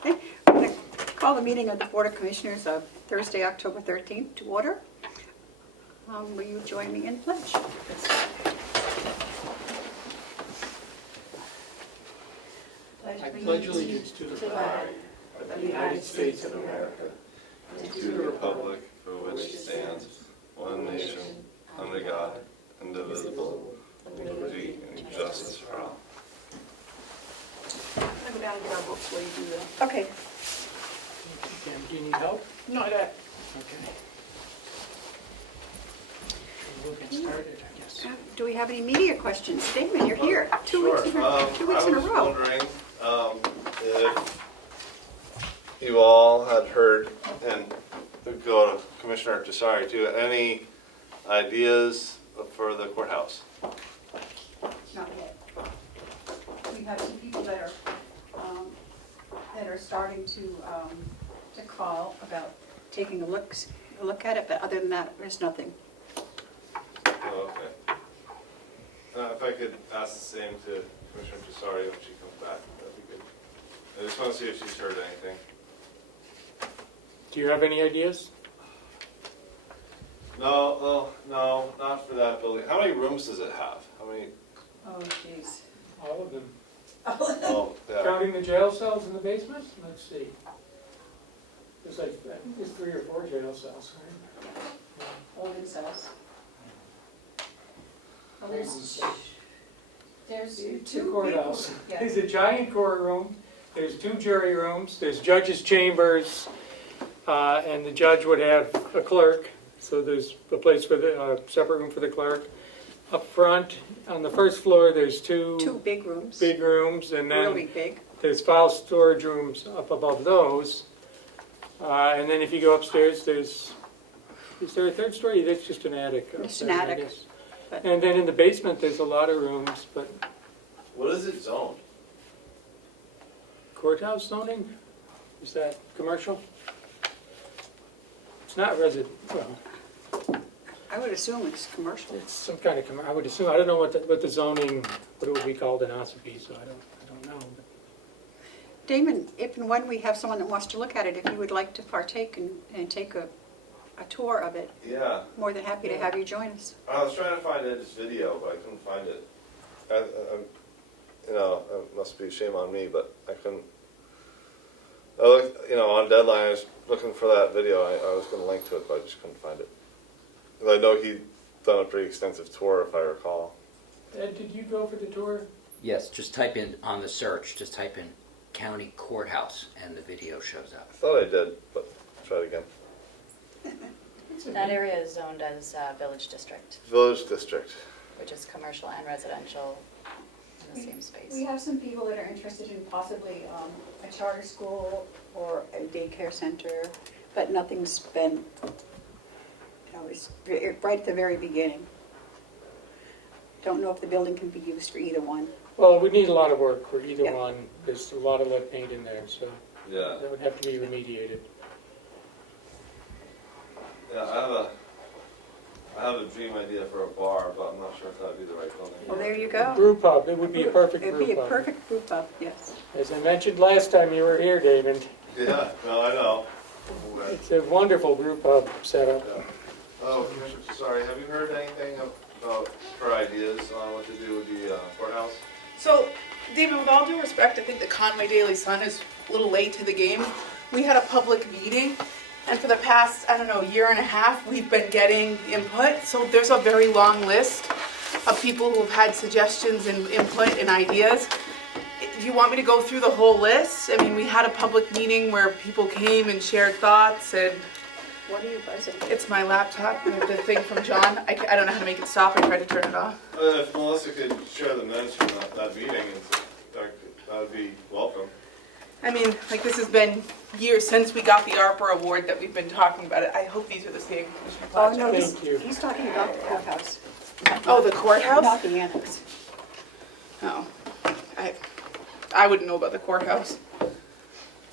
Okay, I'm going to call the meeting of the Board of Commissioners of Thursday, October 13th to order. Will you join me in pledge? I pledge allegiance to the flag of the United States of America and to the republic for which it stands, one nation, under God, indivisible, with liberty and justice for all. I'm going to go down and get our books while you do that. Okay. Do you need help? Not yet. Okay. We'll get started, I guess. Do we have any media questions? Damon, you're here. Two weeks in a I row. was wondering if you all had heard, and go to Commissioner Tesari too, any ideas for the courthouse? Not yet. We have some people that are starting to call about taking a look at it, but other than that, there's nothing. Oh, okay. If I could ask the same to Commissioner Tesari when she comes back, that'd be good. I just want to see if she's heard anything. Do you have any ideas? No, not for that building. How many rooms does it have? How many? Oh, jeez. All of them. Oh, yeah. Counting the jail cells in the basement? Let's see. There's like, I think there's 3 or 4 jail cells, right? Holding cells. Well, there's two courthouse. people. Yeah. There's a giant courtroom, there's 2 jury rooms, there's judges' chambers, and the judge would have a clerk, so there's a place for the, separate room for the clerk. Up front, on the first floor, there's Two big rooms. big rooms, and then Really big. there's file storage rooms up above those. And then if you go upstairs, is there a 3rd story? That's just an attic. It's up an there, I attic. guess. But- And then in the basement, there's a lot of rooms, but What is it zoned? courthouse zoning? Is that commercial? It's not resident, well, I would assume it's commercial. it's some kind of, I would assume, I don't know what the zoning, what it would be called in Ossipee, so I don't know. But Damon, if and when we have someone that wants to look at it, if you would like to partake and take a tour of it, Yeah. more than happy to have you join us. I was trying to find Ed's video, but I couldn't find it. It must be a shame on me, but I couldn't. I looked, on deadline, I was looking for that video. I was going to link to it, but I just couldn't find it. 'Cause I know he'd done a pretty extensive tour, if I recall. Ed, did you go for the tour? Yes, just type in on the search, just type in county courthouse and the video shows up. I thought I did, but try it again. That area is zoned as Village District, Village District. which is commercial and residential in the same space. We have some people that are interested in possibly a charter school or a daycare center, but nothing's been, it's right at the very beginning. Don't know if the building can be used for either one. Well, it would need a lot of work for either Yeah. one. There's a lot of lead paint in there, so Yeah. that would have to be remediated. Yeah, I have a dream idea for a bar, but I'm not sure if that'd be the right building. Well, there you go. Brew pub, it would be a perfect It'd be brew a pub. perfect brew pub, yes. As I mentioned last time you were here, David, Yeah, no, I know. it's a wonderful brew pub setup. Yeah. Oh, Commissioner, sorry, have you heard anything about her ideas on what to do with the courthouse? So, David, with all due respect, I think the Conway Daily Sun is a little late to the game. We had a public meeting, and for the past, year and a half, we've been getting input. So there's a very long list of people who have had suggestions and input and ideas. Do you want me to go through the whole list? I mean, we had a public meeting where people came and shared thoughts, and What are you buzzing? it's my laptop, the thing from John. I don't know how to make it stop. I tried to turn it off. If Melissa could share the minutes from that meeting, that would be welcome. I mean, this has been years since we got the ARPA award that we've been talking about it. I hope these are the same, Commissioner Oh, Platt. no, Thank you. he's talking about the courthouse, Oh, the courthouse? not the annex. Oh, I wouldn't know about the courthouse.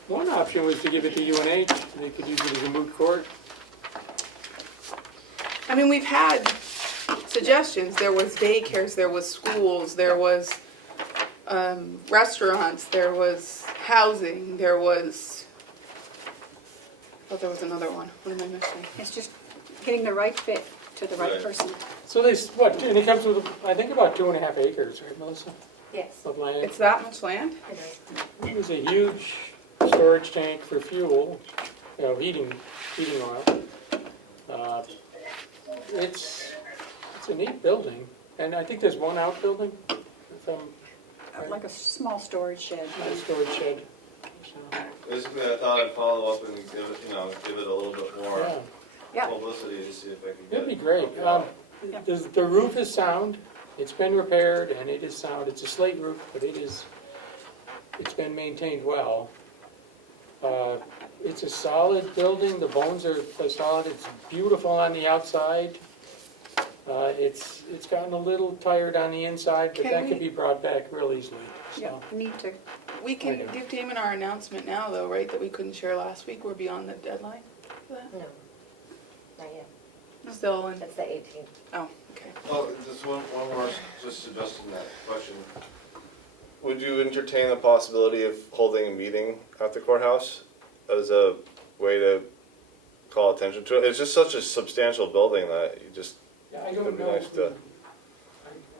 One option was to give it to UNH, they could use it as a moot court. I mean, we've had suggestions. There was daycares, there was schools, there was restaurants, there was housing, there was, I thought there was another one. What am I missing? It's just getting the right fit to the right Right. person. So there's, what, and it comes with, I think about 2.5 acres, right, Melissa, Yes. of land? It's that much land? It is. There's a huge storage tank for fuel, heating oil. It's a neat building, and I think there's one outbuilding, Like a small storage shed. a storage shed. So, Basically, I thought I'd follow up and give it, give it a little bit more yeah, Yeah, publicity to see if I can get. it'd be great. Yeah. The roof is sound, it's been repaired, and it is sound. It's a slate roof, but it's been maintained well. It's a solid building, the bones are solid, it's beautiful on the outside. It's gotten a little tired on the inside, but Can that we- could be brought back real easily, yeah, so. we need to, We can Later. give Damon our announcement now, though, right, that we couldn't share last week? We're beyond the deadline for that? No, not yet. Still in, That's the 18th. oh, okay. Well, just one more, just suggesting that question. Would you entertain the possibility of holding a meeting at the courthouse as a way to call attention to it? It's just such a substantial building that you just, Yeah, I It'd don't be know nice if to-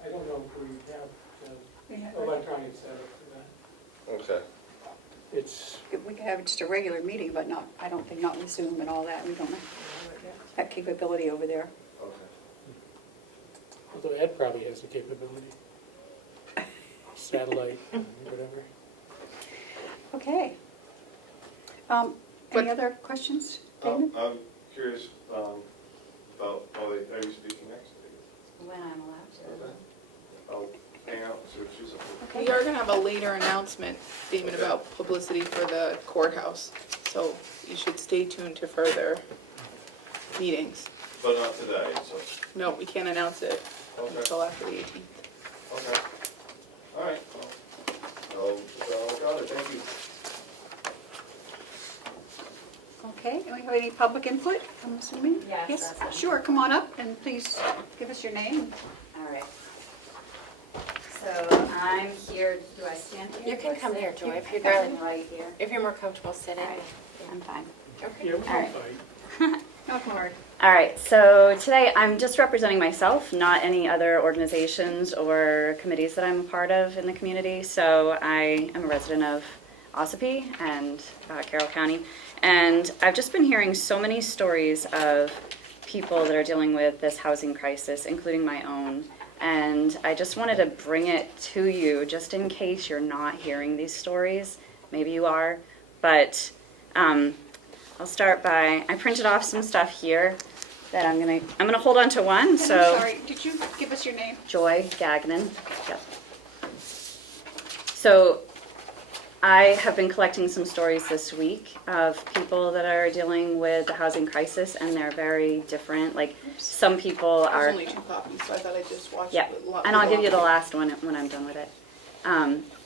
I don't know if we have we the electronic setup for that. okay. It's, we could have just a regular meeting, but not, I don't think, not with Zoom and all that. We don't have that capability over there. Okay. although Ed probably has the capability. Satellite, whatever. Okay. Any But- other questions, Damon? I'm curious about, are you speaking next? When I'm allowed to. Okay. I'll hang out and see what she's up to. We are gonna have a later announcement, Damon, Okay. about publicity for the courthouse. So you should stay tuned to further meetings. But not today, so, No, we can't announce it okay, until after the 18th. okay. All right, well, got it, thank you. Okay, do we have any public input, I'm assuming? Yes, that's it. Sure, come on up and please give us your name. All right. So I'm here, do I stand here? You can or come sit? here, Joy, if you'd I'm rather. right here. If you're more comfortable All sitting. right, I'm fine. Okay. Yeah, we All can right. fight. No, come on. All right, so today I'm just representing myself, not any other organizations or committees that I'm a part of in the community. So I am a resident of Ossipee and Carroll County, and I've just been hearing so many stories of people that are dealing with this housing crisis, including my own. And I just wanted to bring it to you, just in case you're not hearing these stories. Maybe you are, but I'll start by, I printed off some stuff here that I'm gonna hold on to one, And so. I'm sorry, did you give us your name? Joy Gagnon, yep. So I have been collecting some stories this week of people that are dealing with the housing crisis, and they're very different. Like, some people There's are. only 2 copies, so I thought I'd just watch Yeah, it. and I'll give you the last one when I'm done with it.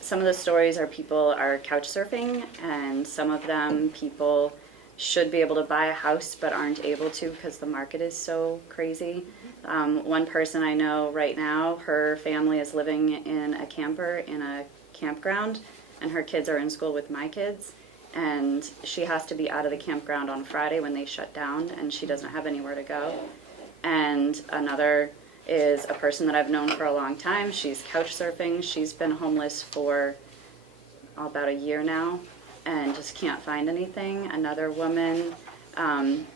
Some of the stories are people are couch surfing, and some of them people should be able to buy a house but aren't able to because the market is so crazy. One person I know right now, her family is living in a camper in a campground, and her kids are in school with my kids, and she has to be out of the campground on Friday when they shut down, and she doesn't have anywhere to go. And another is a person that I've known for a long time. She's couch surfing. She's been homeless for about a year now and just can't find anything. Another woman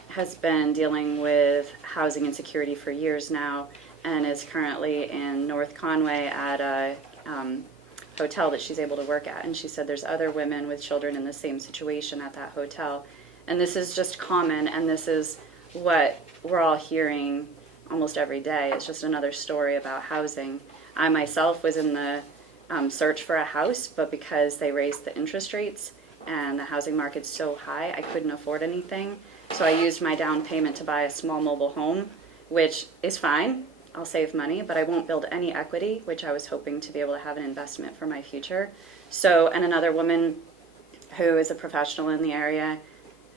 has been dealing with housing insecurity for years now and is currently in North Conway at a hotel that she's able to work at. And she said there's other women with children in the same situation at that hotel. And this is just common, and this is what we're all hearing almost every day. It's just another story about housing. I myself was in the search for a house, but because they raised the interest rates and the housing market's so high, I couldn't afford anything. So I used my down payment to buy a small mobile home, which is fine. I'll save money, but I won't build any equity, which I was hoping to be able to have an investment for my future. So, and another woman who is a professional in the area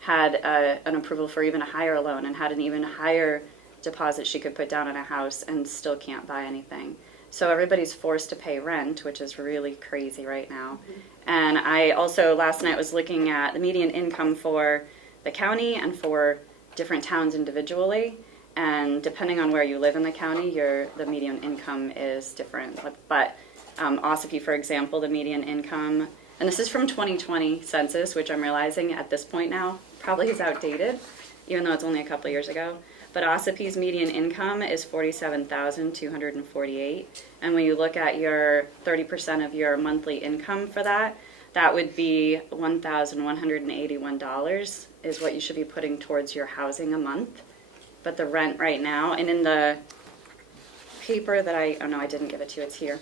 had an approval for even a higher loan and had an even higher deposit she could put down on a house and still can't buy anything. So everybody's forced to pay rent, which is really crazy right now. And I also last night was looking at the median income for the county and for different towns individually. And depending on where you live in the county, the median income is different. But Ossipee, for example, the median income, and this is from 2020 census, which I'm realizing at this point now probably is outdated, even though it's only a couple of years ago. But Ossipee's median income is $47,248. And when you look at your 30% of your monthly income for that, that would be $1,181 is what you should be putting towards your housing a month. But the rent right now, and in the paper that I didn't give it to you, it's here.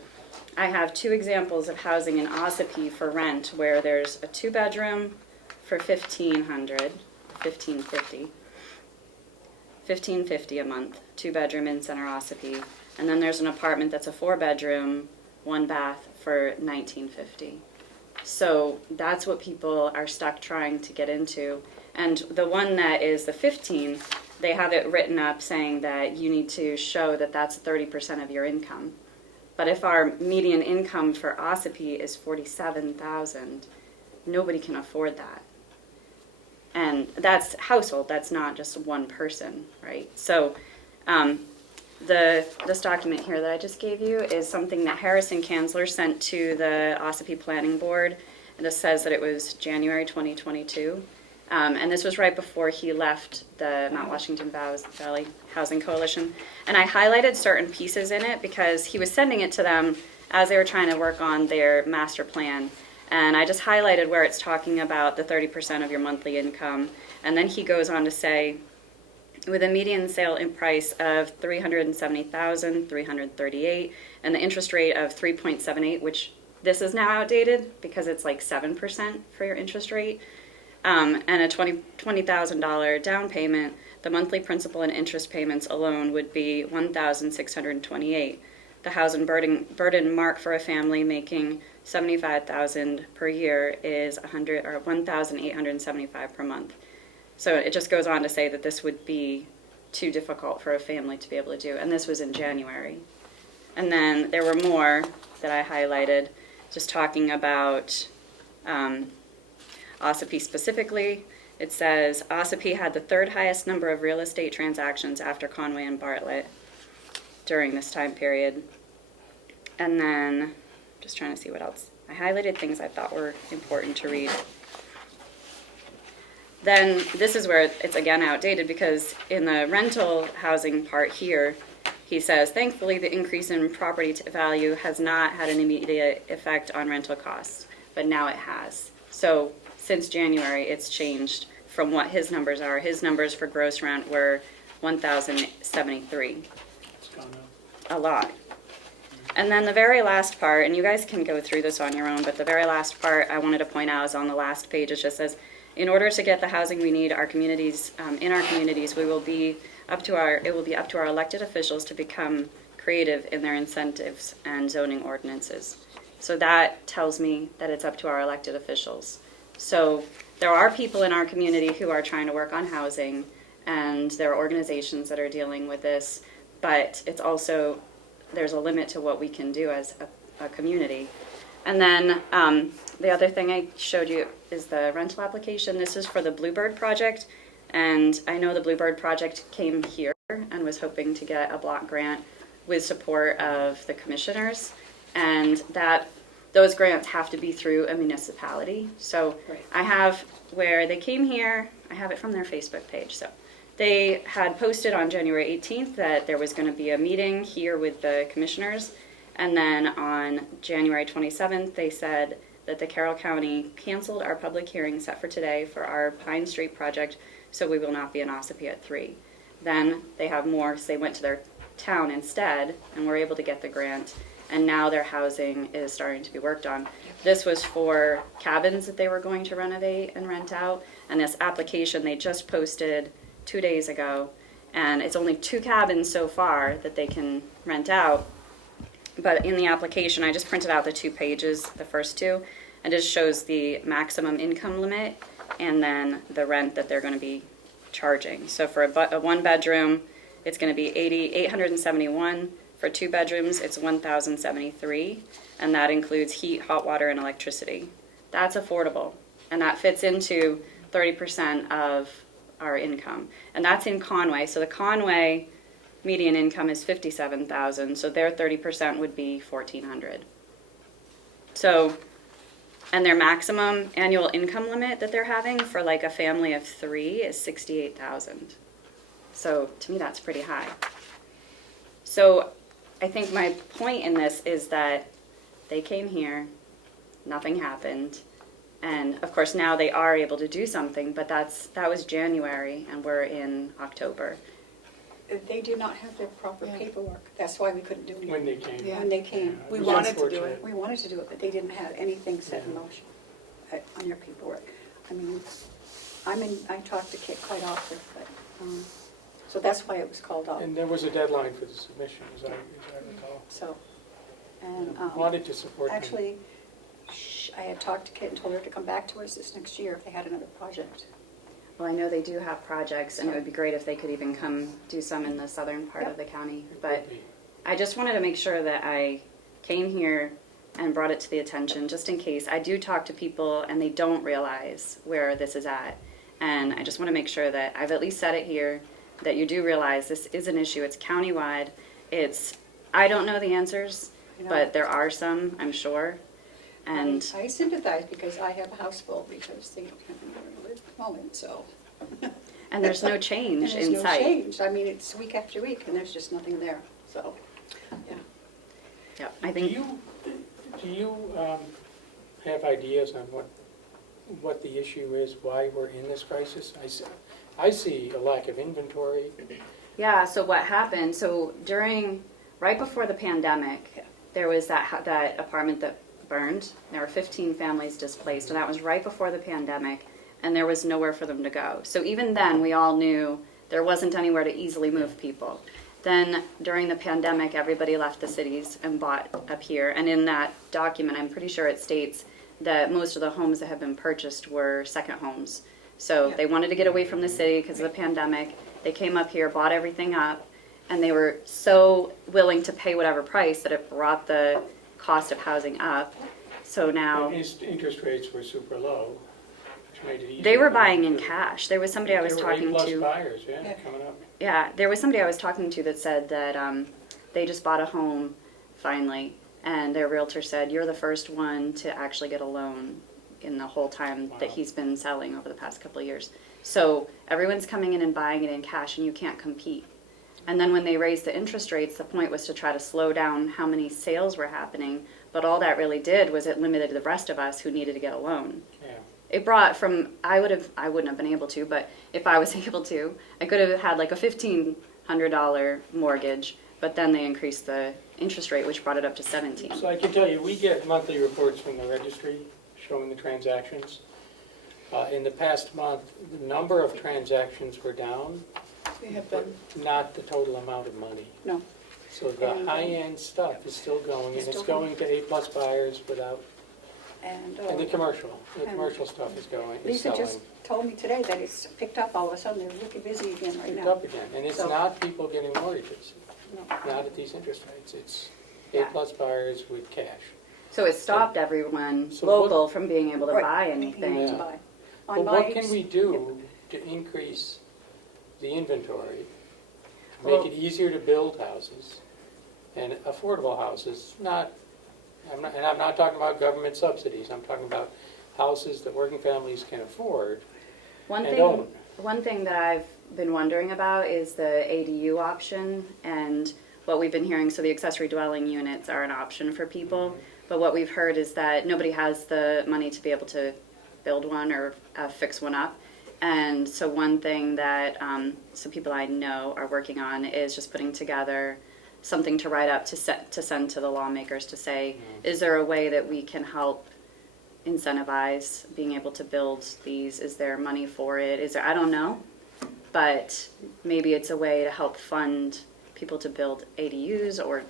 I have 2 examples of housing in Ossipee for rent where there's a 2-bedroom for $1,550 a month, 2-bedroom in Center Ossipee. And then there's an apartment that's a 4-bedroom, 1 bath for $1,950. So that's what people are stuck trying to get into. And the one that is the 15, they have it written up saying that you need to show that that's 30% of your income. But if our median income for Ossipee is $47,000, nobody can afford that. And that's household, that's not just one person, right? So this document here that I just gave you is something that Harrison Kanzler sent to the Ossipee Planning Board. And it says that it was January 2022. And this was right before he left the Mount Washington Valley Housing Coalition. And I highlighted certain pieces in it because he was sending it to them as they were trying to work on their master plan. And I just highlighted where it's talking about the 30% of your monthly income. And then he goes on to say, with a median sale price of $370,338 and the interest rate of 3.78, which this is now outdated because it's like 7% for your interest rate, and a $20,000 down payment, the monthly principal and interest payments alone would be $1,628. The housing burden mark for a family making $75,000 per year is $1,875 per month. So it just goes on to say that this would be too difficult for a family to be able to do, and this was in January. And then there were more that I highlighted, just talking about Ossipee specifically. It says Ossipee had the 3rd highest number of real estate transactions after Conway and Bartlett during this time period. And then, just trying to see what else. I highlighted things I thought were important to read. Then this is where it's again outdated because in the rental housing part here, he says, thankfully the increase in property value has not had an immediate effect on rental costs, but now it has. So since January, it's changed from what his numbers are. His numbers for gross rent were $1,073. It's gone up. A lot. And then the very last part, and you guys can go through this on your own, but the very last part I wanted to point out is on the last page. It just says, in order to get the housing we need, our communities, in our communities, it will be up to our elected officials to become creative in their incentives and zoning ordinances. So that tells me that it's up to our elected officials. So there are people in our community who are trying to work on housing, and there are organizations that are dealing with this, but it's also, there's a limit to what we can do as a community. And then the other thing I showed you is the rental application. This is for the Bluebird project, and I know the Bluebird project came here and was hoping to get a block grant with support of the commissioners, and that those grants have to be through a municipality. So right. I have where they came here, I have it from their Facebook page. So they had posted on January 18th that there was going to be a meeting here with the commissioners. And then on January 27th, they said that the Carroll County canceled our public hearing set for today for our Pine Street project, so we will not be in Ossipee at 3. Then they have more, so they went to their town instead and were able to get the grant. And now their housing is starting to be worked on. This was for cabins that they were going to renovate and rent out. And this application they just posted 2 days ago. And it's only 2 cabins so far that they can rent out. But in the application, I just printed out the 2 pages, the first 2, and it just shows the maximum income limit and then the rent that they're going to be charging. So for a 1-bedroom, it's going to be $871. For 2 bedrooms, it's $1,073, and that includes heat, hot water, and electricity. That's affordable, and that fits into 30% of our income. And that's in Conway. So the Conway median income is $57,000, so their 30% would be $1,400. So, and their maximum annual income limit that they're having for like a family of 3 is $68,000. So to me, that's pretty high. So I think my point in this is that they came here, nothing happened, and of course now they are able to do something, but that was January and we're in October. They do not have their proper paperwork. That's why we couldn't do anything. When they came. Yeah. When they came. We It was wanted to do unfortunate. it. We wanted to do it, but they didn't have anything set in motion on their paperwork. I mean, I talk to Kit quite often, but, so that's why it was called off. And there was a deadline for the submission, as I recall. So, and, Wanted to support them. actually, I had talked to Kit and told her to come back to us this next year if they had another project. Well, I know they do have projects, and it would be great if they could even come do some in the southern part of the county. But I just wanted to make sure that I came here and brought it to the attention, just in case. I do talk to people, and they don't realize where this is at. And I just want to make sure that I've at least said it here, that you do realize this is an issue. It's countywide. I don't know the answers, You know? but there are some, I'm sure. And I sympathize because I have a house full because they don't have anywhere to live at the moment, so. and there's no And change there's in no sight. change. I mean, it's week after week and there's just nothing there, so, yeah. Yeah, I Do think you have ideas on what the issue is, why we're in this crisis? I see a lack of inventory. Yeah, so what happened, right before the pandemic, there was that apartment that burned. There were 15 families displaced, and that was right before the pandemic, and there was nowhere for them to go. So even then, we all knew there wasn't anywhere to easily move people. Then during the pandemic, everybody left the cities and bought up here, and in that document, I'm pretty sure it states that most of the homes that have been purchased were second homes. So they wanted to get away from the city because of the pandemic. They came up here, bought everything up, and they were so willing to pay whatever price that it brought the cost of housing up. So now And interest rates were super low, which made it easier. they were buying in cash. There was somebody I was There were talking A-plus to. buyers, coming up. Yeah, there was somebody I was talking to that said that they just bought a home finally, and their realtor said, "You're the first one to actually get a loan in the whole time that he's been selling over the past couple of years." So everyone's coming in and buying it in cash, and you can't compete. And then when they raised the interest rates, the point was to try to slow down how many sales were happening. But all that really did was it limited the rest of us who needed to get a loan. Yeah. It brought from, I wouldn't have been able to, but if I was able to, I could have had like a $1,500 mortgage, but then they increased the interest rate, which brought it up to 17. So I can tell you, we get monthly reports from the registry showing the transactions. In the past month, the number of transactions were down, They have been. not the total amount of money. No. So the And, high-end stuff is still going, and It's it's still going to A-plus buyers without, And and the commercial and stuff is going, is Lisa just selling. told me today that it's picked up all of a sudden. They're looking busy again right Picked now. up again, and it's So- not people getting mortgages, No. not at these interest rates, it's Yeah. A-plus buyers with cash. So it stopped everyone So what- local from being able to Right, buy being able anything. to Yeah. buy. But On what my- can we do to increase the inventory, to Well- make it easier to build houses, and affordable houses, and I'm not talking about government subsidies, I'm talking about houses that working families can afford and own. One thing that I've been wondering about is the ADU option and what we've been hearing. So the accessory dwelling units are an option for people, but what we've heard is that nobody has the money to be able to build one or fix one up. And so one thing that some people I know are working on is just putting together something to write up to send to the lawmakers to say, is there a way that we can help incentivize being able to build these? Is there money for it? Is there, I don't know, but maybe it's a way to help fund people to build ADUs or,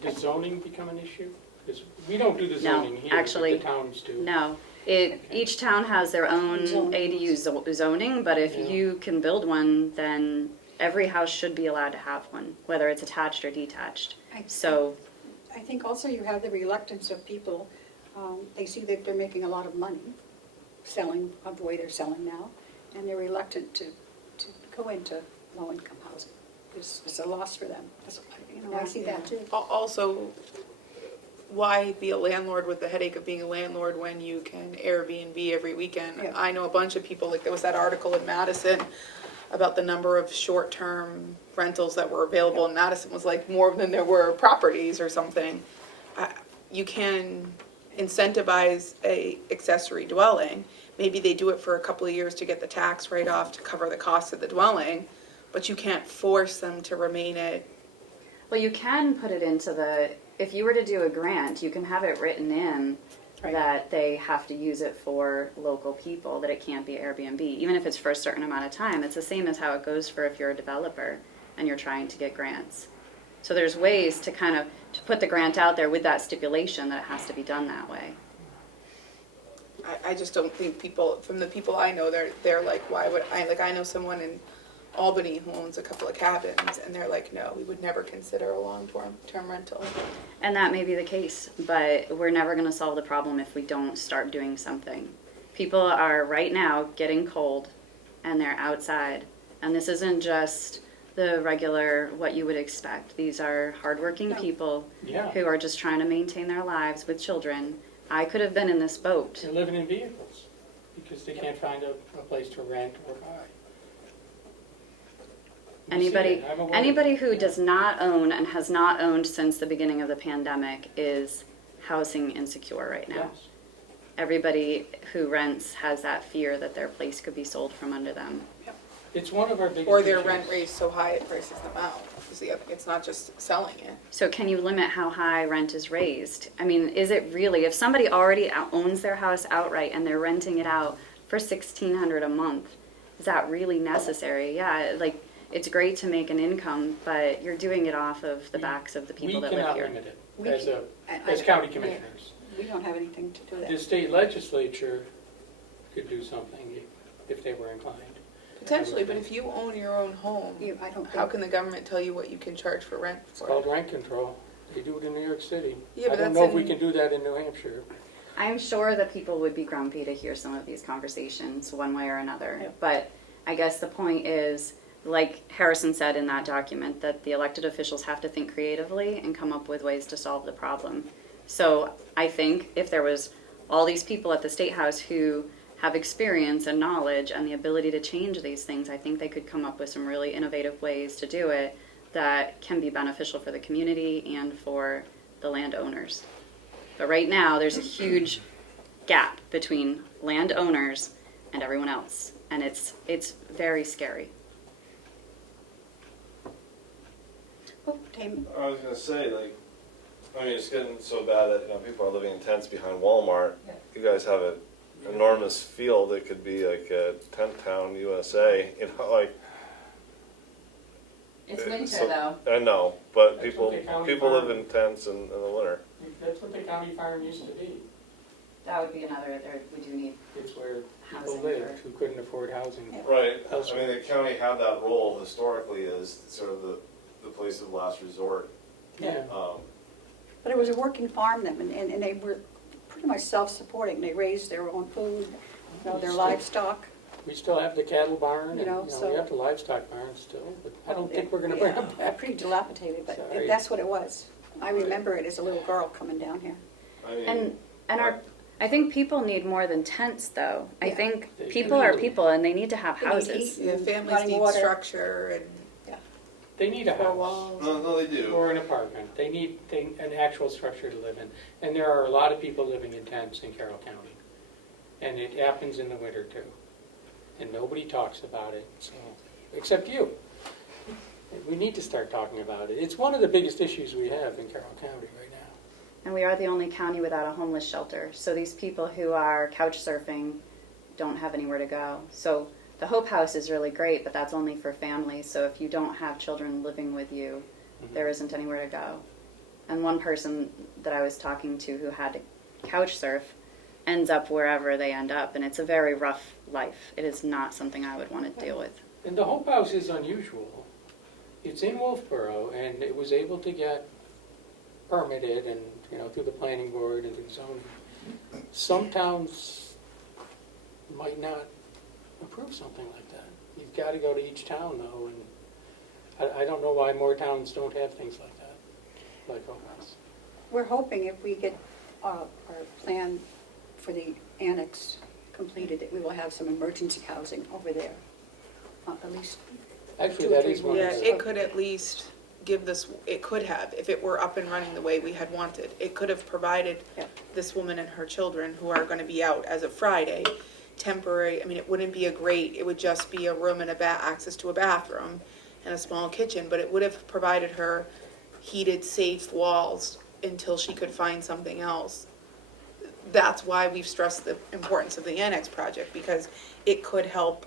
Does zoning become an issue? Because we don't do the No, zoning here, but actually, the towns do. no. Each town has their own Zoning. ADU zoning, but if Yeah. you can build one, then every house should be allowed to have one, whether it's attached or detached. So, I think also you have the reluctance of people, they see that they're making a lot of money selling the way they're selling now, and they're reluctant to go into low-income housing. It's a loss for them. I see that too. Also, why be a landlord with the headache of being a landlord when you can Airbnb every weekend? Yeah. I know a bunch of people, like there was that article in Madison about the number of short-term rentals that were available in Madison was like more than there were properties or something. You can incentivize a accessory dwelling. Maybe they do it for a couple of years to get the tax write-off to cover the cost of the dwelling, but you can't force them to remain it. well, you can put it into if you were to do a grant, you can have it written in Right. that they have to use it for local people, that it can't be Airbnb, even if it's for a certain amount of time. It's the same as how it goes for if you're a developer and you're trying to get grants. So there's ways to to put the grant out there with that stipulation that it has to be done that way. I just don't think from the people I know, they're like, why would I know someone in Albany who owns a couple of cabins, and they're like, no, we would never consider a long-term rental. And that may be the case, but we're never going to solve the problem if we don't start doing something. People are right now getting cold and they're outside. And this isn't just the regular, what you would expect. These are hardworking people Yeah. who are just trying to maintain their lives with children. I could have been in this boat. They're living in vehicles because they can't find a place to rent or buy. You see it. I'm aware. Anybody who does not own and has not owned since the beginning of the pandemic is housing insecure right now. Yes. Everybody who rents has that fear that their place could be sold from under them. It's one of our biggest Or their issues. rent raised so high it prices them out. It's not just selling it. So can you limit how high rent is raised? I mean, is it really, if somebody already owns their house outright and they're renting it out for $1,600 a month, is that really necessary? Yeah, like, it's great to make an income, but you're doing it off of the backs of the people that We live cannot here. limit it We as can- as county commissioners. We don't have anything to do The that. state legislature could do something if they were inclined. Potentially, but if you own your own home, I don't how think, can the government tell you what you can charge for rent It's for? called rent control. They do it in New York City. Yeah, but I don't that's know if we in- can do that in New Hampshire. I'm sure that people would be grumpy to hear some of these conversations one way or another. Yep. But I guess the point is, like Harrison said in that document, that the elected officials have to think creatively and come up with ways to solve the problem. So I think if there was all these people at the State House who have experience and knowledge and the ability to change these things, I think they could come up with some really innovative ways to do it that can be beneficial for the community and for the landowners. But right now, there's a huge gap between landowners and everyone else, and it's very scary. oh, Dame, I was gonna say, it's getting so bad that, people are living in tents behind Walmart. You guys have an enormous field, it could be like a tent town USA, It's so- I know, but That's what the county people live farm- in tents in the winter. That's what the county farm used to be. That would be another, we do need It's where people Housing lived for- who couldn't afford housing. Yeah. Right, Elsewhere. the county had that role historically as sort of the place of last resort. Yeah. but it was a working farm then, and they were pretty much self-supporting. They raised their own food, their livestock. We still have the cattle barn and, So- we have the livestock barn still, but I don't think we're gonna bring them Yeah, back. pretty dilapidated, but Sorry. that's what it was. I remember it as a little girl coming down here. I think people need more than tents, though. I Yeah. think They people are do. people, and they need to have They need houses. heat. Yeah, families Running need water. structure and They need a four house walls. No, they do. or an apartment. They need an actual structure to live in. And there are a lot of people living in tents in Carroll County. And it happens in the winter too. And nobody talks about it, so, except you. We need to start talking about it. It's one of the biggest issues we have in Carroll County right now. And we are the only county without a homeless shelter. So these people who are couch surfing don't have anywhere to go. So the Hope House is really great, but that's only for families. So if you don't have children living with you, there isn't anywhere to go. And one person that I was talking to who had to couch surf ends up wherever they end up. And it's a very rough life. It is not something I would want to deal with. And the Hope House is unusual. It's in Wolfboro, and it was able to get permitted and, through the planning board and through zoning. Some towns might not approve something like that. You've got to go to each town, though, and I don't know why more towns don't have things like that, like Oakhouse. We're hoping if we get our plan for the annex completed, that we will have some emergency housing over there, at least. Actually, 2 or that 3 is one of Yeah, the... it could at least give this, it could have, if it were up and running the way we had wanted, it could have provided Yeah. this woman and her children, who are gonna be out as of Friday, temporary, I mean, it wouldn't be it would just be a room and access to a bathroom and a small kitchen, but it would have provided her heated, safe walls until she could find something else. That's why we've stressed the importance of the annex project, because it could help.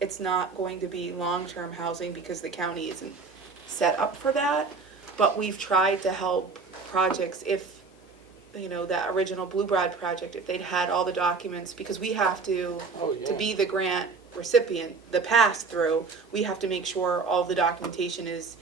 It's not going to be long-term housing because the county isn't set up for that, but we've tried to help projects if, that original Blue Bride project, if they'd had all the documents, because we have to be the grant recipient, the pass-through, we have to make sure all the documentation is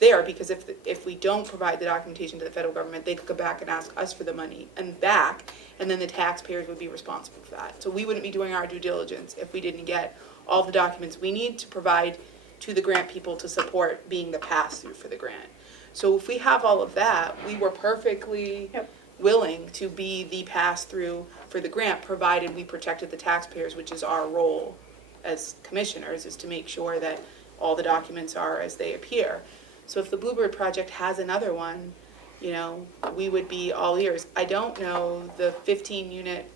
there, because if we don't provide the documentation to the federal government, they could go back and ask us for the money and back, and then the taxpayers would be responsible for that. So we wouldn't be doing our due diligence if we didn't get all the documents we need to provide to the grant people to support being the pass-through for the grant. So if we have all of that, we were perfectly willing to be the pass-through for the grant, provided we protected the taxpayers, which is our role as commissioners, is to make sure that all the documents are as they appear. So if the Bluebird project has another one, we would be all ears. I don't know the 15-unit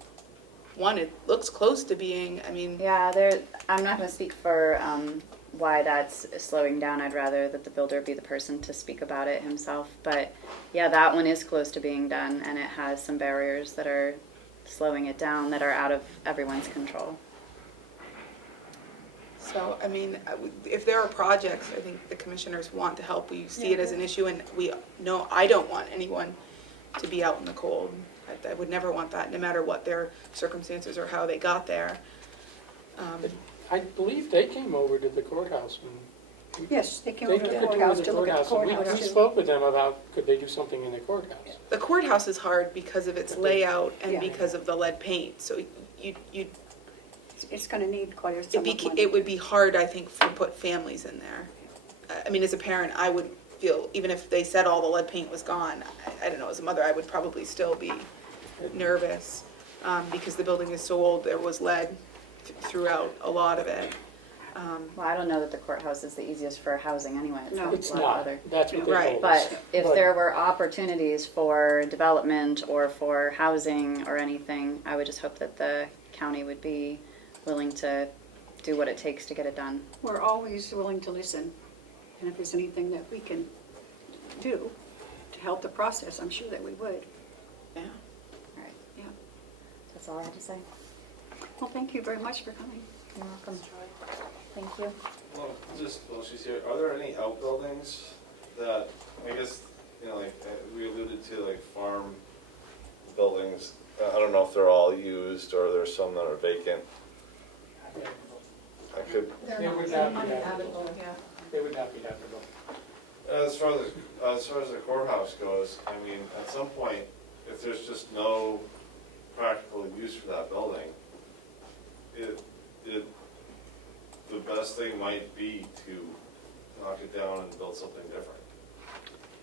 one, it looks close to being, Yeah, I'm not going to speak for why that's slowing down. I'd rather that the builder be the person to speak about it himself. But yeah, that one is close to being done, and it has some barriers that are slowing it down that are out of everyone's control. So, if there are projects, I think the commissioners want to help. We see it as an issue, and I don't want anyone to be out in the cold. I would never want that, no matter what their circumstances or how they got there. I believe they came over to the courthouse. Yes, they came They over to took the a tour courthouse of the to look at the courthouse, and courthouse we too. spoke with them about, could they do something in the courthouse? The courthouse is hard because of its layout and Yeah. because of the lead paint, so It's gonna need quite a sum of money. it would be hard, I think, to put families in there. As a parent, I would feel, even if they said all the lead paint was gone, I don't know, as a mother, I would probably still be nervous, because the building is so old, there was lead throughout a lot of it. Well, I don't know that the courthouse is the easiest for housing anyway. No. It's a lot not, other- that's what they Right. told us. But if there were opportunities for development or for housing or anything, I would just hope that the county would be willing to do what it takes to get it done. We're always willing to listen, and if there's anything that we can do to help the process, I'm sure that we would. Yeah. All right, Yeah. that's all I had to say. Well, thank you very much for coming. You're welcome. Thank you. Well, just while she's here, are there any outbuildings that, I guess, we alluded to, like farm buildings? I don't know if they're all used or there's some that are vacant. I could, They would not be habitable. Yeah. They would not be habitable. as far as the courthouse goes, at some point, if there's just no practical use for that building, the best thing might be to knock it down and build something different.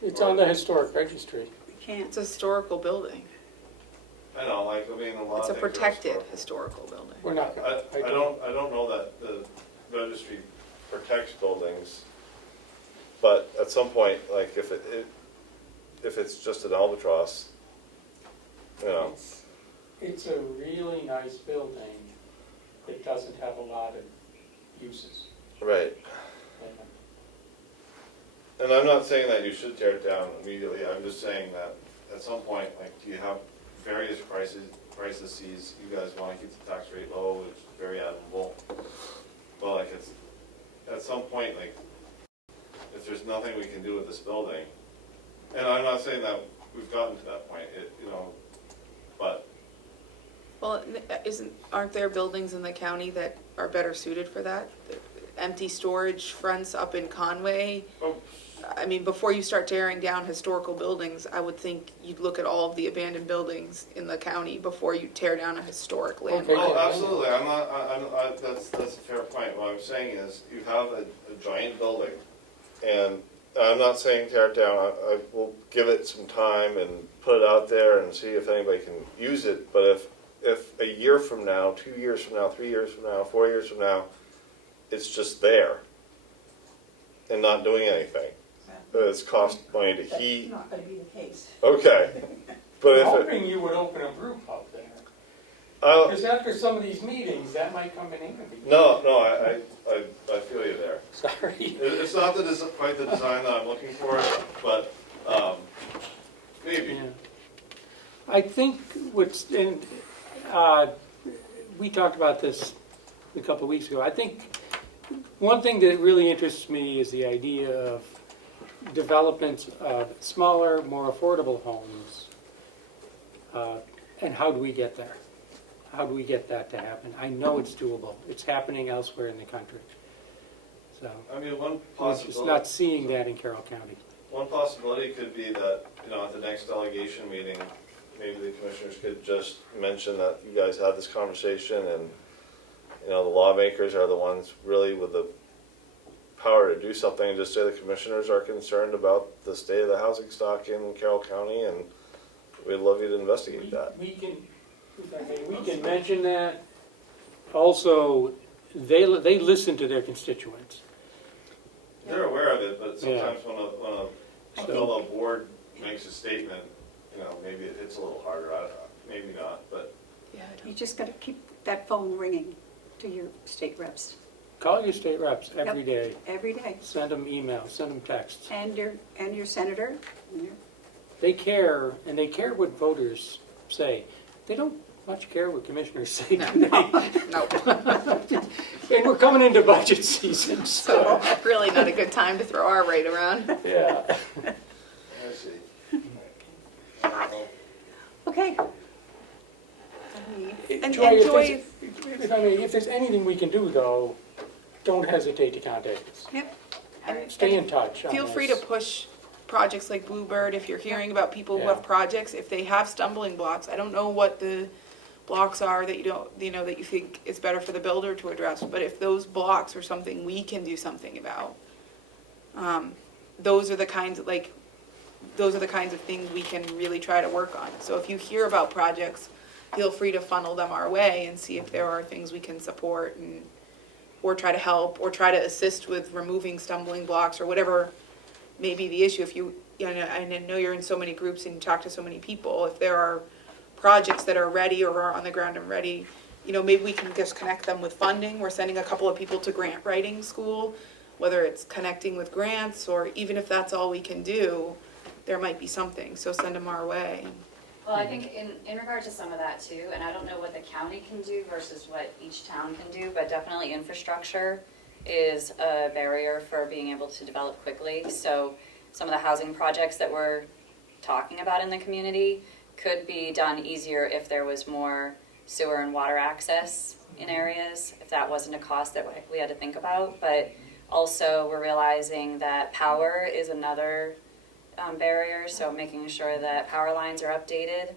It's on the historic registry. We can't. It's a historical building. I know, a lot It's of a things are protected historical. historical building. We're not I going don't know that the registry protects buildings, but at some point, like if it's just an albatross, It's a really nice building. It doesn't have a lot of uses. right. And I'm not saying that you should tear it down immediately, I'm just saying that at some point, like, you have various crises, you guys wanna keep the tax rate low, which is very admirable. But like, it's, at some point, like, if there's nothing we can do with this building, and I'm not saying that we've gotten to that point, but Well, aren't there buildings in the county that are better suited for that? empty storage fronts up in Conway. Oh. I mean, before you start tearing down historical buildings, I would think you'd look at all of the abandoned buildings in the county before you tear down a historic landmark. Oh, absolutely, that's a fair point. What I'm saying is, you have a giant building, and I'm not saying tear it down, I will give it some time and put it out there and see if anybody can use it, but if a year from now, 2 years from now, 3 years from now, 4 years from now, it's just there and not doing anything, it's cost money to heat. That's not going to be the case. Okay, but I'm if it, hoping you would open a group up there. I, Because after some of these meetings, that might come in handy. no, I feel you there. Sorry. It's not quite the design that I'm looking for, but maybe. Yeah. I think we talked about this a couple of weeks ago. I think one thing that really interests me is the idea of development of smaller, more affordable homes. And how do we get there? How do we get that to happen? I know it's doable. It's happening elsewhere in the country. So I mean, one we're just possibility. not seeing that in Carroll County. One possibility could be that, at the next delegation meeting, maybe the commissioners could just mention that you guys had this conversation and, the lawmakers are the ones really with the power to do something, and just say the commissioners are concerned about the state of the housing stock in Carroll County, and we'd love you to investigate that. We can mention that. Also, they listen to their constituents. They're aware of it, but Yeah. sometimes when a fellow board makes a statement, maybe it's a little harder. Maybe not, but Yeah, I don't- You just got to keep that phone ringing to your state reps Call your state reps every day. every day. Send them emails, send them texts. And your senator. And your- They care, and they care what voters say. They don't much care what commissioners say, do they? No, And we're coming into budget season, so so, really not a good time to throw our weight around. yeah. I see. Okay. And Joy, if Joy, there's- if I may, if there's anything we can do, though, don't hesitate to contact us. Yep. Stay in touch on feel free to this. push projects like Bluebird if you're hearing about people who Yeah. have projects, if they have stumbling blocks. I don't know what the blocks are that you don't, that you think is better for the builder to address, but if those blocks are something we can do something about, those are the kinds of things we can really try to work on. So if you hear about projects, feel free to funnel them our way and see if there are things we can support or try to help, or try to assist with removing stumbling blocks or whatever may be the issue. If I know you're in so many groups and you talk to so many people, if there are projects that are ready or are on the ground and ready, maybe we can just connect them with funding. We're sending a couple of people to grant writing school, whether it's connecting with grants or even if that's all we can do, there might be something, so send them our way. Well, I think in regard to some of that too, and I don't know what the county can do versus what each town can do, but definitely infrastructure is a barrier for being able to develop quickly. So some of the housing projects that we're talking about in the community could be done easier if there was more sewer and water access in areas, if that wasn't a cost that we had to think about. But also we're realizing that power is another barrier, so making sure that power lines are updated.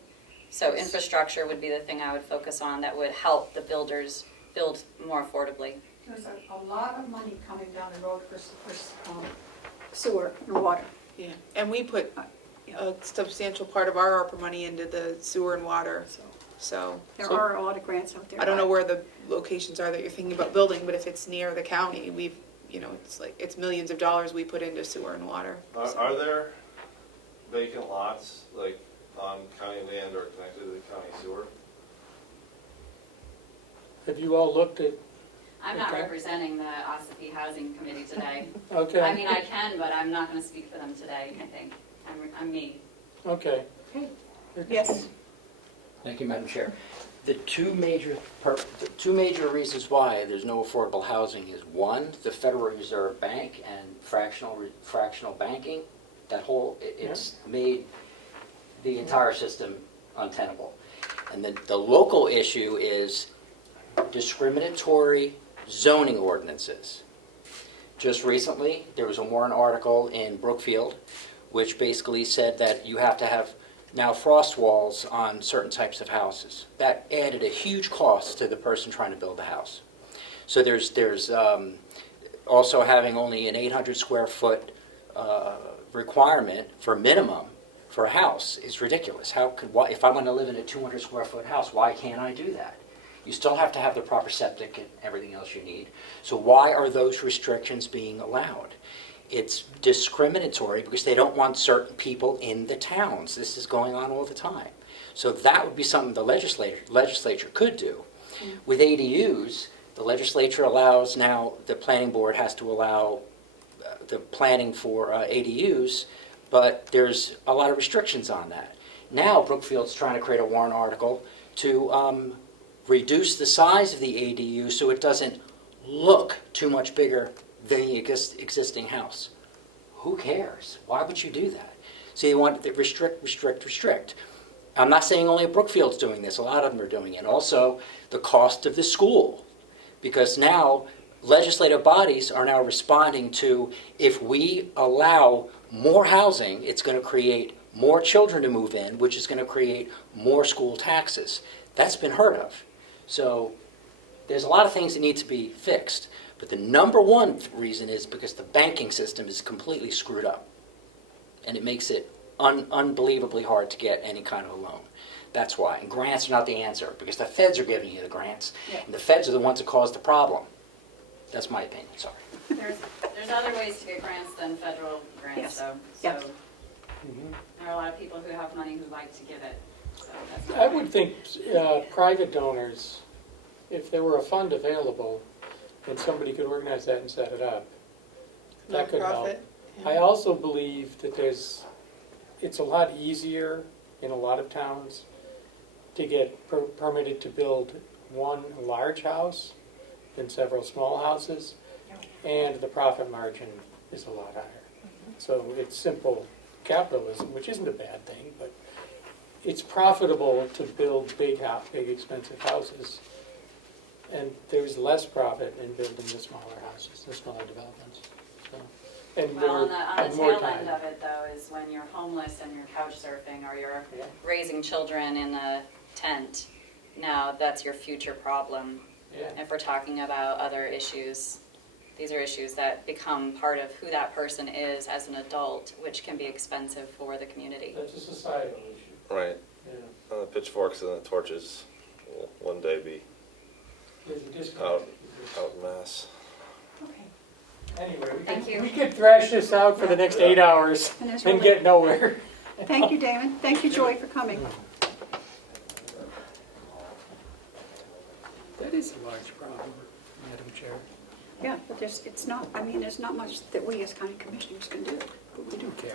So infrastructure would be the thing I would focus on that would help the builders build more affordably. There's a lot of money coming down the road for sewer and water. Yeah, and we put a substantial part of our ARPA money into the sewer and water, so. There are a lot of grants out there. I don't know where the locations are that you're thinking about building, but if it's near the county, it's millions of dollars we put into sewer and water. Are there vacant lots, like on county land or connected to the county sewer? Have you all looked at, I'm not Okay. representing the Ossipee Housing Committee today. okay? I mean, I can, but I'm not gonna speak for them today, I think. I'm me. Okay. Yes. Thank you, Madam Chair. The two major reasons why there's no affordable housing is, one, the Federal Reserve Bank and fractional banking. That whole, it's made the entire system untenable. And then the local issue is discriminatory zoning ordinances. just recently, there was a Warren article in Brookfield, which basically said that you have to have now frost walls on certain types of houses. That added a huge cost to the person trying to build a house. So there's also having only an 800 square foot requirement for minimum for a house is ridiculous. If I want to live in a 200 square foot house, why can't I do that? You still have to have the proper septic and everything else you need. So why are those restrictions being allowed? It's discriminatory because they don't want certain people in the towns. This is going on all the time. So that would be something the legislature could do. With ADUs, the legislature allows now, the planning board has to allow the planning for ADUs, but there's a lot of restrictions on that. Now Brookfield's trying to create a warrant article to reduce the size of the ADU so it doesn't look too much bigger than the existing house. Who cares? Why would you do that? So you want to restrict. I'm not saying only Brookfield's doing this. A lot of them are doing it. Also, the cost of the school. Because now legislative bodies are now responding to, if we allow more housing, it's going to create more children to move in, which is going to create more school taxes. That's been heard of. So there's a lot of things that need to be fixed. But the number one reason is because the banking system is completely screwed up. And it makes it unbelievably hard to get any kind of a loan. That's why. And grants are not the answer, because the feds are giving you the grants. Yeah. And the feds are the ones that caused the problem. That's my opinion, sorry. There's other ways to get grants than federal grants, Yes. though. Yes. So there are a lot of people who have money who like to give it. So that's I would think private donors, if there were a fund available, and somebody could organize that and set it up, that could help. Nonprofit, I also believe that it's a lot easier in a lot of towns to get permitted to build one large house than several small houses, and the profit margin is a lot higher. So it's simple capitalism, which isn't a bad thing, but it's profitable to build big expensive houses, and there's less profit in building the smaller houses, the smaller developments. So, and Well, more, on the and more tail time. end of it, though, is when you're homeless and you're couch surfing or you're raising children in a tent. Now, that's your future problem. Yeah. If we're talking about other issues, these are issues that become part of who that person is as an adult, which can be expensive for the community. That's a societal issue. Right. Yeah. The pitchforks and the torches will one day be There's a disconnect. out en masse. Anyway, Thank you. we could thrash this out for the next 8 hours And there's and really- get nowhere. Thank you, Damon. Thank you, Joy, for coming. That is a large problem, Madam Chair. Yeah, but there's not much that we as county commissioners can do. But we do care.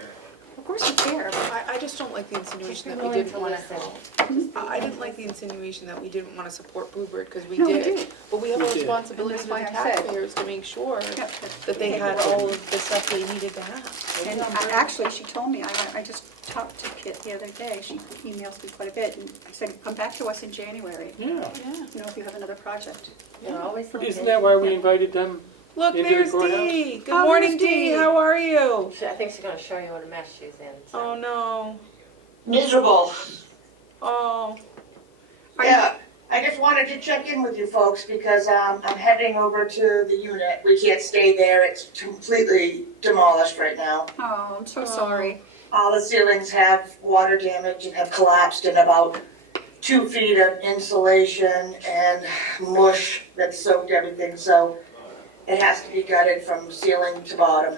Of course we care, but I just don't like the insinuation that we willing didn't to want listen. to. I didn't like the insinuation that we didn't want to support Bluebird, because we No, we did. did. But we have a We did. responsibility And to that's the why I said- taxpayers to make sure yeah, that they had all of the stuff they needed to have. And actually, she told me, I just talked to Kit the other day, she emails me quite a bit, and I said, come back to us in January, Yeah. Yeah. you know, if you have another project. They're always But looking. isn't that why we invited them? Look, Into the there's courthouse? Dee. Good Oh, morning, there's Dee. Dee. How are you? I think she's going to show you what a mess she's in. so. Oh, no. Miserable. Oh. Yeah, I just wanted to check in with you folks because I'm heading over to the unit. We can't stay there. It's completely demolished right now. Oh, I'm so sorry. All the ceilings have water damage and have collapsed, and about 2 feet of insulation and mush that soaked everything. So it has to be gutted from ceiling to bottom.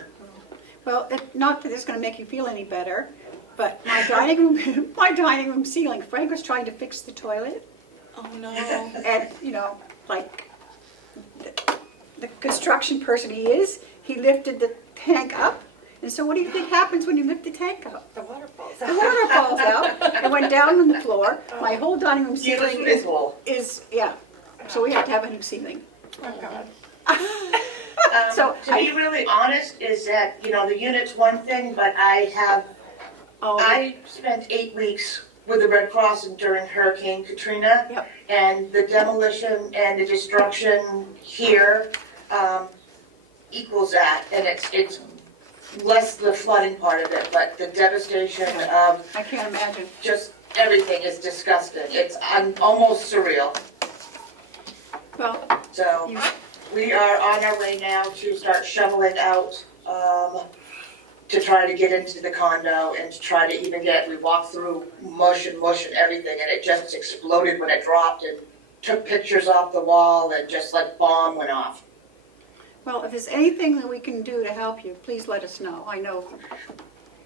Well, not that it's gonna make you feel any better, but my dining room ceiling, Frank was trying to fix the toilet, Oh, no. and, you know, like, the construction person he is, he lifted the tank up, and so what do you think happens when you lift the tank up? The water falls The out. water falls out, it went down on the floor, my whole dining room It was ceiling miserable. is, yeah, so we have to have a new ceiling. Oh, God. So To be really honest, is that, the unit's one thing, but I spent 8 weeks with the Red Cross during Hurricane Katrina. equals that, and it's less the flooding part of it, but the devastation of I can't imagine. just everything is disgusting. It's almost surreal. Well, So you, we are on our way now to start shoveling out, to try to get into the condo and to try to even we walked through mush and everything, and it just exploded when it dropped and took pictures off the wall and just like bomb went off. well, if there's anything that we can do to help you, please let us know. I know,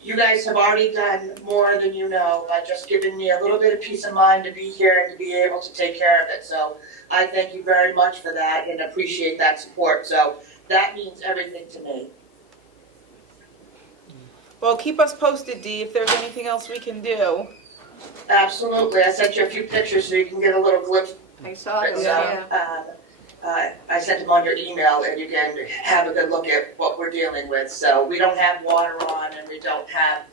You guys have already done more than you know by just giving me a little bit of peace of mind to be here and to be able to take care of it. So I thank you very much for that and appreciate that support. So that means everything to me. Well, keep us posted, Dee, if there's anything else we can do. Absolutely. I sent you a few pictures so you can get a little glimpse. I saw this, So, yeah. I sent them on your email and you can have a good look at what we're dealing with. So we don't have water on and we don't have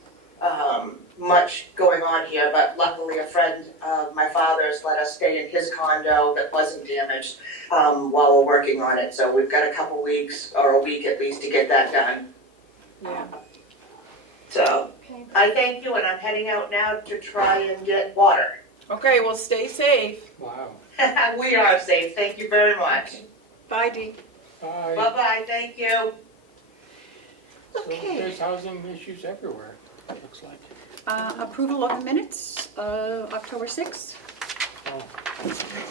much going on here, but luckily a friend of my father's let us stay in his condo that wasn't damaged while we're working on it. So we've got a couple weeks or a week at least to get that done. Yeah. So I thank you and I'm heading out now to try and get water. Okay, well, stay safe. Wow. We are safe. Thank you very much. Bye, Dee. Bye. Bye-bye. Thank you. So Okay. there's housing issues everywhere, it looks like. Approval of the minutes, October 6th. Oh.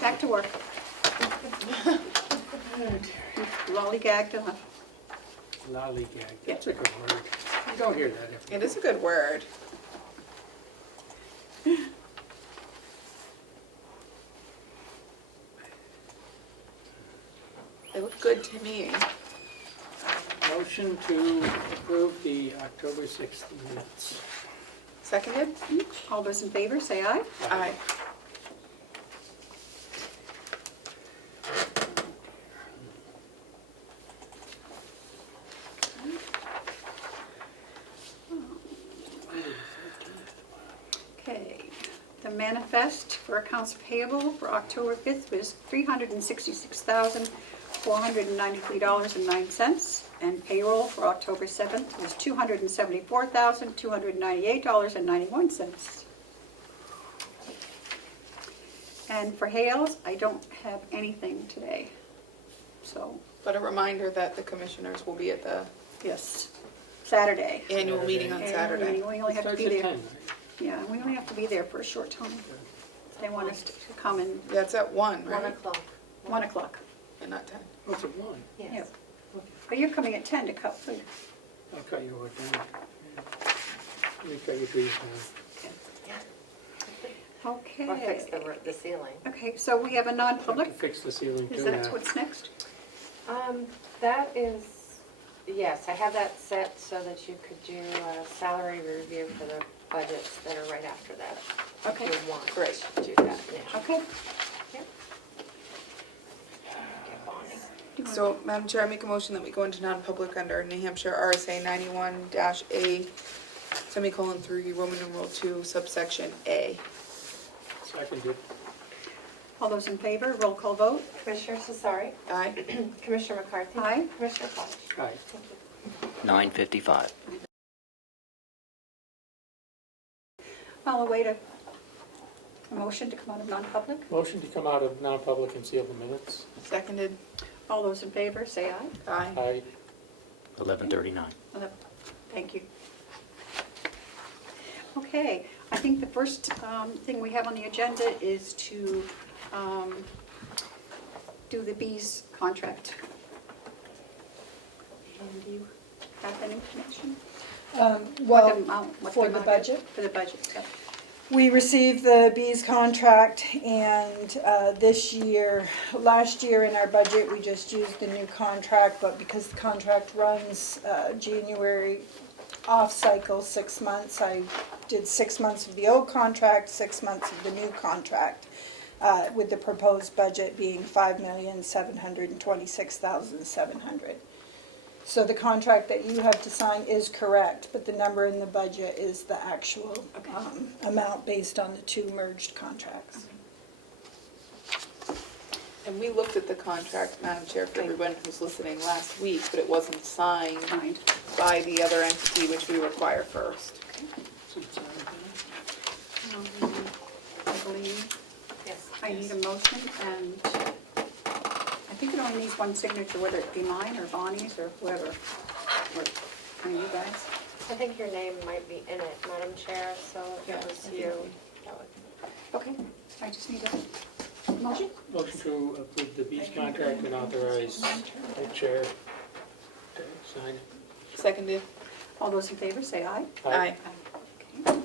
Back to work. Lollygagged on. Lollygag, that's a good word. You don't hear that every It is a good word. They look good to me. Motion to approve the October 6th minutes. Seconded? All those in favor, say aye. Aye. Okay, the manifest for accounts payable for October 5th was $366,493.09, and payroll for October 7th was $274,298.91. And for Hales, I don't have anything today, so, But a reminder that the commissioners will be at the yes, Saturday. annual meeting on Annual Saturday. meeting. We only have to Starts be at there. 10, right? Yeah, we only have to be there for a short time. They want us to come in That's at 1, 1 right? o'clock. 1 o'clock. And not 10. What's it one? Yes. But you're coming at 10 to cut food. I'll cut your wood down. Let me cut your trees down. Okay. Or fix the ceiling. Okay, so we have a I have non-public. to fix the ceiling Is too that now. what's next? That is, yes, I have that set so that you could do a salary review for the budgets that are right after that. Okay. If you want Great. to do that now. Okay. Get bonding. So, Madam Chair, I make a motion that we go into non-public under New Hampshire RSA 91-A, semicolon 3, Roman numeral 2, subsection A. Seconded. All those in favor, roll call vote. Commissioner Cesari, Aye. Commissioner McCarthy. Aye. Commissioner Fox. Aye. 9:55. I'll await a motion to come out of non-public. Motion to come out of non-public and seal the minutes. Seconded. All those in favor, say aye. Aye. Aye. 11:39. Thank you. Okay, I think the first thing we have on the agenda is to do the bees contract. And do you have that information? What Well, amount- what for the amount? budget? For the budget, yeah. we received the bees contract, and this year, last year in our budget, we just used the new contract, but because the contract runs January off-cycle, 6 months, I did 6 months of the old contract, 6 months of the new contract, with the proposed budget being $5,726,700. So the contract that you have to sign is correct, but the number in the budget is the actual amount based on the two merged contracts. And we looked at the contract, Madam Chair, for everyone who's listening last week, but it wasn't signed Signed. by the other entity, which we require first. I believe Yes. I need a motion, and I think it only needs one signature, whether it be mine or Bonnie's or whoever, or one of you guys. I think your name might be in it, Madam Chair, so if Yeah, it was I you, think- that would. Okay, I just need a motion. Motion to approve the Beach contract and authorize the chair to sign. Seconded. All those in favor, say aye. Aye. Okay.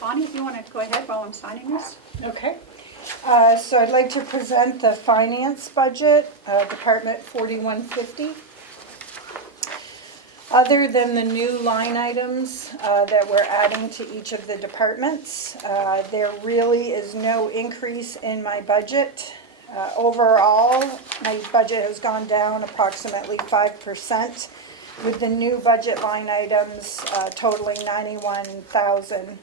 Bonnie, if you want to go ahead while I'm signing this. Okay. So I'd like to present the finance budget, Department 4150. Other than the new line items that we're adding to each of the departments, there really is no increase in my budget. Overall, my budget has gone down approximately 5%, with the new budget line items totaling $91,000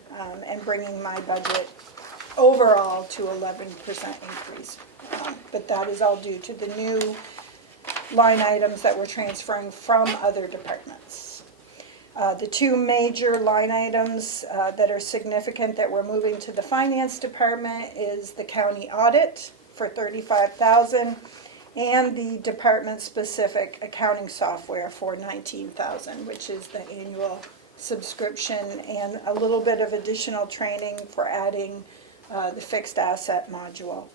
and bringing my budget overall to 11% increase. But that is all due to the new line items that we're transferring from other departments. The two major line items that are significant that we're moving to the finance department is the county audit for $35,000 and the department-specific accounting software for $19,000, which is the annual subscription and a little bit of additional training for adding the fixed asset module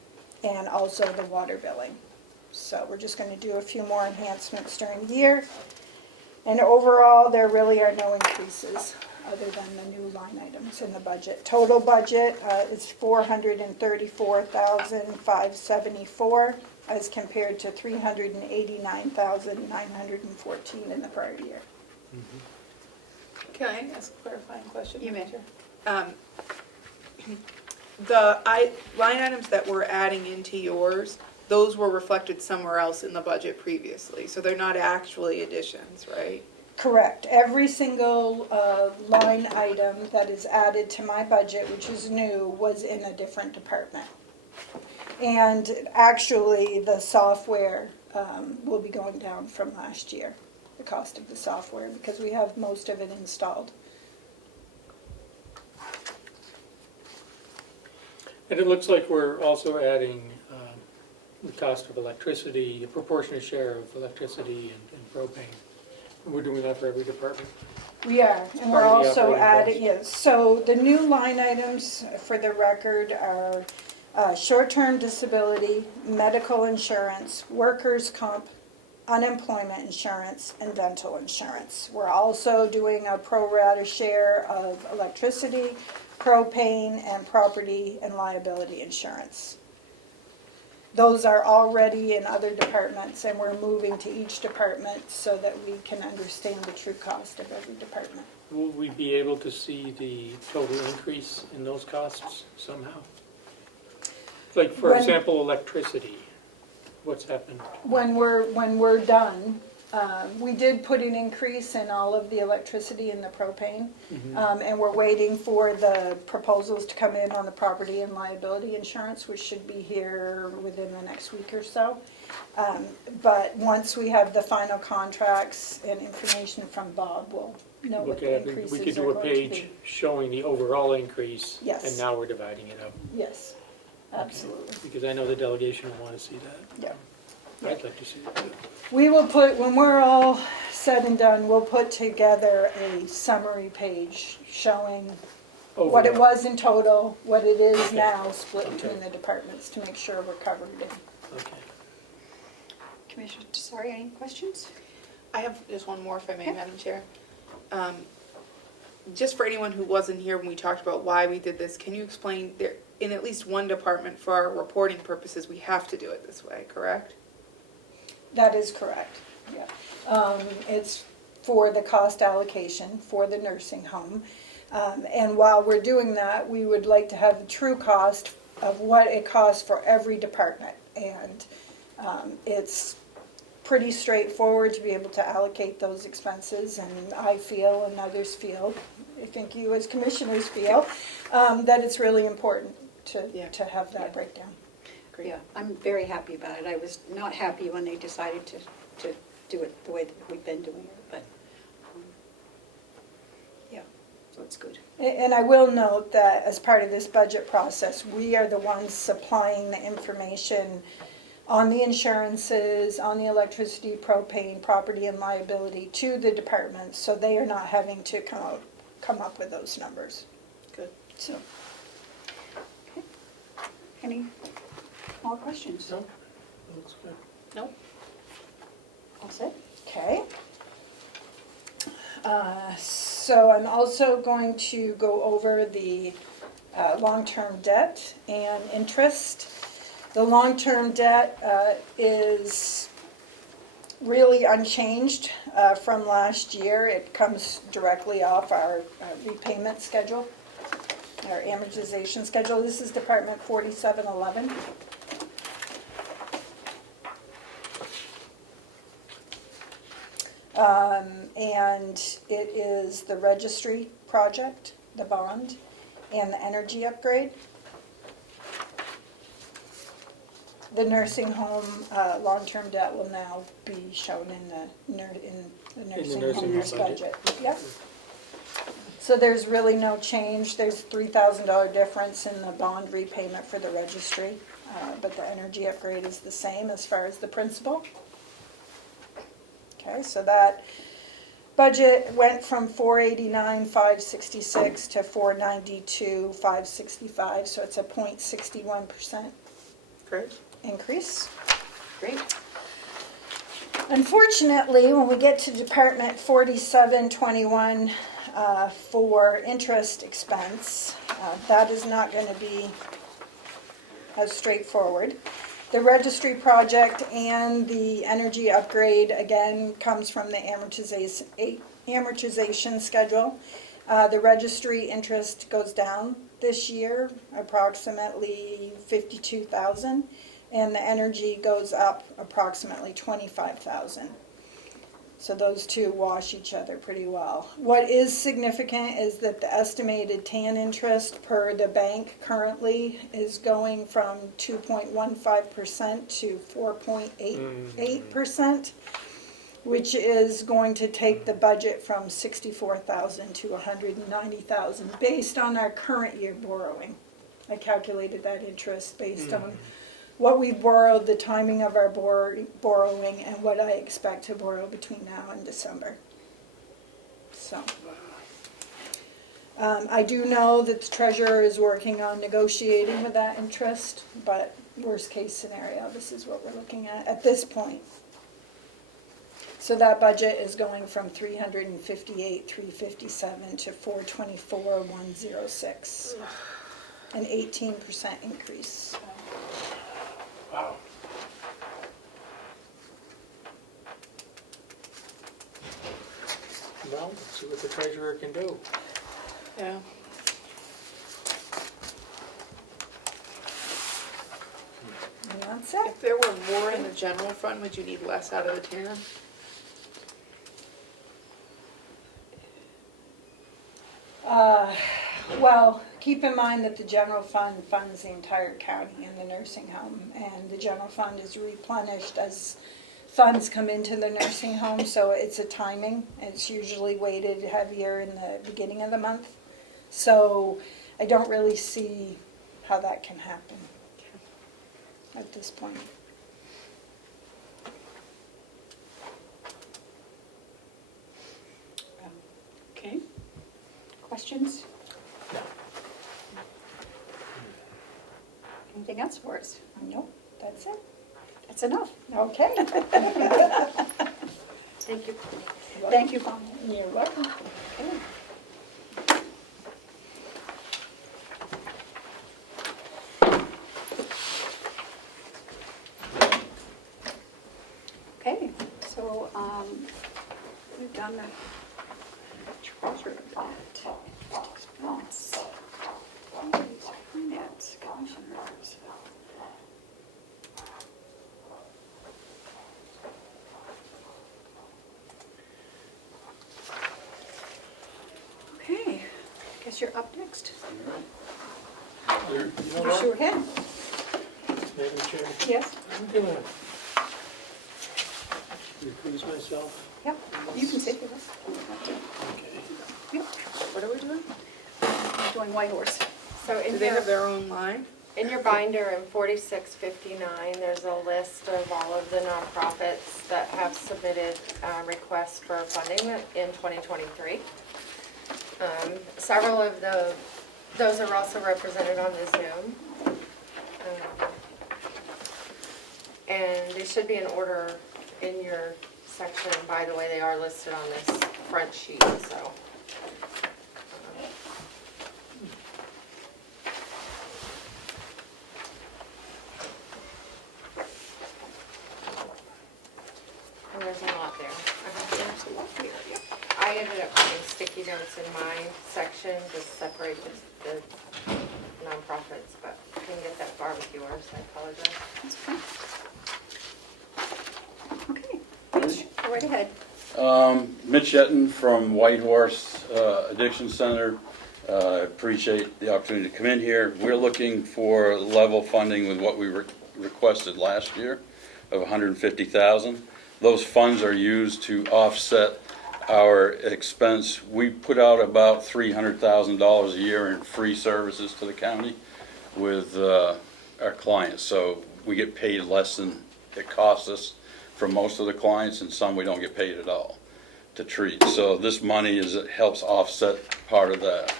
and also the water billing. So we're just going to do a few more enhancements during the year. And overall, there really are no increases other than the new line items in the budget. Total budget is $434,574 as compared to $389,914 in the prior year. Can I ask a clarifying question? You may. The line items that we're adding into yours, those were reflected somewhere else in the budget previously, so they're not actually additions, right? Correct. Every single line item that is added to my budget, which is new, was in a different department. And actually, the software will be going down from last year, the cost of the software, because we have most of it installed. And it looks like we're also adding the cost of electricity, the proportionate share of electricity and propane. We're doing that for every department. We are, and we're Part of the also operating adding, yes, so the new line items for the record are short-term disability, medical insurance, workers' comp, unemployment insurance, and dental insurance. We're also doing a pro rata share of electricity, propane, and property and liability insurance. Those are already in other departments, and we're moving to each department so that we can understand the true cost of every department. Will we be able to see the total increase in those costs somehow? Like, for When- example, electricity, what's happened? When we're done, we did put an increase in all of the electricity and the propane, and we're waiting for the proposals to come in on the property and liability insurance, which should be here within the next week or so. But once we have the final contracts and information from Bob, we'll know what Look the at it, increases we are could do a going to page be. showing the overall increase. Yes. And now we're dividing it up. Yes, absolutely, Because I know the delegation will want to see that. yeah. I'd like to see that too. We will put, when we're all said and done, we'll put together a summary page showing what it Overall. was in total, what it is Okay. now, split Okay. between the departments to make sure we're covered in. Okay. Commissioner, sorry, any questions? I have just one more, if I may, Yeah. Madam Chair. Just for anyone who wasn't here when we talked about why we did this, can you explain, there, in at least one department, for our reporting purposes, we have to do it this way, correct? That is correct, yeah. It's for the cost allocation for the nursing home. And while we're doing that, we would like to have the true cost of what it costs for every department. And it's pretty straightforward to be able to allocate those expenses, and I feel and others feel, I think you as commissioners feel, that it's really important to have that breakdown. Yeah, I'm very happy about it. I was not happy when they decided to do it the way that we've been doing it, but, yeah, so it's good. And I will note that as part of this budget process, we are the ones supplying the information on the insurances, on the electricity, propane, property and liability to the departments, so they are not having to come up with those numbers. Good. So, Okay. Any more questions? No? Looks good. No? All set? okay. So I'm also going to go over the long-term debt and interest. The long-term debt is really unchanged from last year. It comes directly off our repayment schedule, our amortization schedule. This is Department 4711. And it is the registry project, the bond, and the energy upgrade. The nursing home long-term debt will now be shown in the nursing home budget. Yep. So there's really no change. There's $3,000 difference in the bond repayment for the registry, but the energy upgrade is the same as far as the principal. Okay, so that budget went from 489,566 to 492,565, so it's a 0.61% Great. increase. Great. Unfortunately, when we get to Department 4721 for interest expense, that is not going to be as straightforward. The registry project and the energy upgrade, again, comes from the amortization schedule. The registry interest goes down this year, approximately $52,000, and the energy goes up approximately $25,000. So those two wash each other pretty well. What is significant is that the estimated TAN interest per the bank currently is going from 2.15% to 4.88%, which is going to take the budget from $64,000 to $190,000 based on our current year borrowing. I calculated that interest based on what we've borrowed, the timing of our borrowing, and what I expect to borrow between now and December. So, I do know that the treasurer is working on negotiating with that interest, but worst case scenario, this is what we're looking at this point. So that budget is going from $358,357 to $424,106, an 18% increase. Wow. Well, let's see what the treasurer can do. Yeah. And that's it. If there were more in the general fund, would you need less out of the TAN? Well, keep in mind that the general fund funds the entire county and the nursing home, and the general fund is replenished as funds come into the nursing home, so it's a timing. It's usually weighted heavier in the beginning of the month. So I don't really see how that can happen at this point. Okay. Questions? No. Anything else for us? Nope, that's it. That's enough. Okay. Thank you. Thank you, Conway. You're welcome. Okay, so we've done the treasure part. Dennis, you're up next. You know You what, sure ahead. Madam Chair, Yes, I'm gonna recuse myself. yep, you can sit with us. Okay. Yep. What are we doing? We're doing White Horse. So Do they have their own line? in your binder in 4659, there's a list of all of the nonprofits that have submitted requests for funding in 2023. Several of those are also represented on the Zoom. And they should be in order in your section. By the way, they are listed on this front sheet, so. And there's a lot there. There's a lot here, yep. I ended up putting sticky notes in my section to separate the nonprofits, but I couldn't get that far with yours, I apologize. That's fine. Okay, Mitch, go right ahead. Mitch Yetton from White Horse Addiction Center. Appreciate the opportunity to come in here. We're looking for level funding with what we requested last year of $150,000. Those funds are used to offset our expense. We put out about $300,000 a year in free services to the county with our clients. So we get paid less than it costs us for most of the clients, and some we don't get paid at all to treat. So this money helps offset part of that.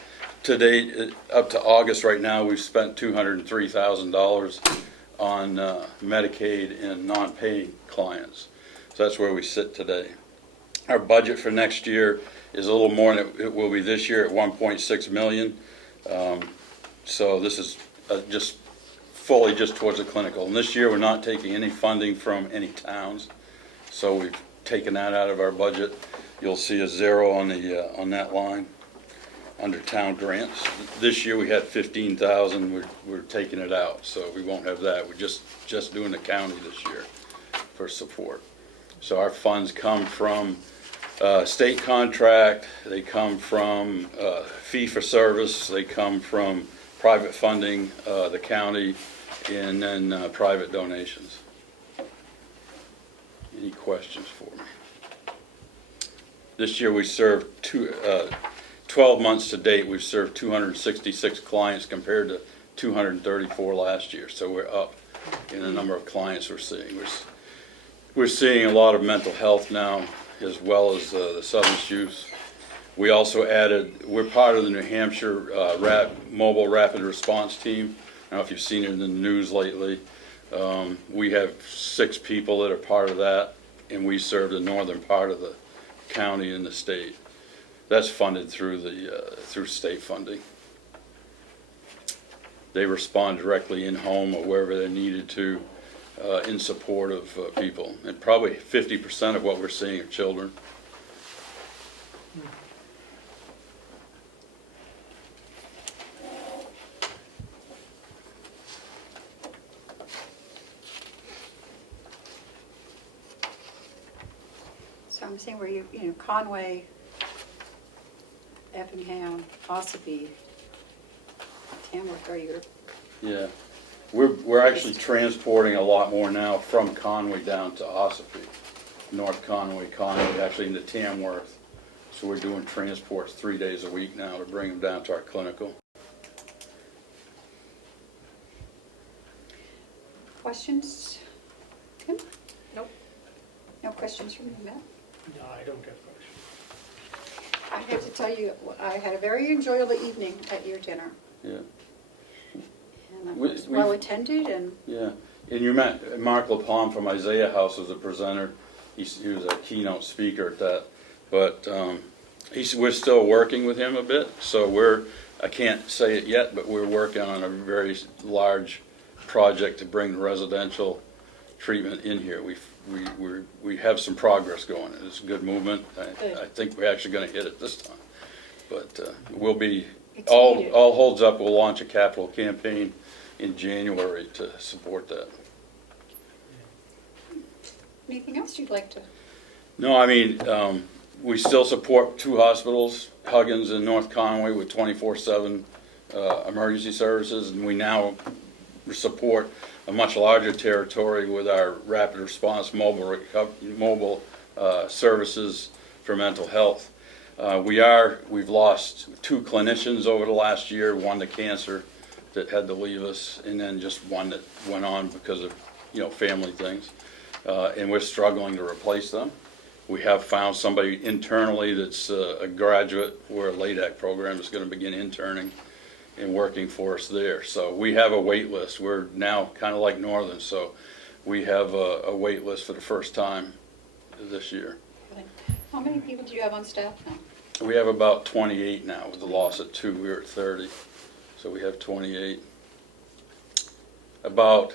To date, up to August right now, we've spent $203,000 on Medicaid and non-paying clients. So that's where we sit today. Our budget for next year is a little more than it will be this year at $1.6 million. So this is just fully just towards the clinical. And this year we're not taking any funding from any towns. So we've taken that out of our budget. You'll see a zero on the on that line under town grants. This year we had $15,000. We're taking it out, so we won't have that. We're just doing the county this year for support. So our funds come from state contract, they come from fee for service, they come from private funding, the county, and then private donations. Any questions for me? This year we served 12 months to date, we've served 266 clients compared to 234 last year. So we're up in the number of clients we're seeing. We're seeing a lot of mental health now, as well as the substance use. We also added, we're part of the New Hampshire Mobile Rapid Response Team. I don't know if you've seen it in the news lately. We have 6 people that are part of that, and we serve the northern part of the county and the state. That's funded through through state funding. They respond directly in home or wherever they're needed to in support of people. And probably 50% of what we're seeing are children. So I'm saying where you know, Conway, Effingham, Ossipee, Tamworth, are your, Yeah. We're actually transporting a lot more now from Conway down to Ossipee, North Conway, actually into Tamworth. So we're doing transports 3 days a week now to bring them down to our clinical. questions? Tim? Nope. No questions from you, Matt? No, I don't have questions. I have to tell you, I had a very enjoyable evening at your dinner. Yeah. And it We- was we've- well attended and Yeah, and you met Mark LaPalme from Isaiah House as a presenter. He was a keynote speaker at that. But we're still working with him a bit, so I can't say it yet, but we're working on a very large project to bring residential treatment in here. We have some progress going. It's a good movement. I think we're actually going to hit it this time. But we'll be, It's all needed. holds up, we'll launch a capital campaign in January to support that. anything else you'd like to? No, I mean, We still support 2 hospitals, Huggins and North Conway, with 24/7 emergency services, and we now support a much larger territory with our rapid response mobile services for mental health. We've lost 2 clinicians over the last year, one to cancer that had to leave us, and then just one that went on because of, family things. And we're struggling to replace them. We have found somebody internally that's a graduate where a LADAC program is going to begin interning and working for us there. So we have a wait list. We're now kind of like Northern, so we have a wait list for the first time this year. How many people do you have on staff now? We have about 28 now with the loss of 2. We were at 30, so we have 28. About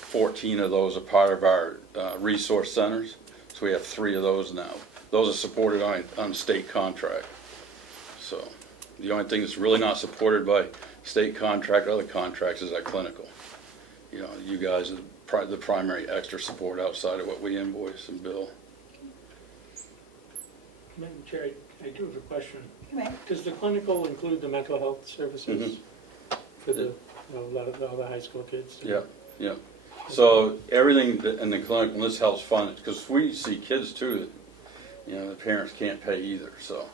14 of those are part of our resource centers, so we have 3 of those now. Those are supported on state contract. So the only thing that's really not supported by state contract or other contracts is our clinical. You guys are the primary extra support outside of what we invoice and bill. Madam Chair, I do have a question. You may. Does the clinical include the mental health services for the, all the high school kids? Yeah. So everything in the clinic, and this helps fund it, because we see kids too that, the parents can't pay either. So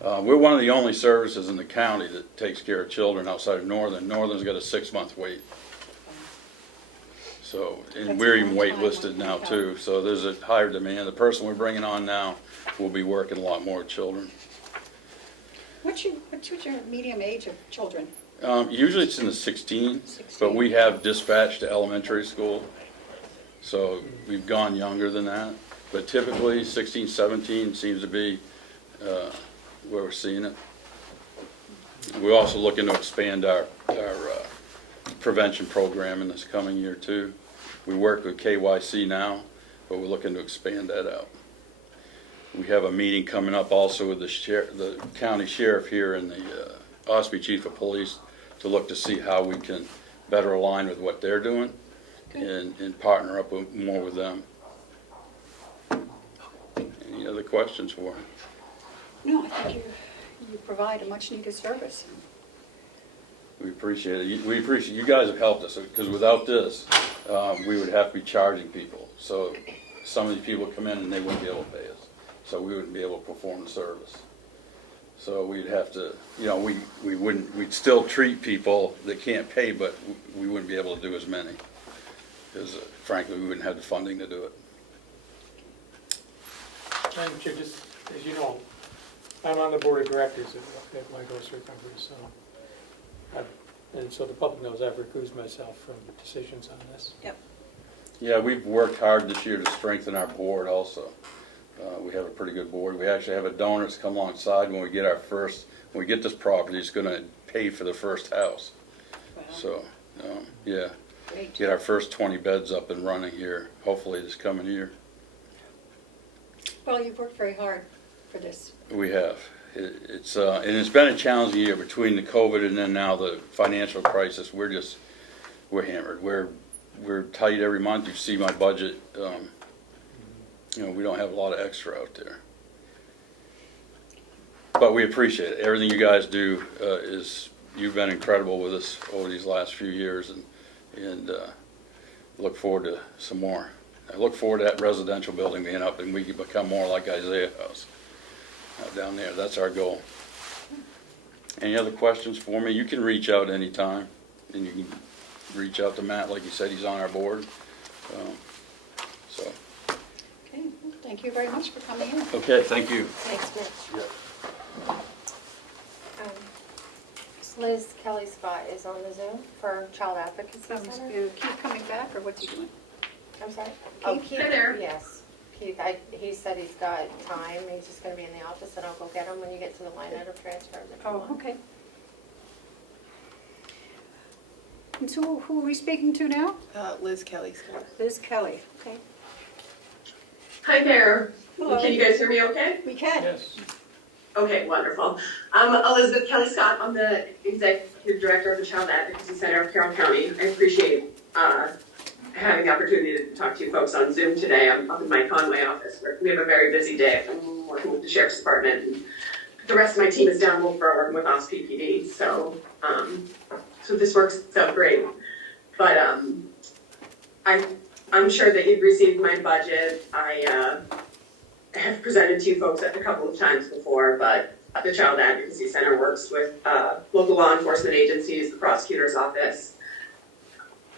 we're one of the only services in the county that takes care of children outside of Northern. Northern's got a 6-month wait. So, and That's we're a even long time waitlisted now too. So there's a higher demand. The person we're bringing on now will be working a lot more with children. What's your medium age of children? Usually it's in the 16, but we have dispatched to elementary school, so we've gone younger than that. But typically 16, 17 seems to be where we're seeing it. We're also looking to expand our prevention program in this coming year too. We work with KYC now, but we're looking to expand that out. We have a meeting coming up also with the county sheriff here and the Ospey chief of police to look to see how we can better align with what they're doing and partner up more with them. Any other questions for him? No, I think you provide a much needed service. We appreciate it. We appreciate you guys have helped us, because without this, we would have to be charging people. So some of these people come in and they wouldn't be able to pay us. So we wouldn't be able to perform the service. So we'd have to, we'd still treat people that can't pay, but we wouldn't be able to do as many. Because frankly, we wouldn't have the funding to do it. Madam Chair, just as you know, I'm on the board of directors at my grocery company, and so the public knows I've recused myself from decisions on this. Yep. Yeah, we've worked hard this year to strengthen our board also. We have a pretty good board. We actually have a donor that's come alongside when we get this property, it's going to pay for the first house. Wow. So, yeah, Great. get our first 20 beds up and running here, hopefully this coming year. Well, you've worked very hard for this. We have. And it's been a challenging year between the COVID and then now the financial crisis. We're hammered. We're tight every month. You see my budget. We don't have a lot of extra out there. But we appreciate it. Everything you guys do you've been incredible with us over these last few years, and look forward to some more. I look forward to that residential building being up and we can become more like Isaiah House down there. That's our goal. Any other questions for me? You can reach out anytime, and you can reach out to Matt. Like you said, he's on our board. Okay, well, thank you very much for coming in. Okay, thank you. Thanks, Mitch. Yeah. Liz Kelly Scott is on the Zoom for Child Advocacy Center. Keith coming back, or what's he doing? I'm sorry? Keith? Hi there. Yes. Keith, he said he's got time. He's just going to be in the office, and I'll go get him when you get to the line item transfer. Oh, okay. And so who are we speaking to now? Liz Kelly Scott. Liz Kelly, okay. Hi there. Hello. Can you guys hear me okay? We can. Yes. Okay, wonderful. I'm Elizabeth Kelly Scott. I'm the Executive Director of the Child Advocacy Center of Carroll County. I appreciate having the opportunity to talk to you folks on Zoom today. I'm up in my Conway office where we have a very busy day. I'm working with the Sheriff's Department, and the rest of my team is down in Wolfboro working with Ops PPD. So this works out great. But I'm sure that you've received my budget. I have presented to you folks a couple of times before, but the Child Advocacy Center works with local law enforcement agencies, the prosecutor's office,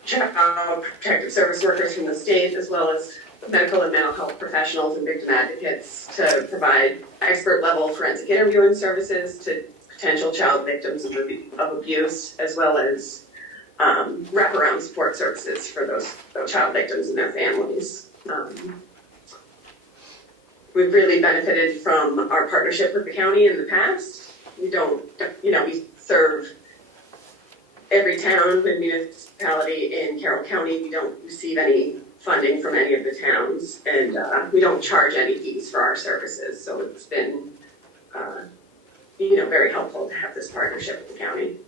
child protective service workers from the state, as well as medical and mental health professionals and victim advocates to provide expert level forensic interviewing services to potential child victims of abuse, as well as wraparound support services for those child victims and their families. We've really benefited from our partnership with the county in the past. We we serve every town and municipality in Carroll County. We don't receive any funding from any of the towns, and we don't charge any fees for our services. So it's been, very helpful to have this partnership with the county.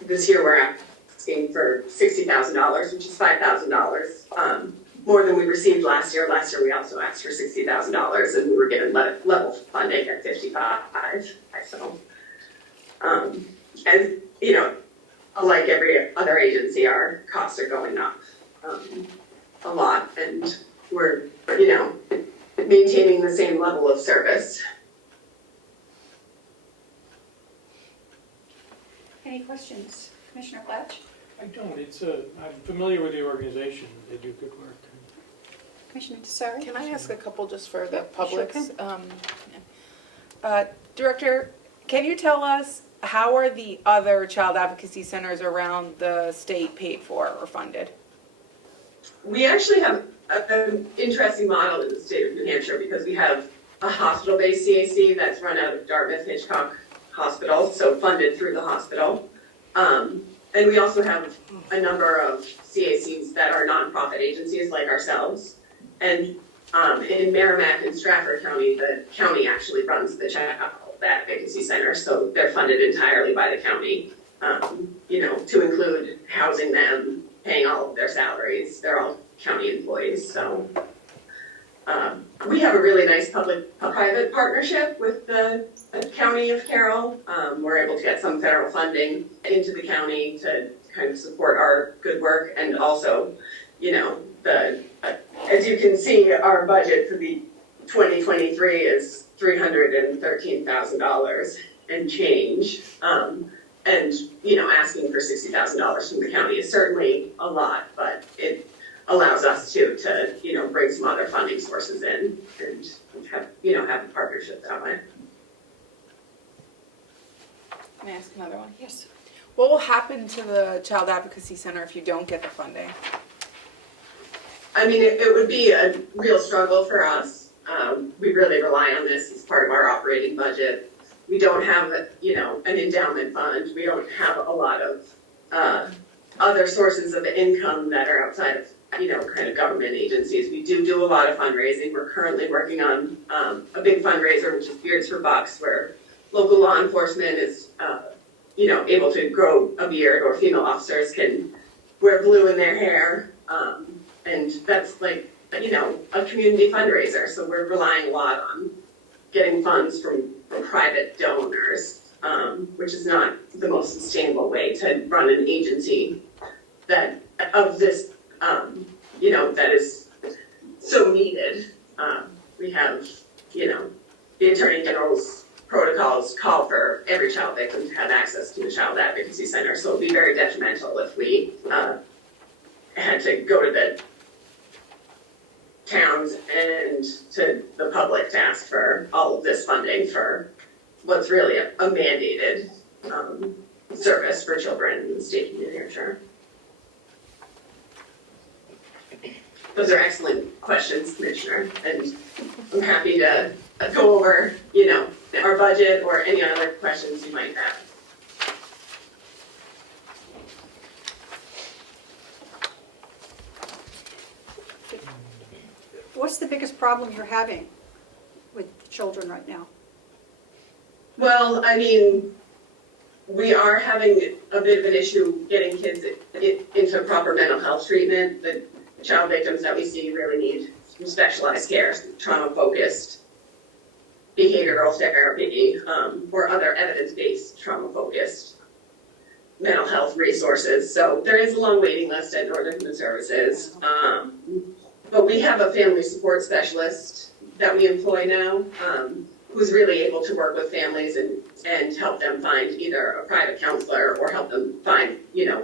This year we're asking for $60,000, which is $5,000 more than we received last year. Last year we also asked for $60,000, and we were given level funding at $55,000. So, and like every other agency, our costs are going up a lot, and we're maintaining the same level of service. Any questions? Commissioner Platch? I don't, I'm familiar with the organization, they do good work. Commissioner Desari? Can I ask a couple just for the Yep, public? sure Director, can you tell us how are the other child advocacy centers around the state paid for or funded? We actually have an interesting model in the state of New Hampshire because we have a hospital-based CAC that's run out of Dartmouth Hitchcock Hospital, so funded through the hospital. And we also have a number of CACs that are nonprofit agencies like ourselves. And in Merrimack and Stratford County, the county actually runs the Child Advocacy Center, so they're funded entirely by the county, to include housing them, paying all of their salaries. They're all county employees, so. We have a really nice public-private partnership with the County of Carroll. We're able to get some federal funding into the county to kind of support our good work, and also, as you can see, our budget for the 2023 is $313,000 and change. And asking for $60,000 from the county is certainly a lot, but it allows us to bring some other funding sources in and have a partnership that way. Can I ask another one? Yes. What will happen to the Child Advocacy Center if you don't get the funding? I mean, it would be a real struggle for us. We really rely on this as part of our operating budget. We don't have, an endowment fund. We don't have a lot of other sources of income that are outside of, kind of government agencies. We do a lot of fundraising. We're currently working on a big fundraiser, which is Beards for Bucks, where local law enforcement is, able to grow a beard, or female officers can wear blue in their hair. And that's like, a community fundraiser. So we're relying a lot on getting funds from private donors, which is not the most sustainable way to run an agency that is so needed. We have, the Attorney General's protocols call for every child victim to have access to the Child Advocacy Center, so it would be very detrimental if we had to go to the towns and to the public to ask for all of this funding for what's really a mandated service for children in the state of New Hampshire. Those are excellent questions, Commissioner, and I'm happy to go over, our budget or any other questions you might have. What's the biggest problem you're having with children right now? Well, I mean, we are having a bit of an issue getting kids into proper mental health treatment. The child victims that we see really need some specialized care, trauma-focused behavioral therapy, or other evidence-based trauma-focused mental health resources. So there is a long waiting list at Northern Human Services. But we have a family support specialist that we employ now, who's really able to work with families and help them find either a private counselor or help them find,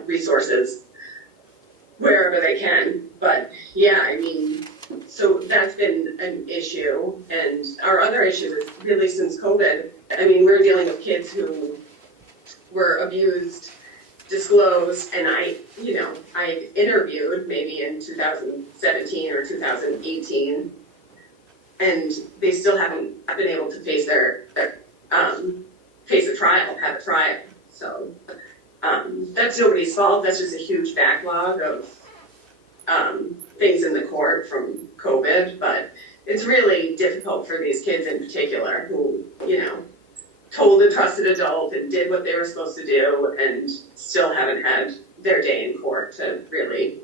resources wherever they can. But yeah, I mean, so that's been an issue. And our other issue is really since COVID, I mean, we're dealing with kids who were abused, disclosed, and I interviewed maybe in 2017 or 2018, and they still haven't been able to face face a trial, have a trial. So that's nobody's fault. That's just a huge backlog of things in the court from COVID. But it's really difficult for these kids in particular who, told a trusted adult and did what they were supposed to do and still haven't had their day in court to really,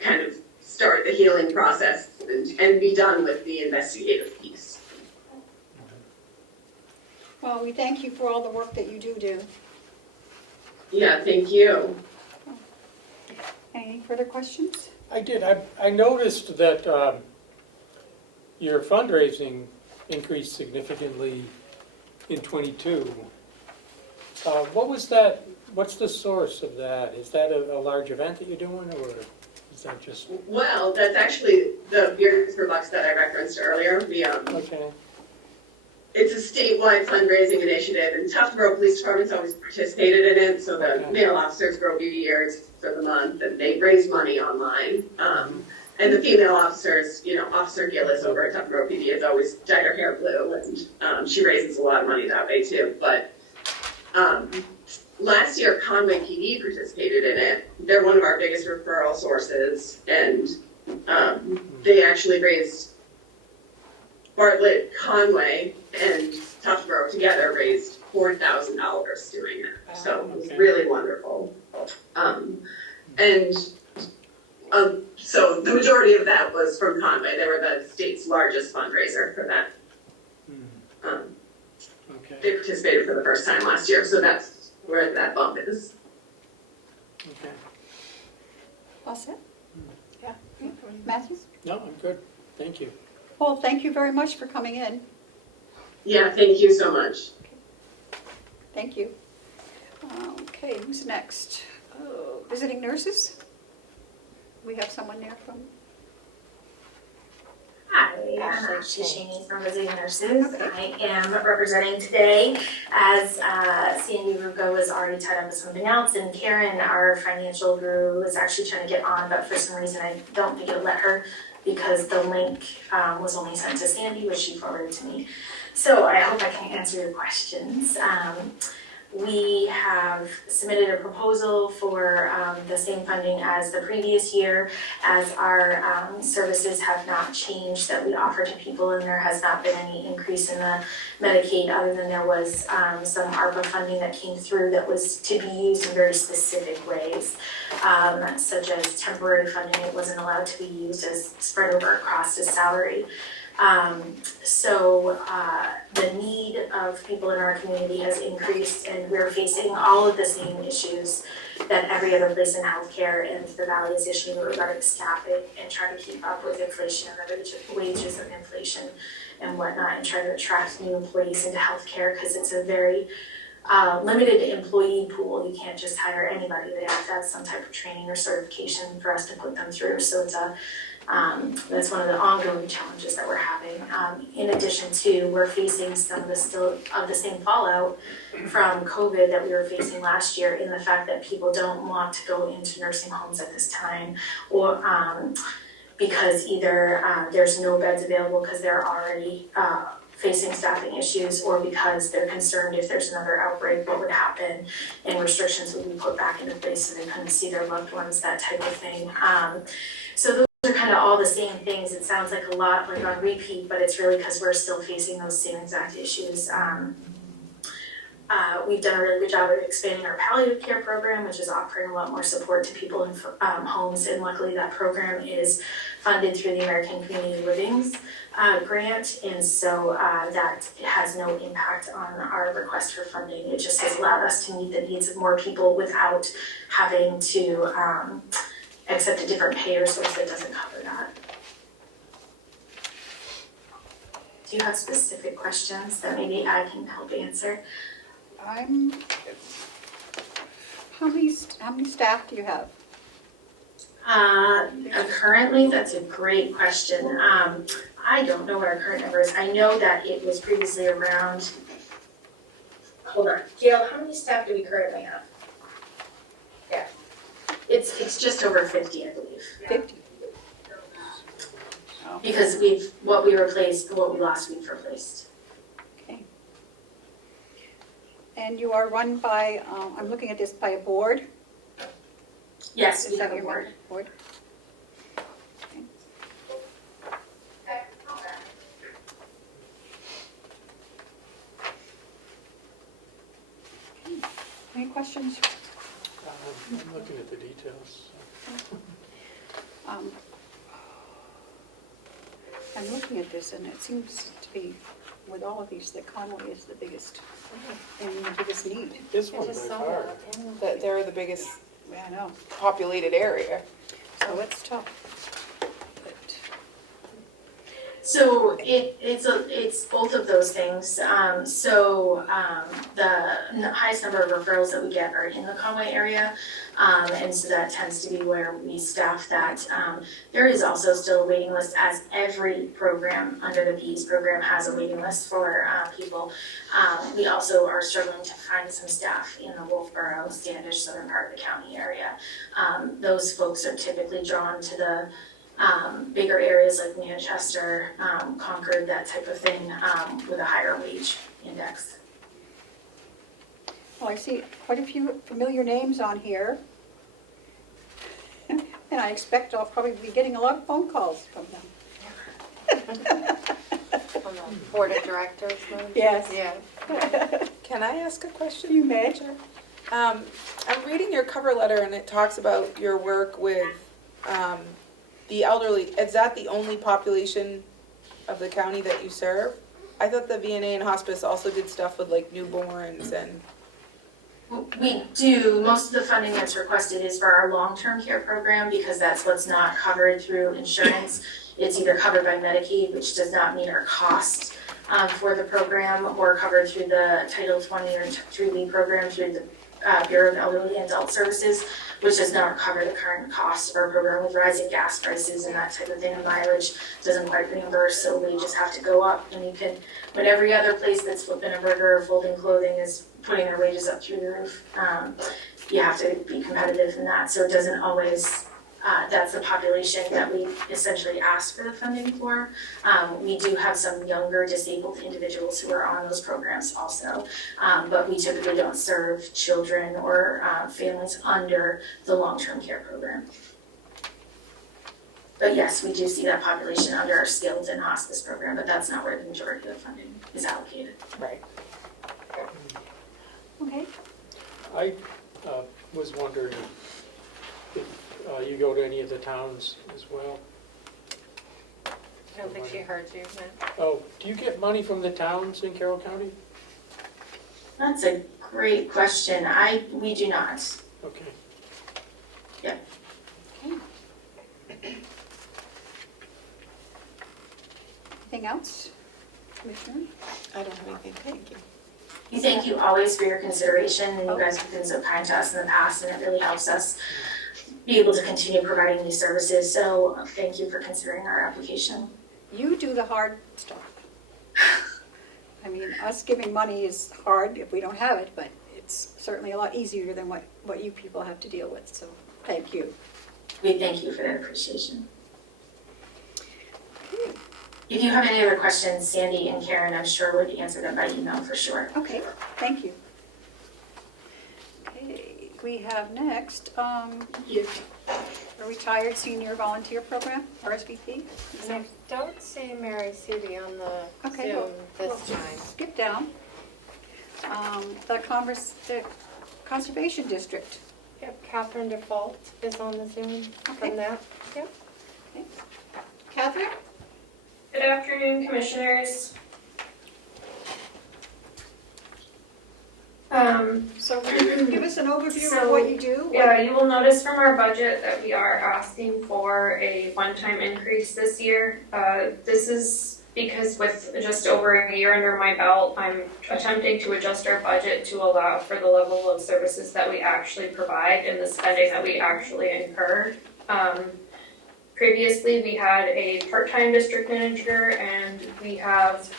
kind of start the healing process and be done with the investigative piece. Well, we thank you for all the work that you do. Yeah, thank you. Any further questions? I did. I noticed that your fundraising increased significantly in '22. What was that? What's the source of that? Is that a large event that you're doing, or is that just? Well, that's actually the Beers for Bucks that I referenced earlier. Okay. It's a statewide fundraising initiative, and Tuftonboro Police Department's always participated in it. So the male officers grow beards for the month, and they raise money online. And the female officers, Officer Gillis over at Tuftonboro PD has always dyed her hair blue, and she raises a lot of money that way too. But last year, Conway PD participated in it. They're one of our biggest referral sources, and they actually raised, Bartlett, Conway, and Tuftonboro together raised $4,000 doing it. So it was really wonderful. So the majority of that was from Conway. They were the state's largest fundraiser for that. Okay. They participated for the first time last year, so that's where that bump is. Okay. All set? Yeah. Matthew? No, I'm good. Thank you. Well, thank you very much for coming in. Yeah, thank you so much. Thank you. Okay, who's next? Visiting nurses? We have someone there from? Hi, I'm Ashley Cheney from Visiting Nurses. I am representing today as Sandy Rugo was already tied up with something else, and Karen, our financial guru, is actually trying to get on, but for some reason I don't think it'll let her because the link was only sent to Sandy, which she forwarded to me. So I hope I can answer your questions. We have submitted a proposal for the same funding as the previous year, as our services have not changed that we offer to people, and there has not been any increase in the Medicaid, other than there was some ARPA funding that came through that was to be used in very specific ways, such as temporary funding. It wasn't allowed to be used as spread over across as salary. The need of people in our community has increased, and we're facing all of the same issues that every other place in healthcare, and the Valley is issuing regarding staffing and trying to keep up with inflation and the wages of inflation and whatnot, and trying to attract new employees into healthcare because it's a very limited employee pool. You can't just hire anybody. They have to have some type of training or certification for us to put them through. So it's that's one of the ongoing challenges that we're having. In addition to, we're facing some of the same fallout from COVID that we were facing last year, in the fact that people don't want to go into nursing homes at this time, or because either there's no beds available because they're already facing staffing issues, or because they're concerned if there's another outbreak, what would happen, and restrictions would be put back into place so they couldn't see their loved ones, that type of thing. So those are kind of all the same things. It sounds like a lot like on repeat, but it's really because we're still facing those same exact issues. We've done a really good job of expanding our palliative care program, which is offering a lot more support to people in homes, and luckily that program is funded through the American Community Living's grant, and so that has no impact on our request for funding. It just has allowed us to meet the needs of more people without having to accept a different payer source that doesn't cover that. Do you have specific questions that maybe I can help answer? How many staff do you have? Currently, that's a great question. I don't know what our current number is. I know that it was previously around, hold on, Gail, how many staff do we currently have? Yeah, it's just over 50, I believe. 50? Because what we lost, we've replaced. Okay. And you are run by, I'm looking at this, by a board? Yes, Is we that have a your board. board? Okay. Any questions? I'm looking at the details. I'm looking at this, and it seems to be, with all of these, that Conway is the biggest, and the biggest need. This one by far. That they're the biggest Yeah, I know, populated area. so it's tough. But So it's both of those things. The highest number of referrals that we get are in the Conway area, and so that tends to be where we staff that. There is also still a waiting list, as every program under the PEAS program has a waiting list for people. We also are struggling to find some staff in the Wolfboro, Standish, southern part of the county area. Those folks are typically drawn to the bigger areas like Manchester, Concord, that type of thing, with a higher wage index. Well, I see quite a few familiar names on here. And I expect I'll probably be getting a lot of phone calls from them. From the board of directors, maybe? Yes. Yeah. Can I ask a question? You may. I'm reading your cover letter and it talks about your work with the elderly. Is that the only population of the county that you serve? I thought the VNA and hospice also did stuff with like newborns and... We do. Most of the funding that's requested is for our long-term care program, because that's what's not covered through insurance. It's either covered by Medicaid, which does not meet our costs for the program, or covered through the Title 20 or 3B program through the Bureau of Elderly and Adult Services, which does not cover the current costs of our program with rising gas prices and that type of thing. And mileage doesn't quite reimburse, so we just have to go up. And you can, when every other place that's flipping a burger or folding clothing is putting their wages up through the roof, you have to be competitive in that. So it doesn't always, that's the population that we essentially ask for the funding for. We do have some younger disabled individuals who are on those programs also, but we typically don't serve children or families under the long-term care program. But yes, we do see that population under our skilled and hospice program, but that's not where the majority of the funding is allocated. Right. Okay. I was wondering if you go to any of the towns as well? I don't think she heard you, no. Oh, do you get money from the towns in Carroll County? That's a great question. We do not. Okay. Yeah. Anything else, Commissioner? I don't have anything. Thank you. We thank you always for your consideration, and you guys have been so kind to us in the past, and it really helps us be able to continue providing these services. So thank you for considering our application. You do the hard stuff. I mean, us giving money is hard if we don't have it, but it's certainly a lot easier than what you people have to deal with, so thank you. We thank you for that appreciation. If you have any other questions, Sandy and Karen, I'm sure would answer them by email for sure. Okay, thank you. Okay, we have next, a retired senior volunteer program, RSVP. I don't see Mary Sudi on the Okay, Zoom we'll this time. skip down. The Conservation District. Yep, Catherine Default is on the Zoom Okay. from that. Yep. Catherine? Good afternoon, Commissioners. So give us an overview of what you do. Yeah, you will notice from our budget that we are asking for a one-time increase this year. This is because with just over a year under my belt, I'm attempting to adjust our budget to allow for the level of services that we actually provide and the spending that we actually incur. Previously, we had a part-time district manager, and we have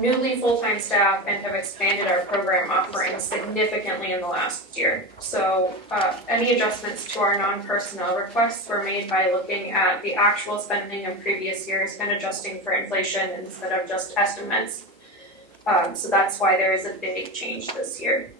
newly full-time staff and have expanded our program offerings significantly in the last year. So any adjustments to our non-personnel requests were made by looking at the actual spending of previous years and adjusting for inflation instead of just estimates. So that's why there is a big change this year.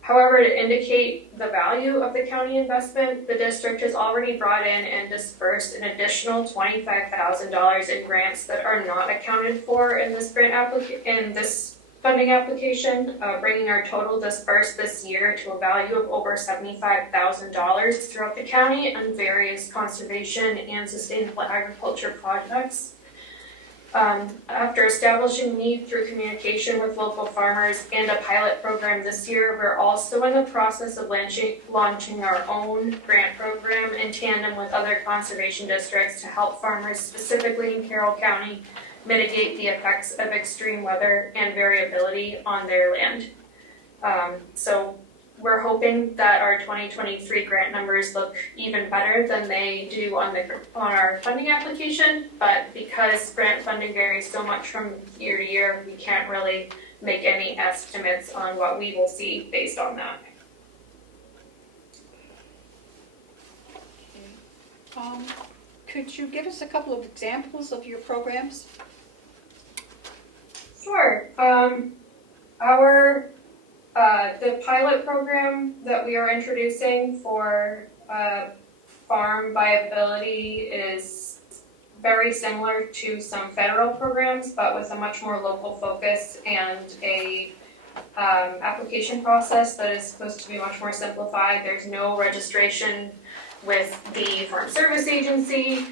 However, to indicate the value of the county investment, the district has already brought in and dispersed an additional $25,000 in grants that are not accounted for in this this funding application, bringing our total dispersed this year to a value of over $75,000 throughout the county on various conservation and sustainable agriculture projects. After establishing need through communication with local farmers and a pilot program this year, we're also in the process of launching our own grant program in tandem with other conservation districts to help farmers, specifically in Carroll County, mitigate the effects of extreme weather and variability on their land. So we're hoping that our 2023 grant numbers look even better than they do on our funding application, but because grant funding varies so much from year to year, we can't really make any estimates on what we will see based on that. Could you give us a couple of examples of your programs? Sure. The pilot program that we are introducing for farm viability is very similar to some federal programs, but with a much more local focus and a application process that is supposed to be much more simplified. There's no registration with the Farm Service Agency.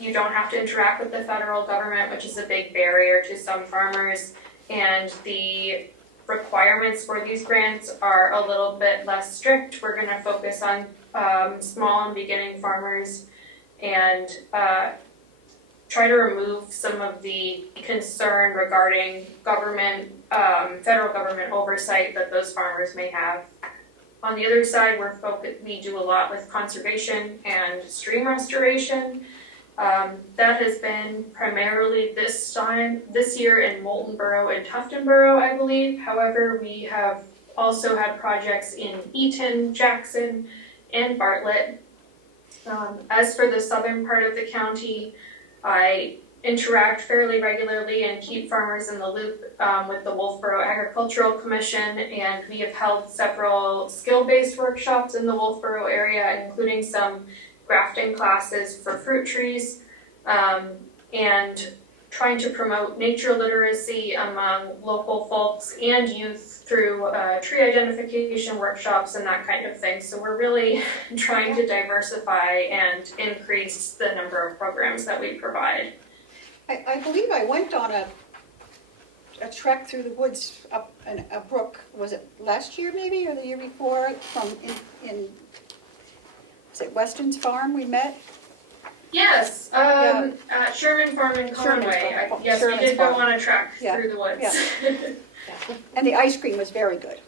You don't have to interact with the federal government, which is a big barrier to some farmers, and the requirements for these grants are a little bit less strict. We're going to focus on small and beginning farmers and try to remove some of the concern regarding federal government oversight that those farmers may have. On the other side, we do a lot with conservation and stream restoration. That has been primarily this year in Moulton Borough and Tufton Borough, I believe. However, we have also had projects in Eaton, Jackson, and Bartlett. As for the southern part of the county, I interact fairly regularly and keep farmers in the loop with the Wolfboro Agricultural Commission, and we have held several skill-based workshops in the Wolfboro area, including some grafting classes for fruit trees, and trying to promote nature literacy among local folks and youth through tree identification workshops and that kind of thing. So we're really trying to diversify and increase the number of programs that we provide. I believe I went on a trek through the woods up a brook, was it last year maybe, or the year before, is it Weston's Farm we met? Yes, at Sherman Farm in Conway. Yes, we did go on a trek through the woods. Yeah. And the ice cream was very good.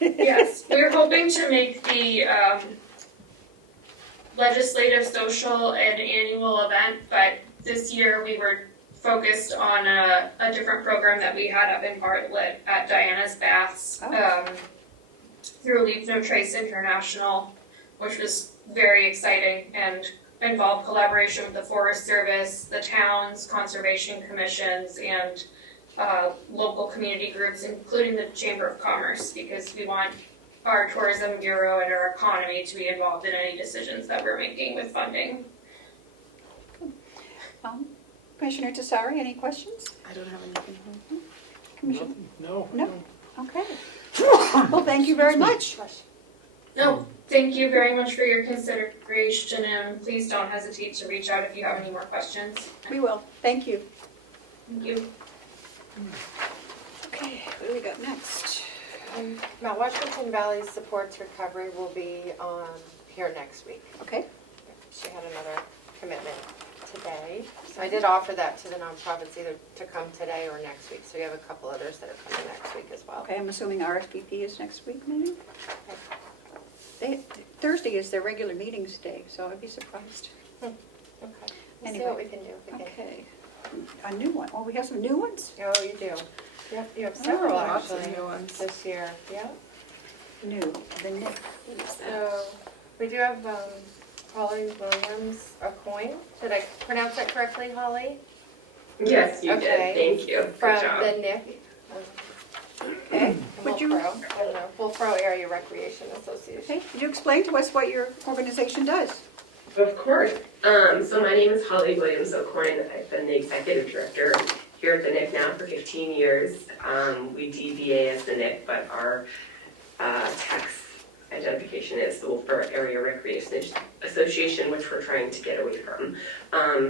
Yes, we're hoping to make the legislative, social, and annual event, but this year we were focused on a different program that we had up in Bartlett at Diana's Baths through Leave No Trace International, which was very exciting and involved collaboration with the Forest Service, the towns, conservation commissions, and local community groups, including the Chamber of Commerce, because we want our tourism bureau and our economy to be involved in any decisions that we're making with funding. Commissioner Tessari, any questions? I don't have anything. Commissioner? No. No? Okay. Well, thank you very much. No, thank you very much for your consideration, and please don't hesitate to reach out if you have any more questions. We will. Thank you. Thank you. Okay, what do we got next? Mount Washington Valley Supports Recovery will be on here next week. Okay. She had another commitment today. So I did offer that to the nonprofits either to come today or next week. So we have a couple others that are coming next week as well. Okay, I'm assuming RSVP is next week, maybe? Thursday is their regular meetings day, so I'd be surprised. Okay. We'll see Anyway. what we can do. If we can. Okay. A new one. Oh, we have some new ones? Oh, you do. You have several lots of actually new ones. this year. Yeah. New, the Nick. So we do have Holly Williams, a coin. Did I pronounce that correctly, Holly? Yes, you Okay. did, thank you, From good job. the NIC. Okay. Would you, Wolfboro Area Recreation Association. okay, could you explain to us what your organization does? Of course. So my name is Holly Williams O'Coin. I've been the executive director here at the NIC now for 15 years. We DBA as the NIC, but our tax identification is the Wolfboro Area Recreation Association, which we're trying to get away from.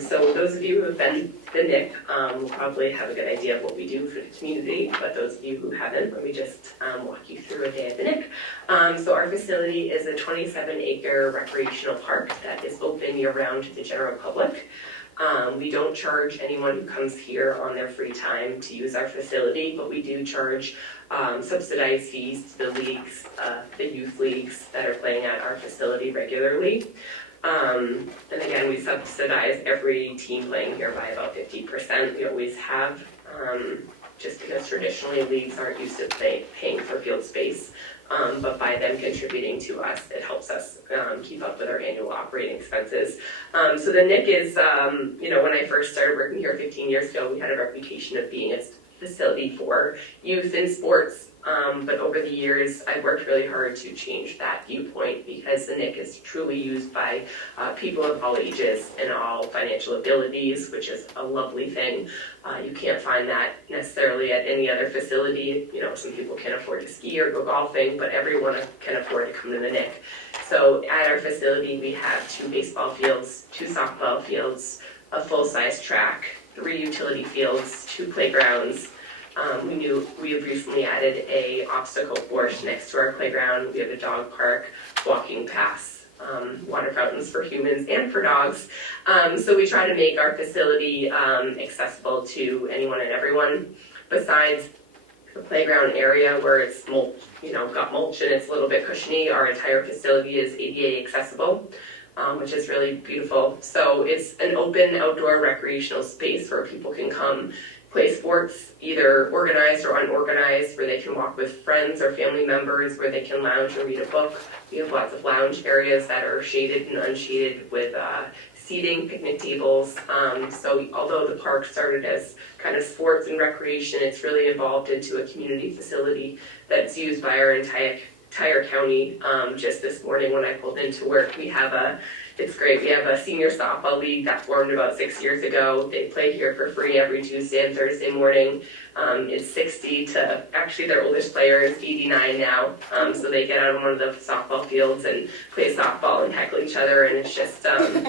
So those of you who have been to the NIC will probably have a good idea of what we do for the community, but those of you who haven't, let me just walk you through a day at the NIC. So our facility is a 27-acre recreational park that is open year-round to the general public. We don't charge anyone who comes here on their free time to use our facility, but we do charge subsidized fees to the leagues, the youth leagues that are playing at our facility regularly. And again, we subsidize every team playing here by about 50%. We always have, just because traditionally leagues aren't used to paying for field space. But by them contributing to us, it helps us keep up with our annual operating expenses. So the NIC is, when I first started working here 15 years ago, we had a reputation of being a facility for youth in sports. But over the years, I've worked really hard to change that viewpoint because the NIC is truly used by people of all ages and all financial abilities, which is a lovely thing. You can't find that necessarily at any other facility. Some people can afford to ski or go golfing, but everyone can afford to come to the NIC. So at our facility, we have 2 baseball fields, 2 softball fields, a full-size track, 3 utility fields, 2 playgrounds. We have recently added a obstacle course next to our playground. We have a dog park, walking paths, water fountains for humans and for dogs. So we try to make our facility accessible to anyone and everyone. Besides the playground area where it's got mulch and it's a little bit cushiony, our entire facility is ADA accessible. Which is really beautiful. So it's an open outdoor recreational space where people can come play sports, either organized or unorganized, where they can walk with friends or family members, where they can lounge or read a book. We have lots of lounge areas that are shaded and unshaded with seating, picnic tables. So although the park started as kind of sports and recreation, it's really evolved into a community facility that's used by our entire county. Just this morning when I pulled into work, it's great. We have a senior softball league that formed about 6 years ago. They play here for free every Tuesday and Thursday morning. It's 60 to, actually their oldest player is 89 now. So they get out on one of the softball fields and play softball and heckle each other. And it's just something,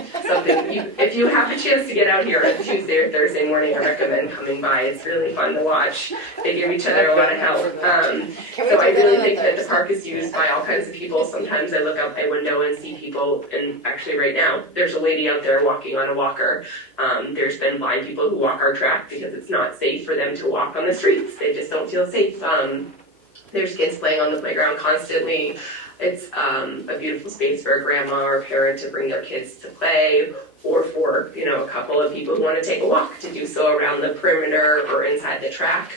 if you have a chance to get out here on Tuesday or Thursday morning, I recommend coming by. It's really fun to watch. They give each other a lot of help. So I really think that the park is used by all kinds of people. Sometimes I look out my window and see people, and actually right now, there's a lady out there walking on a walker. There's been blind people who walk our track because it's not safe for them to walk on the streets. They just don't feel safe. There's kids playing on the playground constantly. It's a beautiful space for a grandma or a parent to bring their kids to play, or for a couple of people who want to take a walk to do so around the perimeter or inside the track.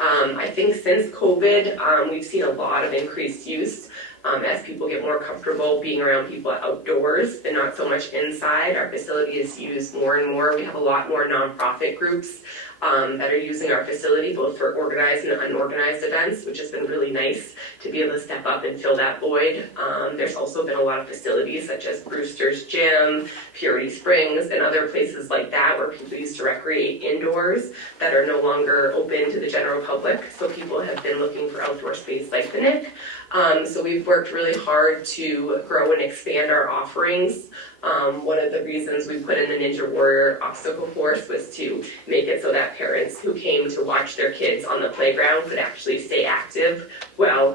I think since COVID, we've seen a lot of increased use as people get more comfortable being around people outdoors and not so much inside. Our facility is used more and more. We have a lot more nonprofit groups that are using our facility, both for organized and unorganized events, which has been really nice to be able to step up and fill that void. There's also been a lot of facilities such as Brewster's Gym, Purity Springs, and other places like that where people used to recreate indoors that are no longer open to the general public. So people have been looking for outdoor space like the Nick. So we've worked really hard to grow and expand our offerings. One of the reasons we put in the Ninja Warrior obstacle course was to make it so that parents who came to watch their kids on the playground could actually stay active. Well,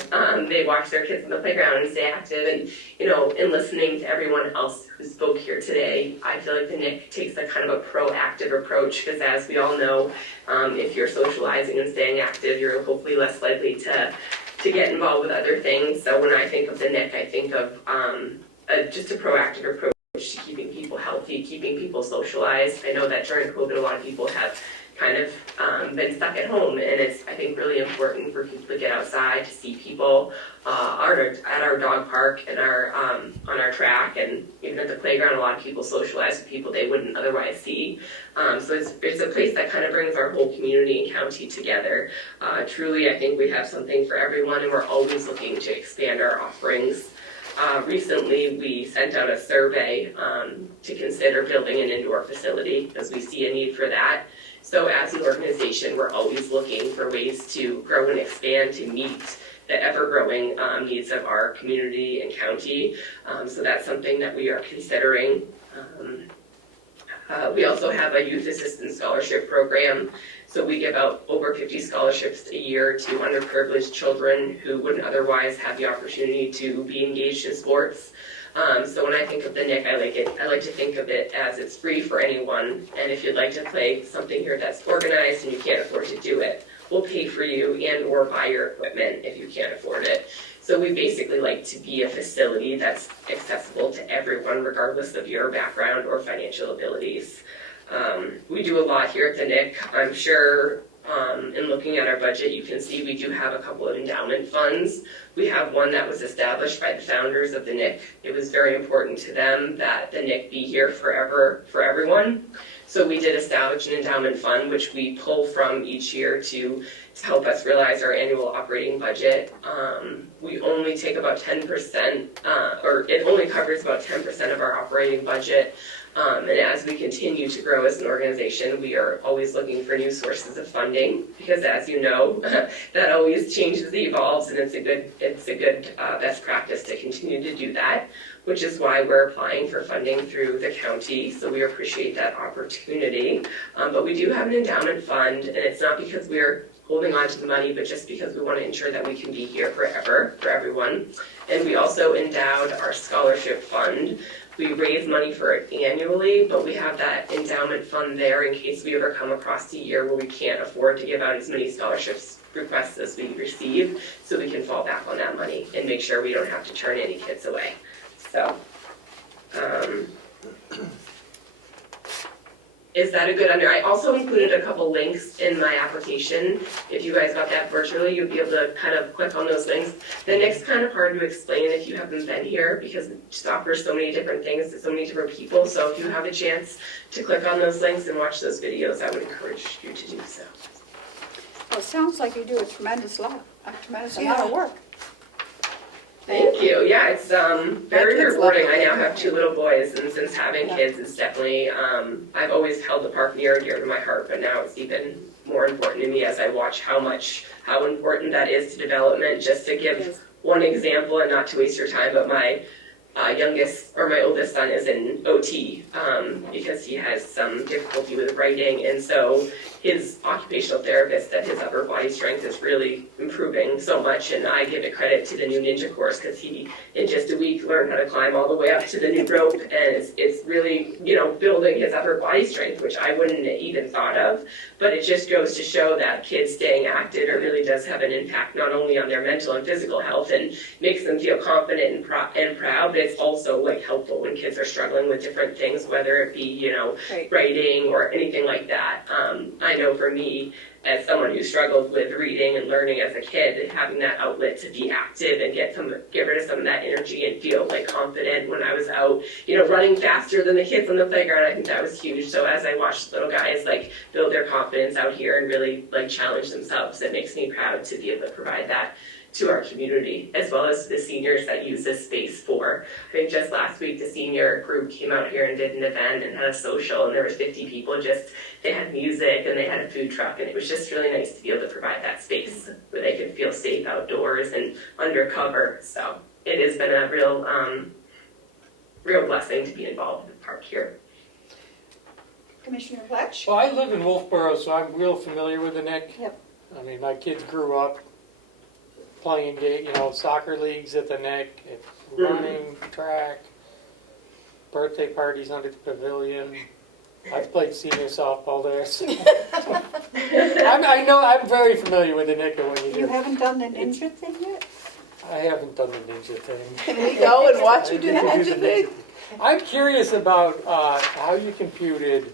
they watch their kids on the playground and stay active. And, you know, in listening to everyone else who spoke here today, I feel like the Nick takes a kind of a proactive approach because, as we all know, if you're socializing and staying active, you're hopefully less likely to get involved with other things. So when I think of the Nick, I think of just a proactive approach to keeping people healthy, keeping people socialized. I know that during COVID, a lot of people have kind of been stuck at home, and it's, I think, really important for people to get outside, to see people at our dog park and on our track, and even at the playground. A lot of people socialize with people they wouldn't otherwise see. So it's a place that kind of brings our whole community and county together. Truly, I think we have something for everyone, and we're always looking to expand our offerings. Recently, we sent out a survey to consider building an indoor facility because we see a need for that. So as an organization, we're always looking for ways to grow and expand to meet the ever-growing needs of our community and county. So that's something that we are considering. We also have a youth assistance scholarship program. So we give out over 50 scholarships a year to underprivileged children who wouldn't otherwise have the opportunity to be engaged in sports. So when I think of the Nick, I like to think of it as it's free for anyone. And if you'd like to play something here that's organized and you can't afford to do it, we'll pay for you and or buy your equipment if you can't afford it. So we basically like to be a facility that's accessible to everyone, regardless of your background or financial abilities. We do a lot here at the Nick. I'm sure in looking at our budget, you can see we do have a couple of endowment funds. We have one that was established by the founders of the Nick. It was very important to them that the Nick be here forever for everyone. So we did establish an endowment fund, which we pull from each year to help us realize our annual operating budget. We only take about 10%, or it only covers about 10% of our operating budget. And as we continue to grow as an organization, we are always looking for new sources of funding because, as you know, that always changes and evolves, and it's a good best practice to continue to do that, which is why we're applying for funding through the county. So we appreciate that opportunity. But we do have an endowment fund, and it's not because we're holding on to the money, but just because we want to ensure that we can be here forever for everyone. And we also endowed our scholarship fund. We raise money for it annually, but we have that endowment fund there in case we ever come across a year where we can't afford to give out as many scholarships requests as we receive, so we can fall back on that money and make sure we don't have to turn any kids away. So, is that a good I also included a couple links in my application. If you guys got that virtually, you'll be able to kind of click on those links. The Nick's kind of hard to explain if you haven't been here because it just offers so many different things to so many different people. So if you have a chance to click on those links and watch those videos, I would encourage you to do so. Well, it sounds like you do a tremendous amount of work. Thank you. Yeah, it's very rewarding. I now have 2 little boys, and since having kids, it's definitely, I've always held the park near and dear to my heart, but now it's even more important to me as I watch how important that is to development. Just to give one example, and not to waste your time, but my oldest son is in OT because he has some difficulty with writing, and so his occupational therapist said his upper body strength is really improving so much, and I give it credit to the new ninja course because he, in just a week, learned how to climb all the way up to the new rope, and it's really, building his upper body strength, which I wouldn't have even thought of, but it just goes to show that kids staying active, it really does have an impact not only on their mental and physical health and makes them feel confident and proud, but it's also helpful when kids are struggling with different things, whether it be, Right. writing or anything like that. I know for me, as someone who struggled with reading and learning as a kid, having that outlet to be active and get rid of some of that energy and feel like confident when I was out, running faster than the kids on the playground, I think that was huge. So as I watched little guys like build their confidence out here and really like challenge themselves, it makes me proud to be able to provide that to our community, as well as the seniors that use this space for. I think just last week, the senior group came out here and did an event and had a social, and there was 50 people. They had music and they had a food truck, and it was just really nice to be able to provide that space where they could feel safe outdoors and undercover. So it has been a real blessing to be involved in the park here. Commissioner Fletch? Well, I live in Wolfboro, so I'm real familiar with the Nick. Yep. I mean, my kids grew up playing soccer leagues at the Nick, running, track, birthday parties under the pavilion. I've played senior softball there. So. I'm very familiar with the Nick and what you do. You haven't done the ninja thing yet? I haven't done the ninja thing. Can we go and watch you do the ninja thing? I'm curious about how you computed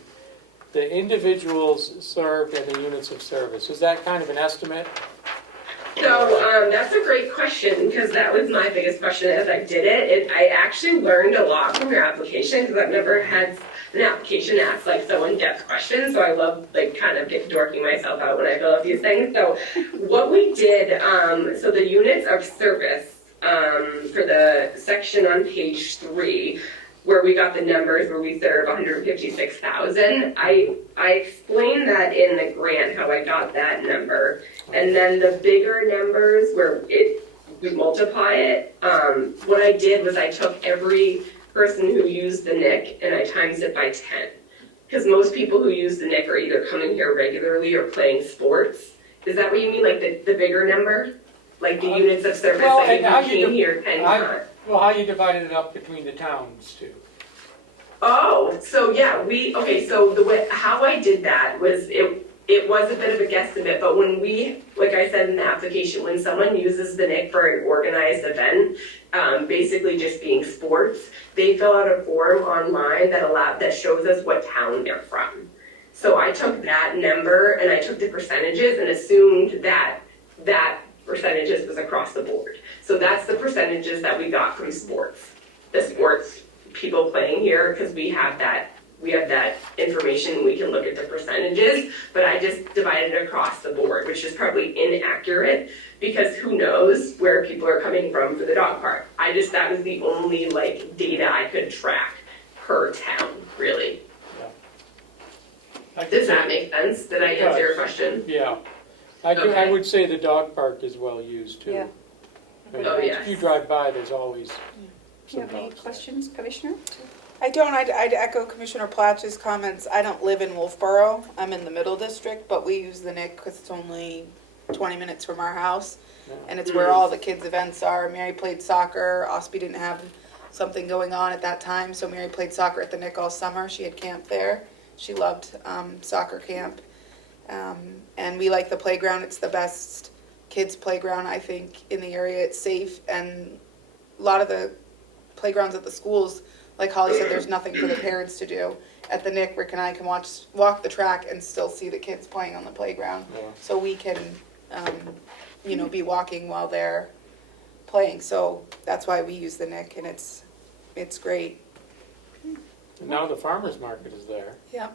the individuals served and the units of service. Is that kind of an estimate? So that's a great question, because that was my biggest question as I did it. I actually learned a lot from your application, because I've never had an application ask like so in-depth questions. So I love kind of dorking myself out when I fill out these things. So what we did, so the units of service for the section on page 3, where we got the numbers where we serve 156,000. I explained that in the grant how I got that number, and then the bigger numbers where we multiply it. What I did was I took every person who used the NIC and I times it by 10, because most people who use the NIC are either coming here regularly or playing sports. Is that what you mean, like the bigger number, like the units of service that you came here 10 times? Well, how you divided it up between the towns too? Oh, so yeah, so the way, how I did that was, it was a bit of a guesstimate, but when like I said in the application, when someone uses the NIC for an organized event, basically just being sports, they fill out a form online that shows us what town they're from. So I took that number and I took the percentages and assumed that percentages was across the board. So that's the percentages that we got from sports. The sports people playing here, because we have that information, we can look at the percentages, but I just divided it across the board, which is probably inaccurate, because who knows where people are coming from for the dog park. That was the only data I could track per town, really. Yeah. Does that make sense? Did I answer your question? Yeah. I would say the dog park is well used too. Yeah. I mean, yes. If you drive by, there's always Do you have any dogs. questions, Commissioner? I don't. I'd echo Commissioner Platch's comments. I don't live in Wolfboro. I'm in the Middle District, but we use the NIC because it's only 20 minutes from our house, and it's where all the kids' events are. Mary played soccer. Ospie didn't have something going on at that time, so Mary played soccer at the NIC all summer. She had camp there. She loved soccer camp, and we like the playground. It's the best kids' playground, I think, in the area. It's safe, and a lot of the playgrounds at the schools, like Holly said, there's nothing for the parents to do. At the NIC, Rick and I can walk the track and still see the kids playing on the playground. Yeah. So we can, be walking while they're playing. So that's why we use the NIC, and it's great. And now the farmer's market is there. Yeah.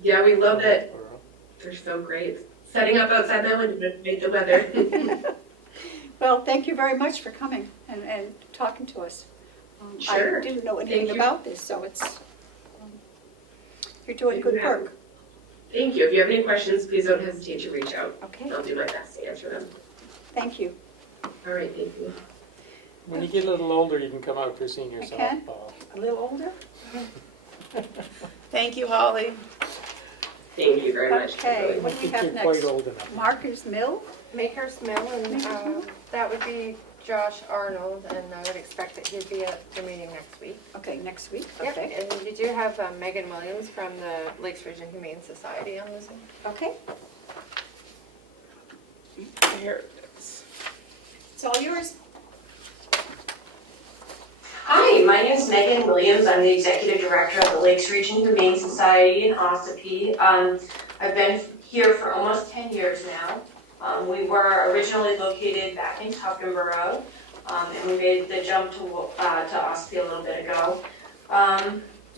Yeah, we love it. They're so great. Setting up outside my window to make the weather. Well, thank you very much for coming and talking to us. Sure. I didn't know anything Thank you. about this, so you're doing good work. Thank you. If you have any questions, please don't hesitate to reach out. Okay, I'll do my best to answer them. thank you. All right, thank you. When you get a little older, you can come out for senior I can? softball. A little older? Thank you, Holly. Thank you very much. Okay, what do we have You're next? quite old enough. Marcus Mill? Maker's Mill, and that would be Josh Arnold, and I would expect that he'd be at the meeting next week. Okay, next week, Yep, okay. and you do have Megan Williams from the Lakes Region Humane Society on this one. Okay, Here it is. it's all yours. Hi, my name is Megan Williams. I'm the Executive Director of the Lakes Region Humane Society in Ossipee. I've been here for almost 10 years now. We were originally located back in Tuftonboro, and we made the jump to Ospey a little bit ago.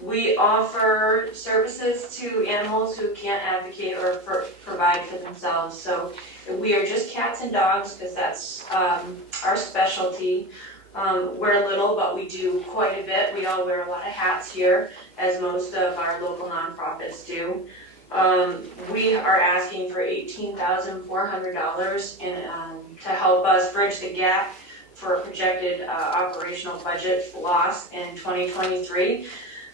We offer services to animals who can't advocate or provide for themselves. So we are just cats and dogs because that's our specialty. We're little, but we do quite a bit. We all wear a lot of hats here, as most of our local nonprofits do. We are asking for $18,400 to help us bridge the gap for a projected operational budget loss in 2023.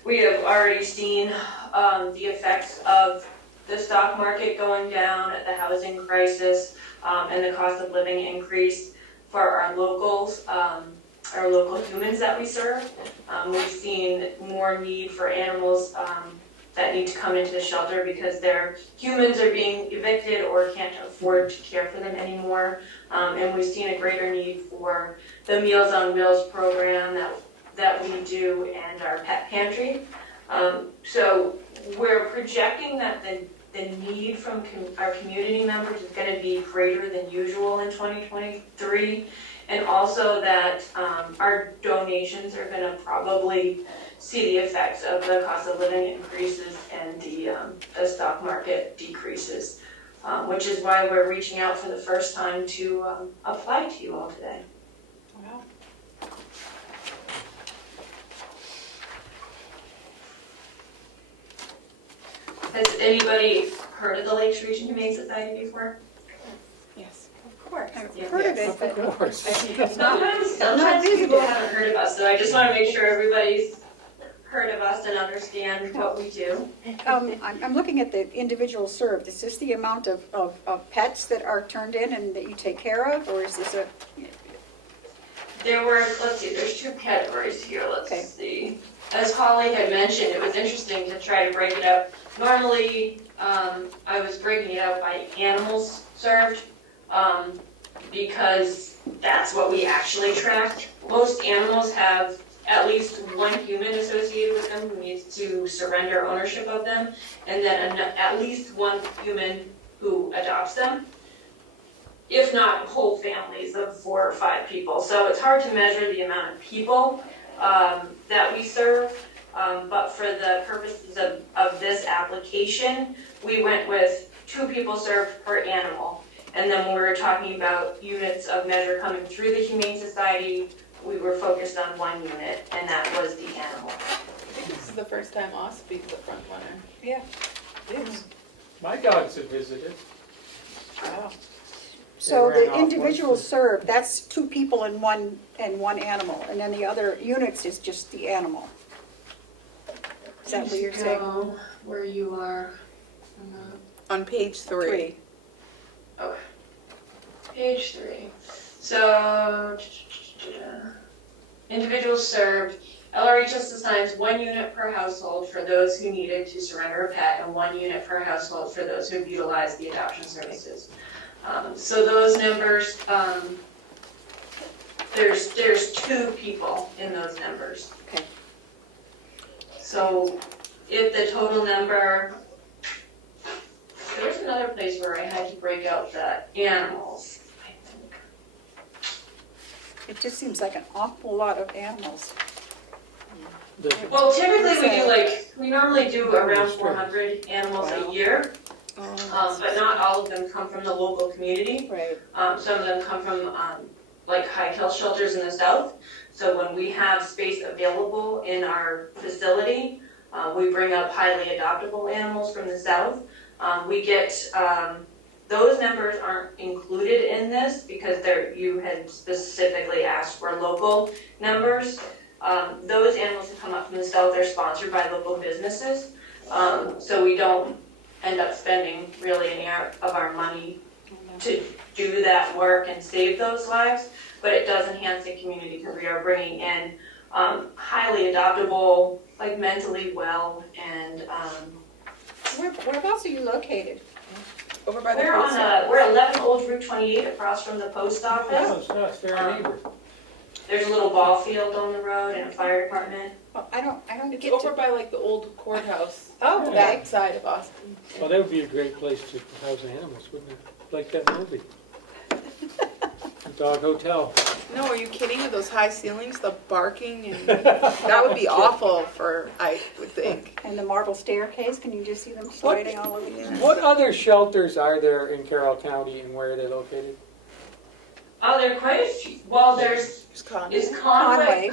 We have already seen the effects of the stock market going down, the housing crisis, and the cost of living increase for our locals, our local humans that we serve. We've seen more need for animals that need to come into the shelter because their humans are being evicted or can't afford to care for them anymore. And we've seen a greater need for the Meals on Wheels program that we do and our pet pantry. So we're projecting that the need from our community members is going to be greater than usual in 2023. And also that our donations are going to probably see the effects of the cost of living increases and the stock market decreases, which is why we're reaching out for the first time to apply to you all today. Wow. Has anybody heard of the Lakes Region Humane Society before? Yes. Of course, I've Yeah. heard of it, but Of course. Sometimes people haven't heard of us, so I just want to make sure everybody's heard of us and understand what we do. I'm looking at the individual served. Is this the amount of pets that are turned in and that you take care of, or is this a? There were, let's see, there's two categories here, let's Okay. see. As Holly had mentioned, it was interesting to try to break it up. Normally, I was breaking it out by animals served, because that's what we actually track. Most animals have at least one human associated with them who needs to surrender ownership of them, and then at least one human who adopts them, if not whole families of 4 or 5 people. So it's hard to measure the amount of people that we serve, but for the purposes of this application, we went with 2 people served per animal. And then when we were talking about units of measure coming through the Humane Society, we were focused on 1 unit, and that was the animal. I think this is the first time Ospey's the front runner. Yeah, it is. My dogs have visited. Wow. So ran the off individual once. served, that's 2 people and one animal, and then the other units is just the animal. Is that what you're saying? Go where you are. On page 3. Okay. Page 3. So, individuals served. LRHS assigns 1 unit per household for those who needed to surrender a pet and 1 unit per household for those who have utilized the adoption services. So those numbers, there's 2 people in those numbers. Okay. So if the total number, there's another place where I had to break out the animals, I think. It just seems like an awful lot of animals. Well, typically we normally do around 400 animals a year, but not all of them come from the local community. Right. Some of them come from like high-tail shelters in the south. So when we have space available in our facility, we bring up highly adoptable animals from the south. We get, those numbers aren't included in this because you had specifically asked for local numbers. Those animals that come up from the south are sponsored by local businesses. So we don't end up spending really any of our money to do that work and save those lives, but it does enhance the community because we are bringing in highly adoptable, like mentally well, and Whereabouts are you located? Over by the we're 11 Old Route 28 across from the post office. Oh, it's they're a neighbor. There's a little ball field on the road and a fire department. Well, I don't It's get over to. by like the old courthouse, Oh, the okay. back side of Austin. Well, that would be a great place to house animals, wouldn't it? Like that movie. The Dog Hotel. No, are you kidding with those high ceilings, the barking and, that would be awful for, I would think. And the marble staircase, can you just see them sliding all over you? What other shelters are there in Carroll County and where are they located? Oh, there are quite a few. Well, there's, It's con- is Conway.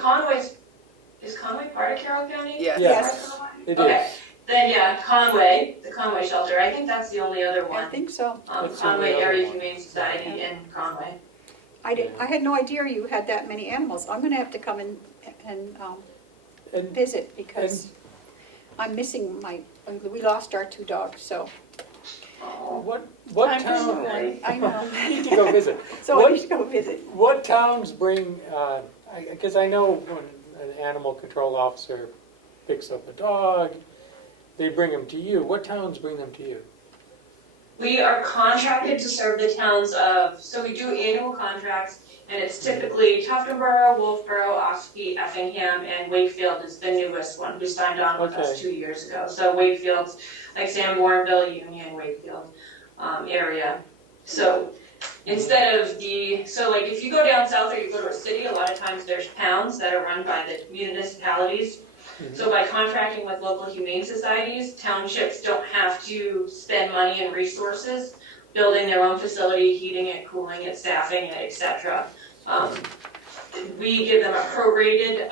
Is Conway part of Carroll County? Yes. Yes. It Okay. is. Then, yeah, Conway, the Conway shelter, I think that's the only other I one. think so. That's the Conway only other Area one. Humane Society in Conway. I had no idea you had that many animals. I'm gonna have to come and And visit because I'm missing we lost our 2 dogs, so what Time for town? one. I know. I need to go visit. So I What- need to go visit. What towns bring, because I know when an animal control officer picks up a dog, they bring them to you. What towns bring them to you? We are contracted to serve the towns of, so we do annual contracts, and it's typically Tuftonboro, Wolfboro, Ospey, Effingham, and Wakefield is the newest one who signed on with us Okay. 2 years ago. So Wakefield's like Sanbornville, Union, Wakefield area. So instead of so like if you go down south or you go to a city, a lot of times there's towns that are run by the municipalities. So by contracting with local humane societies, townships don't have to spend money and resources building their own facility, heating it, cooling it, staffing it, etc. We give them a prorated,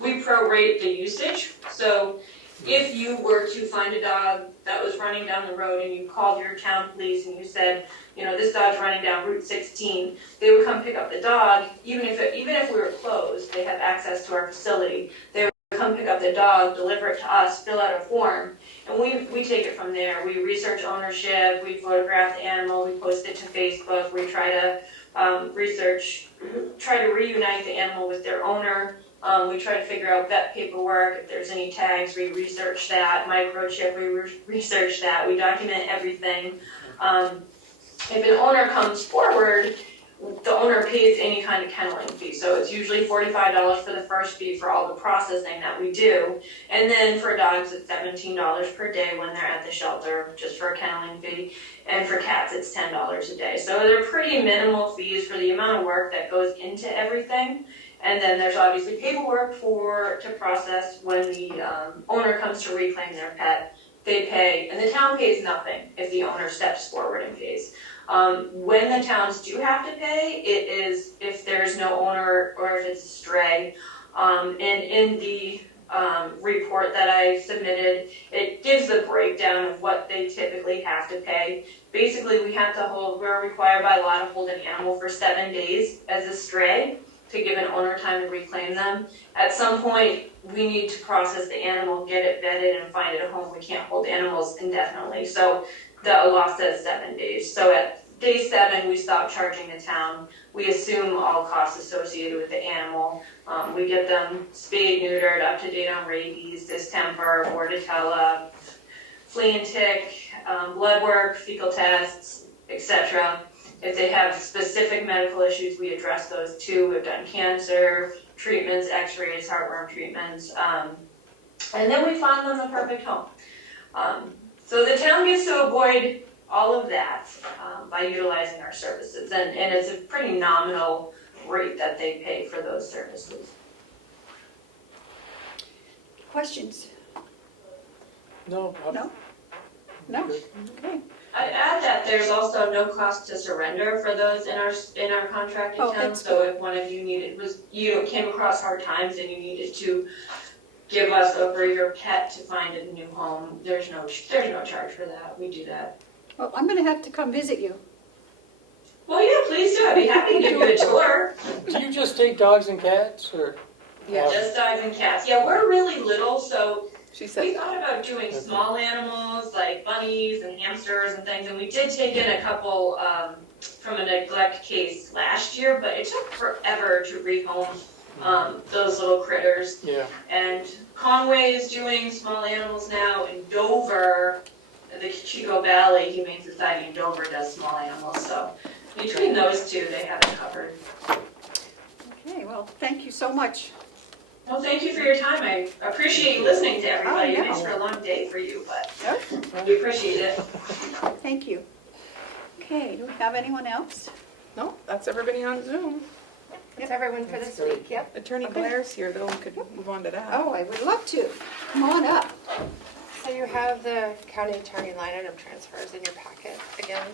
we prorate the usage. So if you were to find a dog that was running down the road and you called your town police and you said, you know, this dog's running down Route 16, they would come pick up the dog, even if we were closed, they have access to our facility. They would come pick up the dog, deliver it to us, fill out a form, and we take it from there. We research ownership, we photograph the animal, we post it to Facebook, we try to try to reunite the animal with their owner. We try to figure out vet paperwork, if there's any tags, we research that, microchip, we research that, we document everything. If an owner comes forward, the owner pays any kind of kenneling fee. So it's usually $45 for the first fee for all the processing that we do. And then for dogs, it's $17 per day when they're at the shelter, just for a kenneling fee. And for cats, it's $10 a day. So they're pretty minimal fees for the amount of work that goes into everything. And then there's obviously paperwork to process when the owner comes to reclaim their pet. They pay, and the town pays nothing if the owner steps forward and pays. When the towns do have to pay, it is if there's no owner or if it's a stray. And in the report that I submitted, it gives the breakdown of what they typically have to pay. Basically, we're required by law to hold an animal for 7 days as a stray to give an owner time to reclaim them. At some point, we need to process the animal, get it vetted, and find it a home. We can't hold animals indefinitely. So the law says 7 days. So at day 7, we stop charging the town. We assume all costs associated with the animal. We get them spayed, neutered, up to date on rabies, distemper, bordetella, flea and tick, blood work, fecal tests, etc. If they have specific medical issues, we address those too. We've done cancer treatments, x-rays, heartworm treatments, and then we find them the perfect home. So the town gets to avoid all of that by utilizing our services, and it's a pretty nominal rate that they pay for those services. Questions? No. No? No? Okay. I'd add that there's also no cost to surrender for those in our contracted Oh, towns. that's So if one of you came across hard times and you needed to give us over your pet to find a new home, there's no charge for that. We do that. Well, I'm gonna have to come visit you. Well, yeah, please do. I'd be happy to give you a tour. Do you just take dogs and cats, or? Yeah. Just dogs and cats. Yeah, we're really little, so She we said, thought about doing small animals like bunnies and hamsters and things, and we did take in a couple from a neglect case last year, but it took forever to rehome those little critters. Yeah. And Conway is doing small animals now, and Dover, the Chico Valley Humane Society in Dover does small animals, so between those two, they have it covered. thank you so much. Well, thank you for your time. I appreciate you listening to everybody. Oh, It no. makes for a long day for you, but Oh, we appreciate it. thank you. Okay, do we have anyone else? No, that's everybody on Zoom. That's everyone for this week, yep. Attorney Okay. Blair's here though, we could move on to that. Oh, I would love to. Come on up. So you have the county attorney line item transfers in your packet again.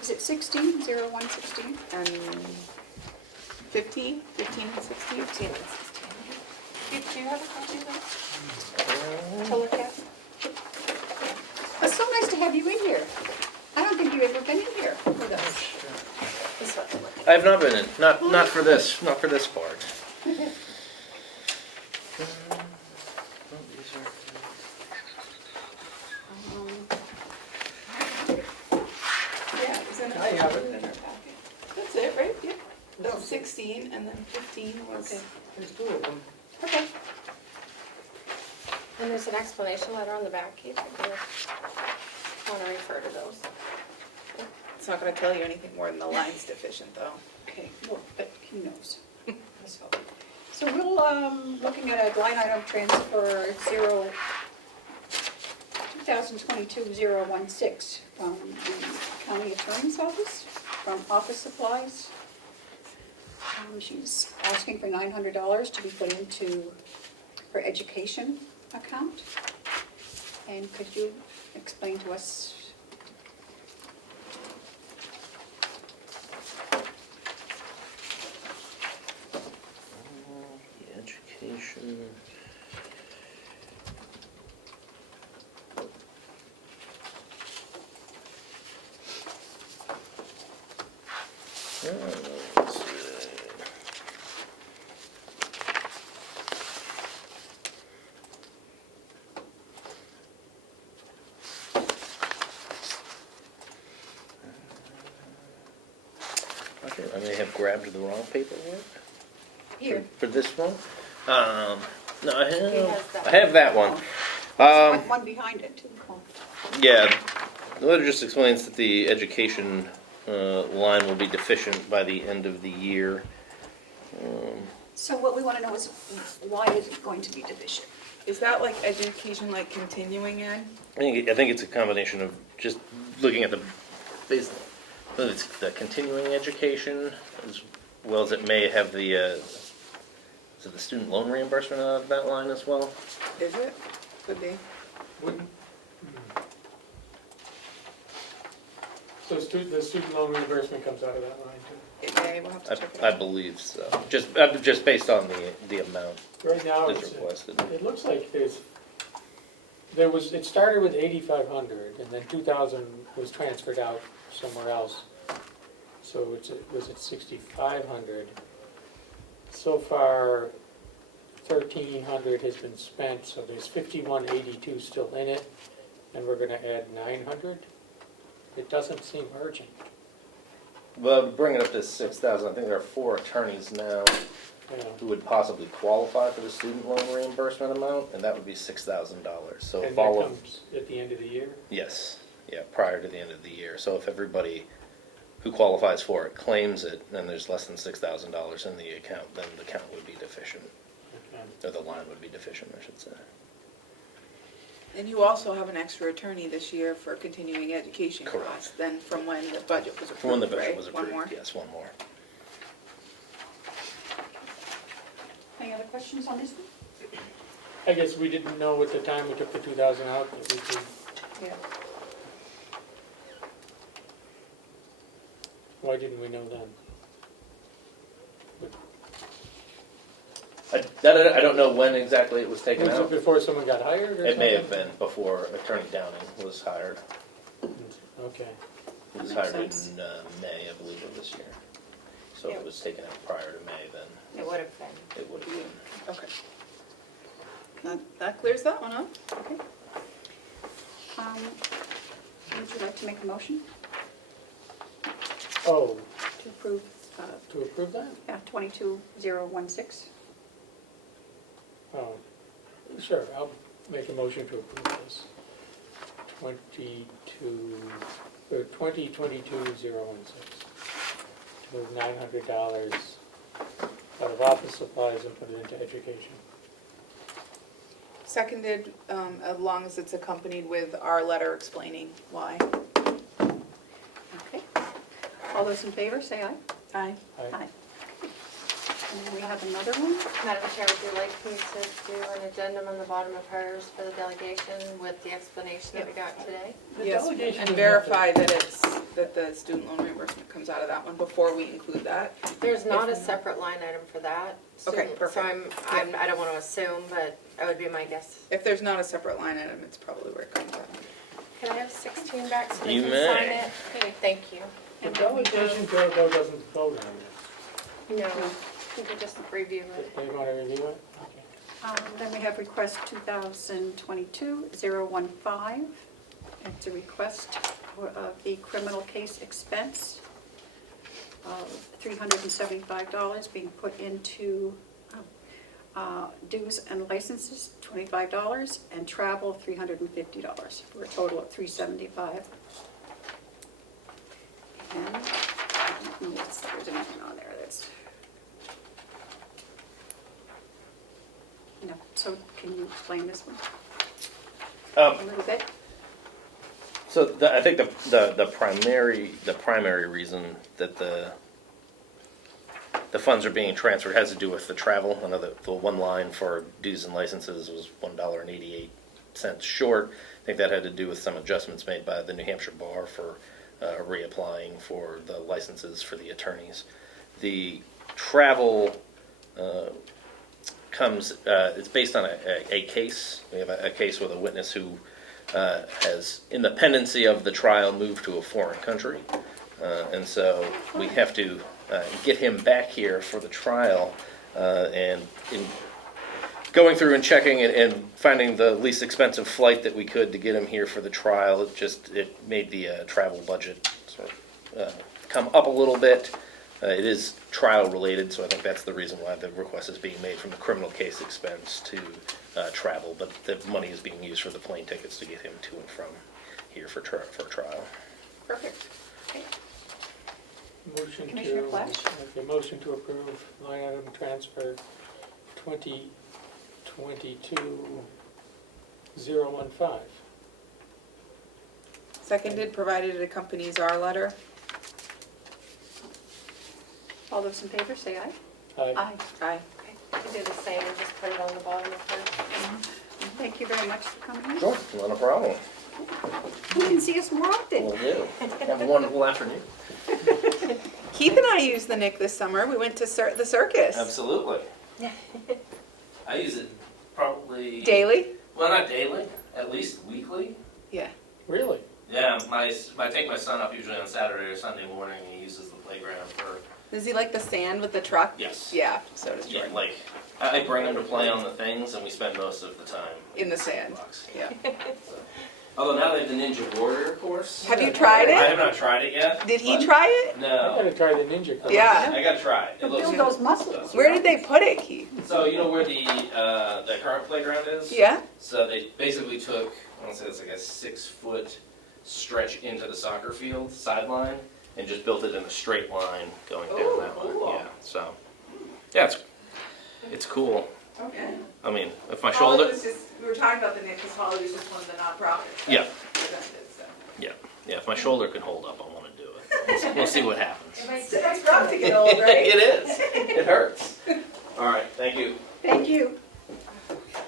Is it 16-01-16? And 15 and 16? 15 and 16. Do you have a copy of this to look at? It's so nice to have you in here. I don't think you've ever been in here with us. This one to look at. I have not been in, not for this part. Yeah, isn't it? I have it. In our packet. That's it, right? Yeah. 16 and then 15 was. Okay. There's two of them. Okay. And there's an explanation letter on the back, Keith, if you want to refer to those. It's not gonna tell you anything more than the line's deficient though. Okay, well, but he knows. So we'll, looking at a line item transfer 2022-016 from the county attorney's office, from office supplies. She's asking for $900 to be put into her education account. And could you explain to us? The education. Let's see. Okay, I may have grabbed the wrong paperwork. Here. For this one? No, I He has that. have that one. One behind it, too. Yeah, the letter just explains that the education line will be deficient by the end of the year. So what we want to know is, why is it going to be deficient? Is that like education, like continuing ed? I think it's a combination of just looking at the base, whether it's the continuing education, as well as it may have the, is it the student loan reimbursement out of that line as well? Is it? Could be. Wouldn't- So the student loan reimbursement comes out of that line too? It may, we'll have to check it I out. believe so, just based on the amount Right now, that's it's, requested. it looks like it started with 8,500 and then 2,000 was transferred out somewhere else. So it was at 6,500. So far, 1,300 has been spent, so there's 5,182 still in it, and we're gonna add 900. It doesn't seem urgent. Well, bring it up to 6,000, I think there are 4 attorneys now You know. who would possibly qualify for the student loan reimbursement amount, and that would be $6,000. So And if that all of, comes at the end of the year? yes, yeah, prior to the end of the year. So if everybody who qualifies for it claims it, and there's less than $6,000 in the account, then the account would be deficient, Okay. or the line would be deficient, I should say. And you also have an extra attorney this year for continuing education Correct. costs than from when the budget was approved, From when the budget right? was One more? approved, yes, one more. Any other questions on this one? I guess we didn't know at the time we took the 2,000 out that we could, Yeah. why didn't we know then? I don't know when exactly it was taken Was it out. before someone got hired or something? It may have been before Attorney Downing was hired. Okay. He was That makes hired sense. in May, I believe, of this year. So if Yeah. it was taken out prior to May, then It would have been. it would have been. Okay. That clears that one up. Okay. Would you like to make a motion Oh, to approve, to approve that? yeah, 22-016? Oh, sure, Make a motion to approve this. 2022-016. To move $900 out of office supplies and put it into education. Seconded, as long as it's accompanied with our letter explaining why. Okay. All those in favor, say aye. Aye. Aye. And then we have another one. Madam Chair, would you like me to do an addendum on the bottom of hers for the delegation with the explanation that we got today? Yes, and verify that that the student loan reimbursement comes out of that one before we include that. There's not a separate line item for that. Okay, So perfect. I don't want to assume, but that would be my guess. If there's not a separate line item, it's probably where it comes out. Can I have 16 back so You they can may. sign it? Okay, thank you. The delegation though doesn't vote on this. No, we could just review it. They want to review it? Okay. Then we have request 2022-015. It's a request of the criminal case expense of $375 being put into dues and licenses, $25, and travel, $350, for a total of $375. And I don't know if there's anything on there that's... No, so can you explain this one a little bit? So I think the primary reason that the funds are being transferred has to do with the travel. I know that the one line for dues and licenses was $1.88 short. I think that had to do with some adjustments made by the New Hampshire Bar for reapplying for the licenses for the attorneys. The travel it's based on a case. We have a case with a witness who has, in the pendency of the trial, moved to a foreign country. And so we have to get him back here for the trial. And in going through and checking and finding the least expensive flight that we could to get him here for the trial, it made the travel budget sort of come up a little bit. It is trial related, so I think that's the reason why the request is being made from the criminal case expense to travel, but the money is being used for the plane tickets to get him to and from here for trial. Perfect. Okay. Motion Commissioner to, Flash? make a motion to approve line item transfer 2022-015. Seconded, provided it accompanies our letter. All those in favor, say aye. Aye. Aye. Okay, you can do the same and just put it on the bottom of hers. Thank you very much for coming in. Sure, not a problem. You can see us more often. Will do. Have a wonderful afternoon. Keith and I used the Nick this summer. We went to the circus. Absolutely. I use it probably Daily? Well, not daily, at least weekly. Yeah. Really? Yeah, I take my son up usually on Saturday or Sunday morning. He uses the playground for. Does he like the sand with the truck? Yes. Yeah, so does Yeah, Jordan. like I bring him to play on the things, and we spend most of the time In the sand. box. Yeah. So. Although now they have the Ninja Warrior course. Have you tried I it? have not tried it yet. Did he but- try it? I No. gotta try the ninja course. Yeah. I gotta try it. It Build looks those muscles. Where did they put it, Keith? So you know where the current playground is? Yeah? So they basically took, I want to say it's like a 6-foot stretch into the soccer field sideline and just built it in a straight line going down Ooh, that one. cool. Yeah. So yeah, it's cool. Okay. I mean, if my Holly shoulder. was just, we were talking about the Nick because Holly was just one of the nonprofits. that Yeah. presented, so. Yeah. If my shoulder can hold up, I want to do it. We'll see what happens. It's rough to get old, right? It is. It hurts. All right. Thank you. Thank you.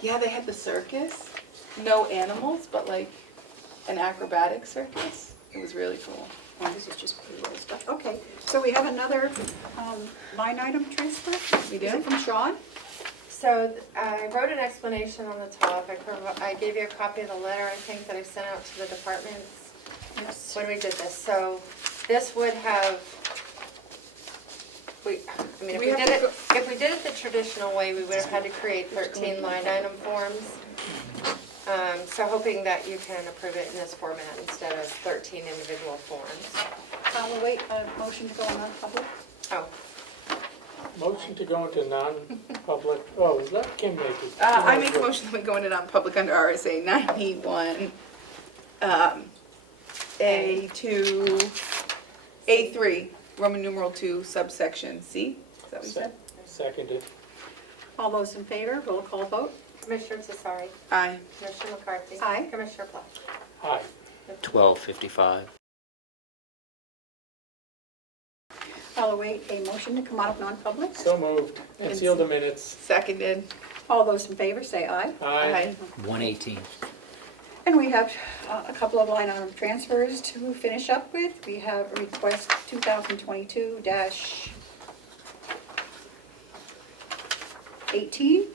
Yeah, they had the circus. No animals, but like an acrobatic circus. It was really cool. Oh, this is just payroll stuff. Okay, so we have another line item transfer? We do? Is it from Sean? So I wrote an explanation on the top. I gave you a copy of the letter, I think, that I sent out to the departments Yes. when we did this. So this would have, if we did it the traditional way, we would have had to create 13 line item forms. So hoping that you can approve it in this format instead of 13 individual forms. I'll wait a motion to go on non-public. Oh, Motion to go into non-public, oh, is that Kim making? I make a motion that we go into non-public under RSA 91, A3, Roman numeral 2, subsection C. Is that what you said? Seconded. All those in favor, roll call vote. Commissioner Cesari, Aye. Commissioner McCarthy. Aye. Commissioner Platt. Aye. 12:55. I'll await a motion to come out of non-public. So moved. And seal the minutes. Seconded. All those in favor, say aye. Aye. 118. And we have a couple of line item transfers to finish up with. We have request 2022-18.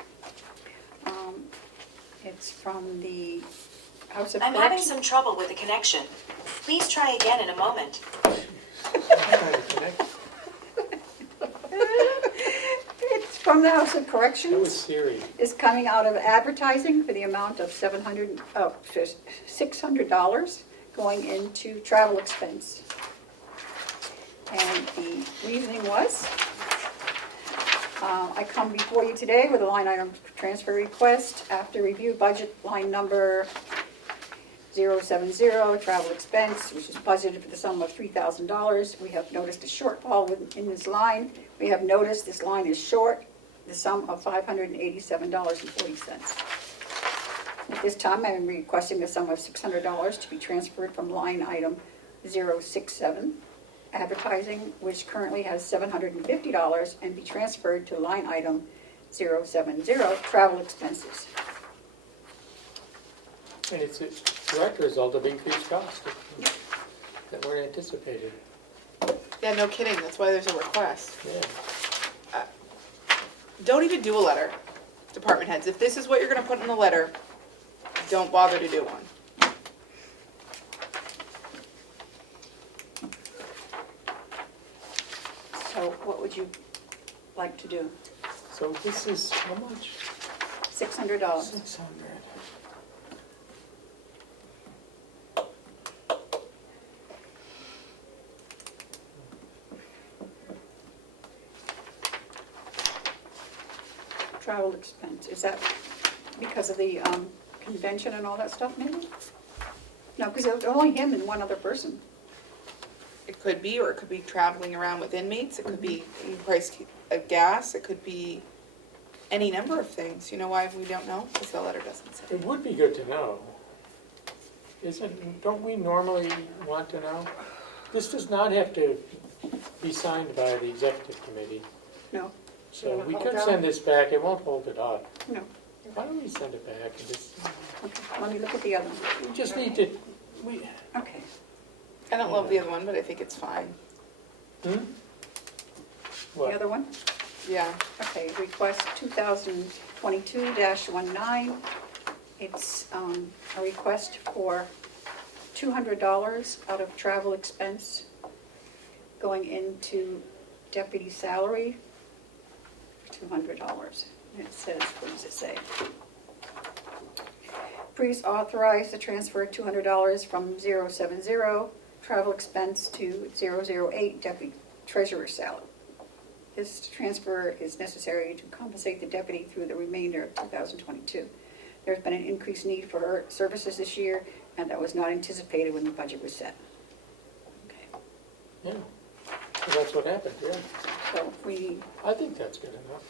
It's from the House of I'm having Correction. some trouble with the connection. Please try again in a moment. It's from the House of That was Corrections. Siri. It's coming out of advertising for the amount of $600 going into travel expense. And the reasoning was, I come before you today with a line item transfer request after review budget line number 070, travel expense, which is budgeted for the sum of $3,000. We have noticed a shortfall in this line. We have noticed this line is short, the sum of $587.40. At this time, I am requesting the sum of $600 to be transferred from line item 067, advertising, which currently has $750, and be transferred to line item 070, travel expenses. And it's a direct result of increased costs that weren't anticipated. Yeah, no kidding, that's why there's a request. Yeah. Don't even do a letter, department heads. If this is what you're gonna put in the letter, don't bother to do one. So what would you like to do? So this is how much? $600. 600. Travel expense, is that because of the convention and all that stuff, maybe? No, because it's only him and one other person. It could be, or it could be traveling around with inmates, it could be the price of gas, it could be any number of things. You know why we don't know? Because the letter doesn't say. It would be good to know. Don't we normally want to know? This does not have to be signed by the executive committee. No, So we could send this back, it won't hold it up. no. Why don't we send it back and just, Okay, let me look at the other one. we just need to, Okay. I don't love the other one, but I think it's fine. The what? other one? Yeah. Okay, request 2022-19. It's a request for $200 out of travel expense going into deputy salary, $200. And it says, what does it say? Please authorize the transfer of $200 from 070 travel expense to 008 deputy treasurer salary. This transfer is necessary to compensate the deputy through the remainder of 2022. There's been an increased need for her services this year, and that was not anticipated when the budget was set. Okay, Yeah, so that's what happened, yeah. so I think that's good enough.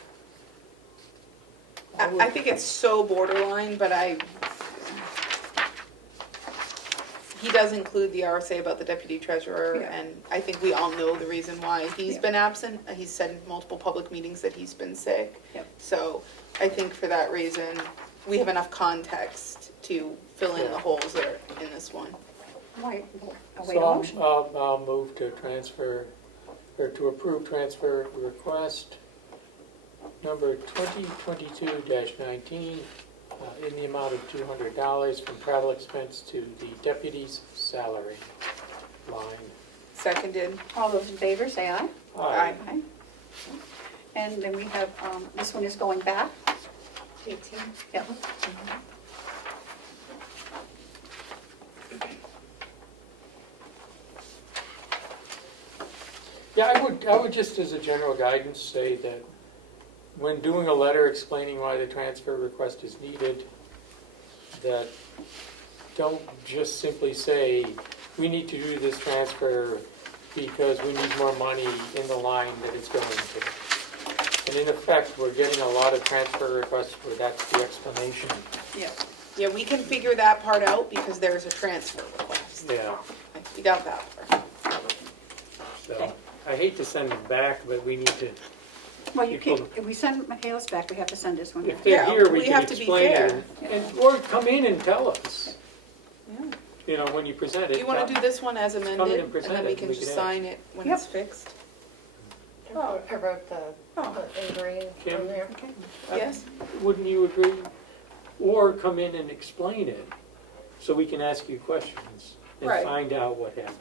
I think it's so borderline, but he does include the RSA about the deputy treasurer, Yeah. and I think we all know the reason why he's Yeah. been absent. He's said in multiple public meetings that he's been sick. Yep. So I think for that reason, we have enough context to fill in the holes that are in this one. I'll wait a So motion. I'll move to transfer, or to approve transfer request number 2022-19 in the amount of $200 from travel expense to the deputy's salary line. Seconded. All those in favor, say aye. Aye. Aye. And then we have, this one is going back. 18. Yep. Yeah, I would just as a general guidance say that when doing a letter explaining why the transfer request is needed, that don't just simply say, we need to do this transfer because we need more money in the line that it's going to. And in effect, we're getting a lot of transfer requests where that's the explanation. Yeah. Yeah, we can figure that part out because there's a transfer request. Yeah. We got that part. So I hate to send them back, but we need to, Well, you People- can't, if we send Michaelis back, we have to send this one if back. they're Yeah, here, we we can have to be explain it. fair. Or come in and tell us. Yeah. You know, when you present it. Do you want to do this one as Come in amended, and and present then it, we can we just can sign it when Yep. it's fixed? I wrote the in green Kim? on there. Yes? Wouldn't you agree? Or come in and explain it, so we can ask you questions and Right. find out what happened.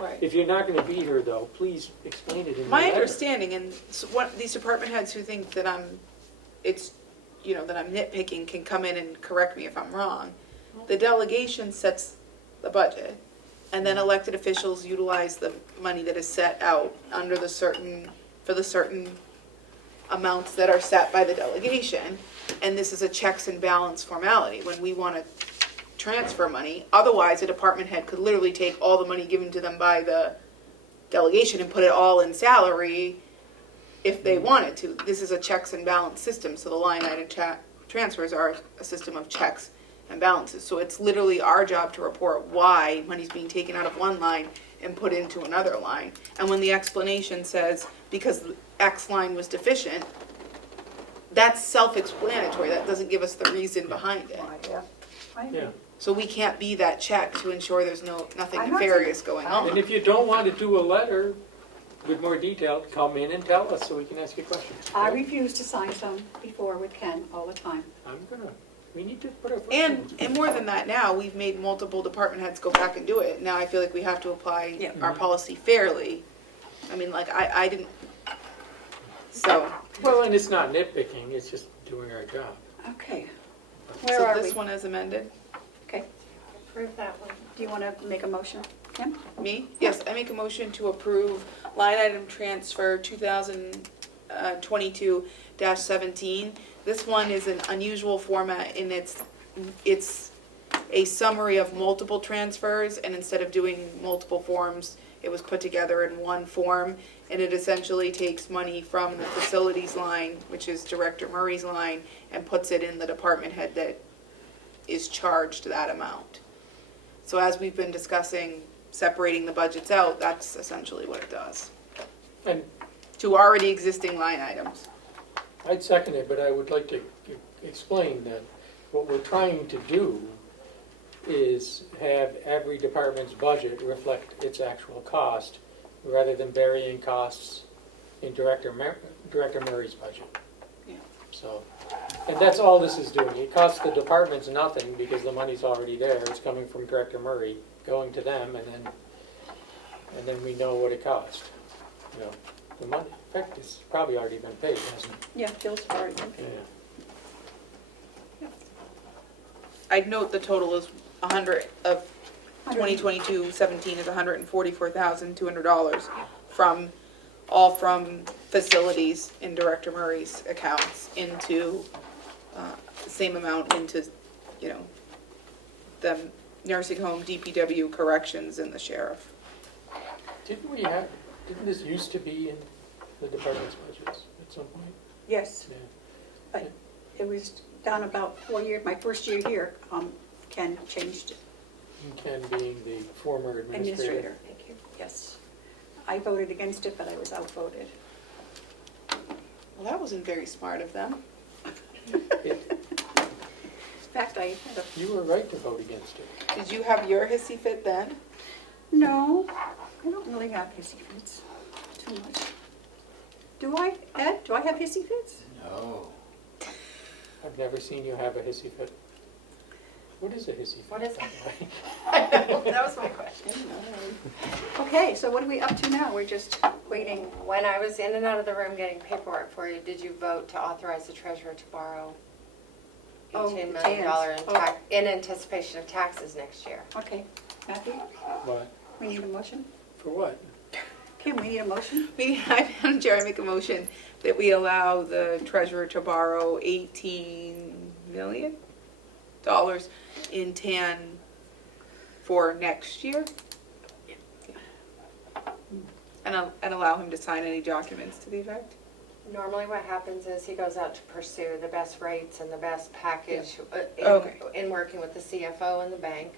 Right. If you're not gonna be here though, please explain it in the My letter. understanding, and what these department heads who think that I'm nitpicking can come in and correct me if I'm wrong. The delegation sets the budget, and then elected officials utilize the money that is set out for the certain amounts that are set by the delegation. And this is a checks and balance formality. When we want to transfer money, otherwise a department head could literally take all the money given to them by the delegation and put it all in salary if they wanted to. This is a checks and balance system, so the line item transfers are a system of checks and balances. So it's literally our job to report why money's being taken out of one line and put into another line. And when the explanation says, because the X line was deficient, that's self-explanatory. That doesn't give us the reason behind it. Yeah. I agree. Yeah, So we can't be that check to ensure there's nothing I'm not nefarious saying- going and on. if you don't want to do a letter with more detail, come in and tell us so we can ask you questions. I refuse to sign some before with Ken all the time. We need to put our foot And down. more than that, now we've made multiple department heads go back and do it. Now I feel like we have to apply Yeah. our policy fairly. I mean, like I didn't. So Well, and it's not nitpicking, it's just doing our job. Okay. so Where are this we? one is amended. Okay. Approve that one. Do you want to make a motion, Kim? Me? Yes, I make a motion to approve line item transfer 2022-17. This one is an unusual format in it's a summary of multiple transfers, and instead of doing multiple forms, it was put together in one form, and it essentially takes money from the facilities line, which is Director Murray's line, and puts it in the department head that is charged that amount. So as we've been discussing, separating the budgets out, that's essentially what it does. And To already existing line items. I'd second it, but I would like to explain that what we're trying to do is have every department's budget reflect its actual cost, rather than burying costs in Director Murray's budget. Yeah. So, and that's all this is doing. It costs the departments nothing because the money's already there. It's coming from Director Murray, going to them, and then we know what it cost. You know, the money, in fact, it's probably already been paid, hasn't it? Yeah, Phil's already. Yeah. I'd note the total is 100 of 2022-17 is $144,200 from facilities in Director Murray's accounts into the same amount into, the nursing home, DPW, corrections, and the sheriff. Didn't this used to be in the department's budgets at some point? Yes, Yeah. but it was done about 4 years, my first year here, Ken changed it. And Ken being the former administrator. Administrator, thank you, yes. I voted against it, but I was outvoted. Well, that wasn't very smart of them. In fact, I had a, You were right to vote against it. Did you have your hissy fit then? no, I don't really have hissy fits too much. Do I, Ed, do I have hissy fits? No. I've never seen you have a hissy fit. What is a hissy fit? What is it? by the way? I know, that was my question. Okay, so what are we up to now? We're just waiting. When I was in and out of the room getting paperwork for you, did you vote to authorize the treasurer to borrow $18 million in anticipation of taxes next year? Okay, Matthew, What? we need a motion? For what? Okay, we need a motion? Madam Chair, I make a motion that we allow the treasurer to borrow $18 million in TAN for next year. And allow him to sign any documents to the effect. Normally what happens is he goes out to pursue the best rates and the best package Okay. in working with the CFO and the bank,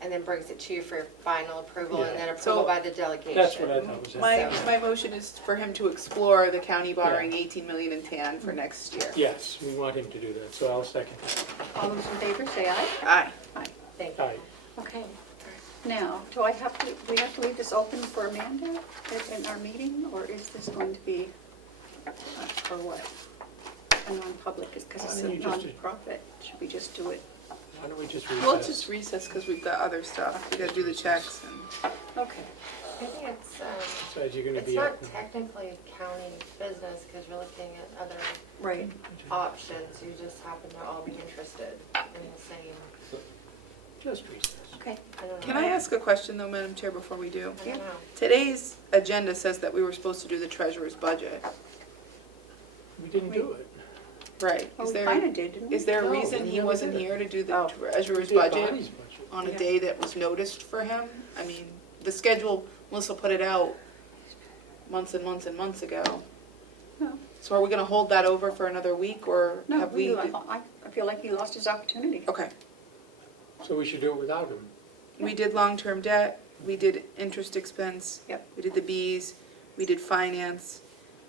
and then brings it to you for final approval and then So- approval by the delegation. That's what I thought was happening. My motion is for him to explore the county borrowing 18 million in TAN for next year. Yes, we want him to do that, so I'll second that. All those in favor, say aye. Aye. Thank you. Aye. Okay. Now, do we have to leave this open for Amanda in our meeting, or is this going to be, for what? A non-public, because it's Why a don't you just- non-profit. Should we just do it? Why don't we just Well, let's recess? just recess because we've got other stuff. We gotta do the checks and. Okay. I think it's, Besides, you're gonna it's be not up. technically county business because you're looking at other Right. options. You just happen to all be interested in the same, Just recess. Okay. I don't know. Can I ask a question though, Madam Chair, before we do? I don't know. Today's agenda says that we were supposed to do the treasurer's budget. We didn't do it. Right. Well, we kind of did, didn't we? Is there a No, reason we he never wasn't did it. here to do the Oh. treasurer's We did budget Bonnie's budget. on a Yeah. day that was noticed for him? I mean, the schedule, Melissa put it out months and months and months ago. No. So are we gonna hold that over for another week, or No, have we? I feel like he lost his opportunity. Okay. So we should do it without him. We did long-term debt, we did interest expense. Yep. We did the Bs, we did finance,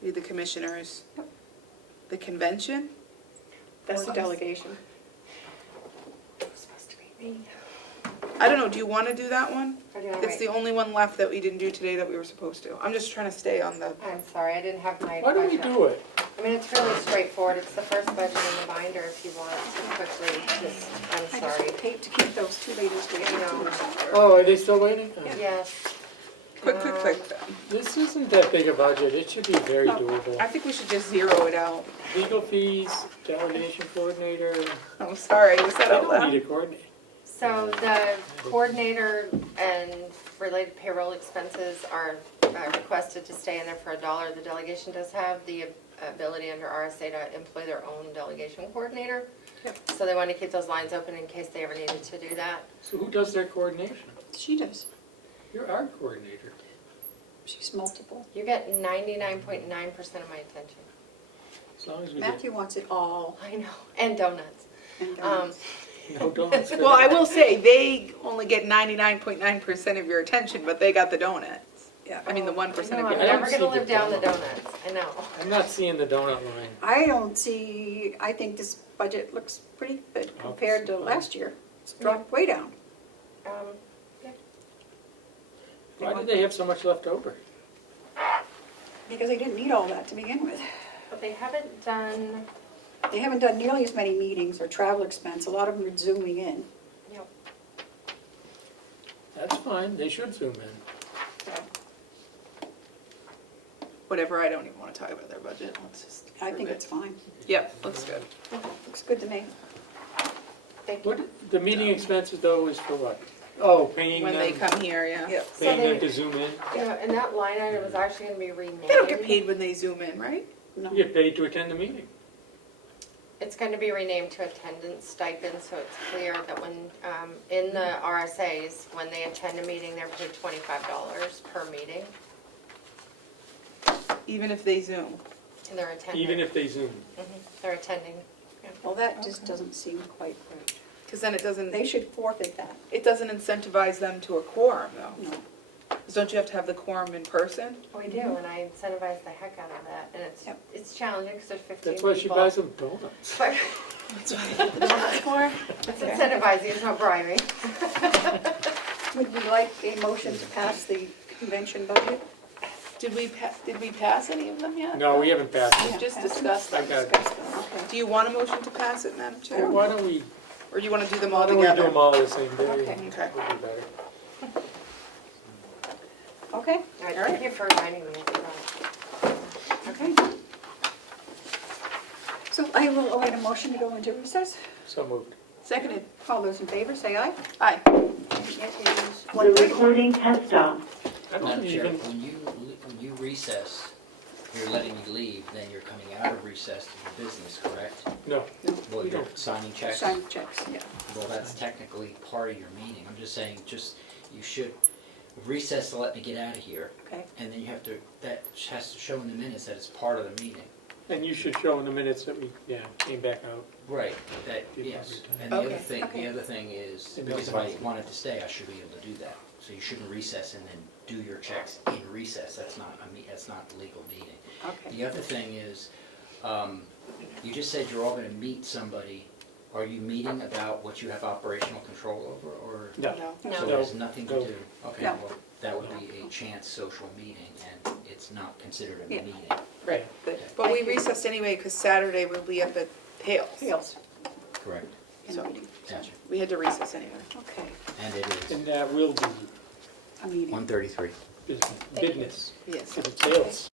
we did the commissioners. Yep. The convention? That's the delegation. It's supposed to be me. I don't know, do you wanna do that one? Or do you wanna It's wait? the only one left that we didn't do today that we were supposed to. I'm just trying to stay on the, I'm sorry, I didn't have my Why don't we budget. do it? I mean, it's really straightforward. It's the first budget in the binder if you want to quickly just, I'm I sorry. just hate to keep those two ladies waiting No. too much longer. Oh, are they still waiting? Yes. quick. This isn't that big a budget, it should be very I doable. think we should just zero it out. Legal fees, delegation coordinator, I'm sorry, was that I out don't loud? need a coordinator. So the coordinator and related payroll expenses are requested to stay in there for $1. The delegation does have the ability under RSA to employ their own delegation coordinator. Yep. So they want to keep those lines open in case they ever needed to do that. So who does their coordination? She does. You're our coordinator. She's multiple. You get 99.9% of my attention. As long as we get Matthew wants it all. I know, and donuts. And no donuts. Well, I will say, they only get 99.9% of your attention, but they got the donuts. Yeah. I mean, the 1% I of know, your I'm don't never see gonna the live down the donut. donuts, I know. I'm not seeing the donut line. I don't see, I think this budget looks pretty good compared to last year. It's dropped way down. Why did they have so much left over? Because they didn't need all that to begin with. But they haven't done, They haven't done nearly as many meetings or travel expense. A lot of them are zooming in. That's fine, they should zoom in. Whatever, I don't even want to talk about their budget. Let's just. I think approve it. it's fine. Yep, looks good. Looks good to me. thank you. What, the meeting expenses though is for what? Oh, paying When they them, come here, yeah. Yep. paying So them they- to zoom in? Yeah, and that line item is actually gonna be renamed. They don't get paid when they zoom in, right? No. You get paid to attend the meeting. It's gonna be renamed to attendance stipend, so it's clear that when, in the RSAs, when they attend a meeting, they're paid $25 per meeting, Even if they zoom. and they're attending. Even if they zoom. They're attending. Well, that just doesn't seem quite right. Because then it doesn't, They should forfeit that. it doesn't incentivize them to a quorum, though. No. 'Cause don't you have to have the quorum in person? We do, and I incentivize the heck out of that, and Yep. it's challenging because there's 15 That's people. why she buys them donuts. But it's incentivizing, it's not bribing. Would we like a motion to pass the convention budget? Did we pass any of them yet? No, we haven't passed We've it. just Pass discussed I them. got it. Discuss them, okay. Do you want a motion to pass it, Madam Chair? Why don't we, Or do you want to do them why all don't we do together? them all the same day? Okay. Okay. Would be better. Okay, All right, thank you for reminding me of that. okay. So I will await a motion to go into recess. So moved. Seconded. All those in favor, say aye. Aye. And it is The recording has stopped. I don't Madam Chair, even, when you recess, you're letting me leave, then you're coming out of recess to the business, correct? No, Well, we you're don't. signing checks? Sign checks, yeah. Well, that's technically part of your meeting. I'm just saying, you should recess to let me get out of here. Okay. And then you have to, that has to show in the minutes that it's part of the meeting. And you should show in the minutes that we, came back out. Right, that, yes. And the Okay. other thing is, because if I wanted to stay, I should be able to do that. So you shouldn't recess and then do your checks in recess. That's not a legal meeting. Okay. The other thing is, you just said you're all gonna meet somebody. Are you meeting about what you have operational control over, or? No. So there's nothing to No. do? Okay, No. well, that would be a chance social meeting, and it's not considered a Yeah. meeting. Right. Good. But we recessed anyway, because Saturday we'll be up at Hales. Fails Correct. in the meeting. Gotcha. We had to recess anyway. Okay, And it is And that will be a meeting. 1:33. business. Yes. Because it's sales.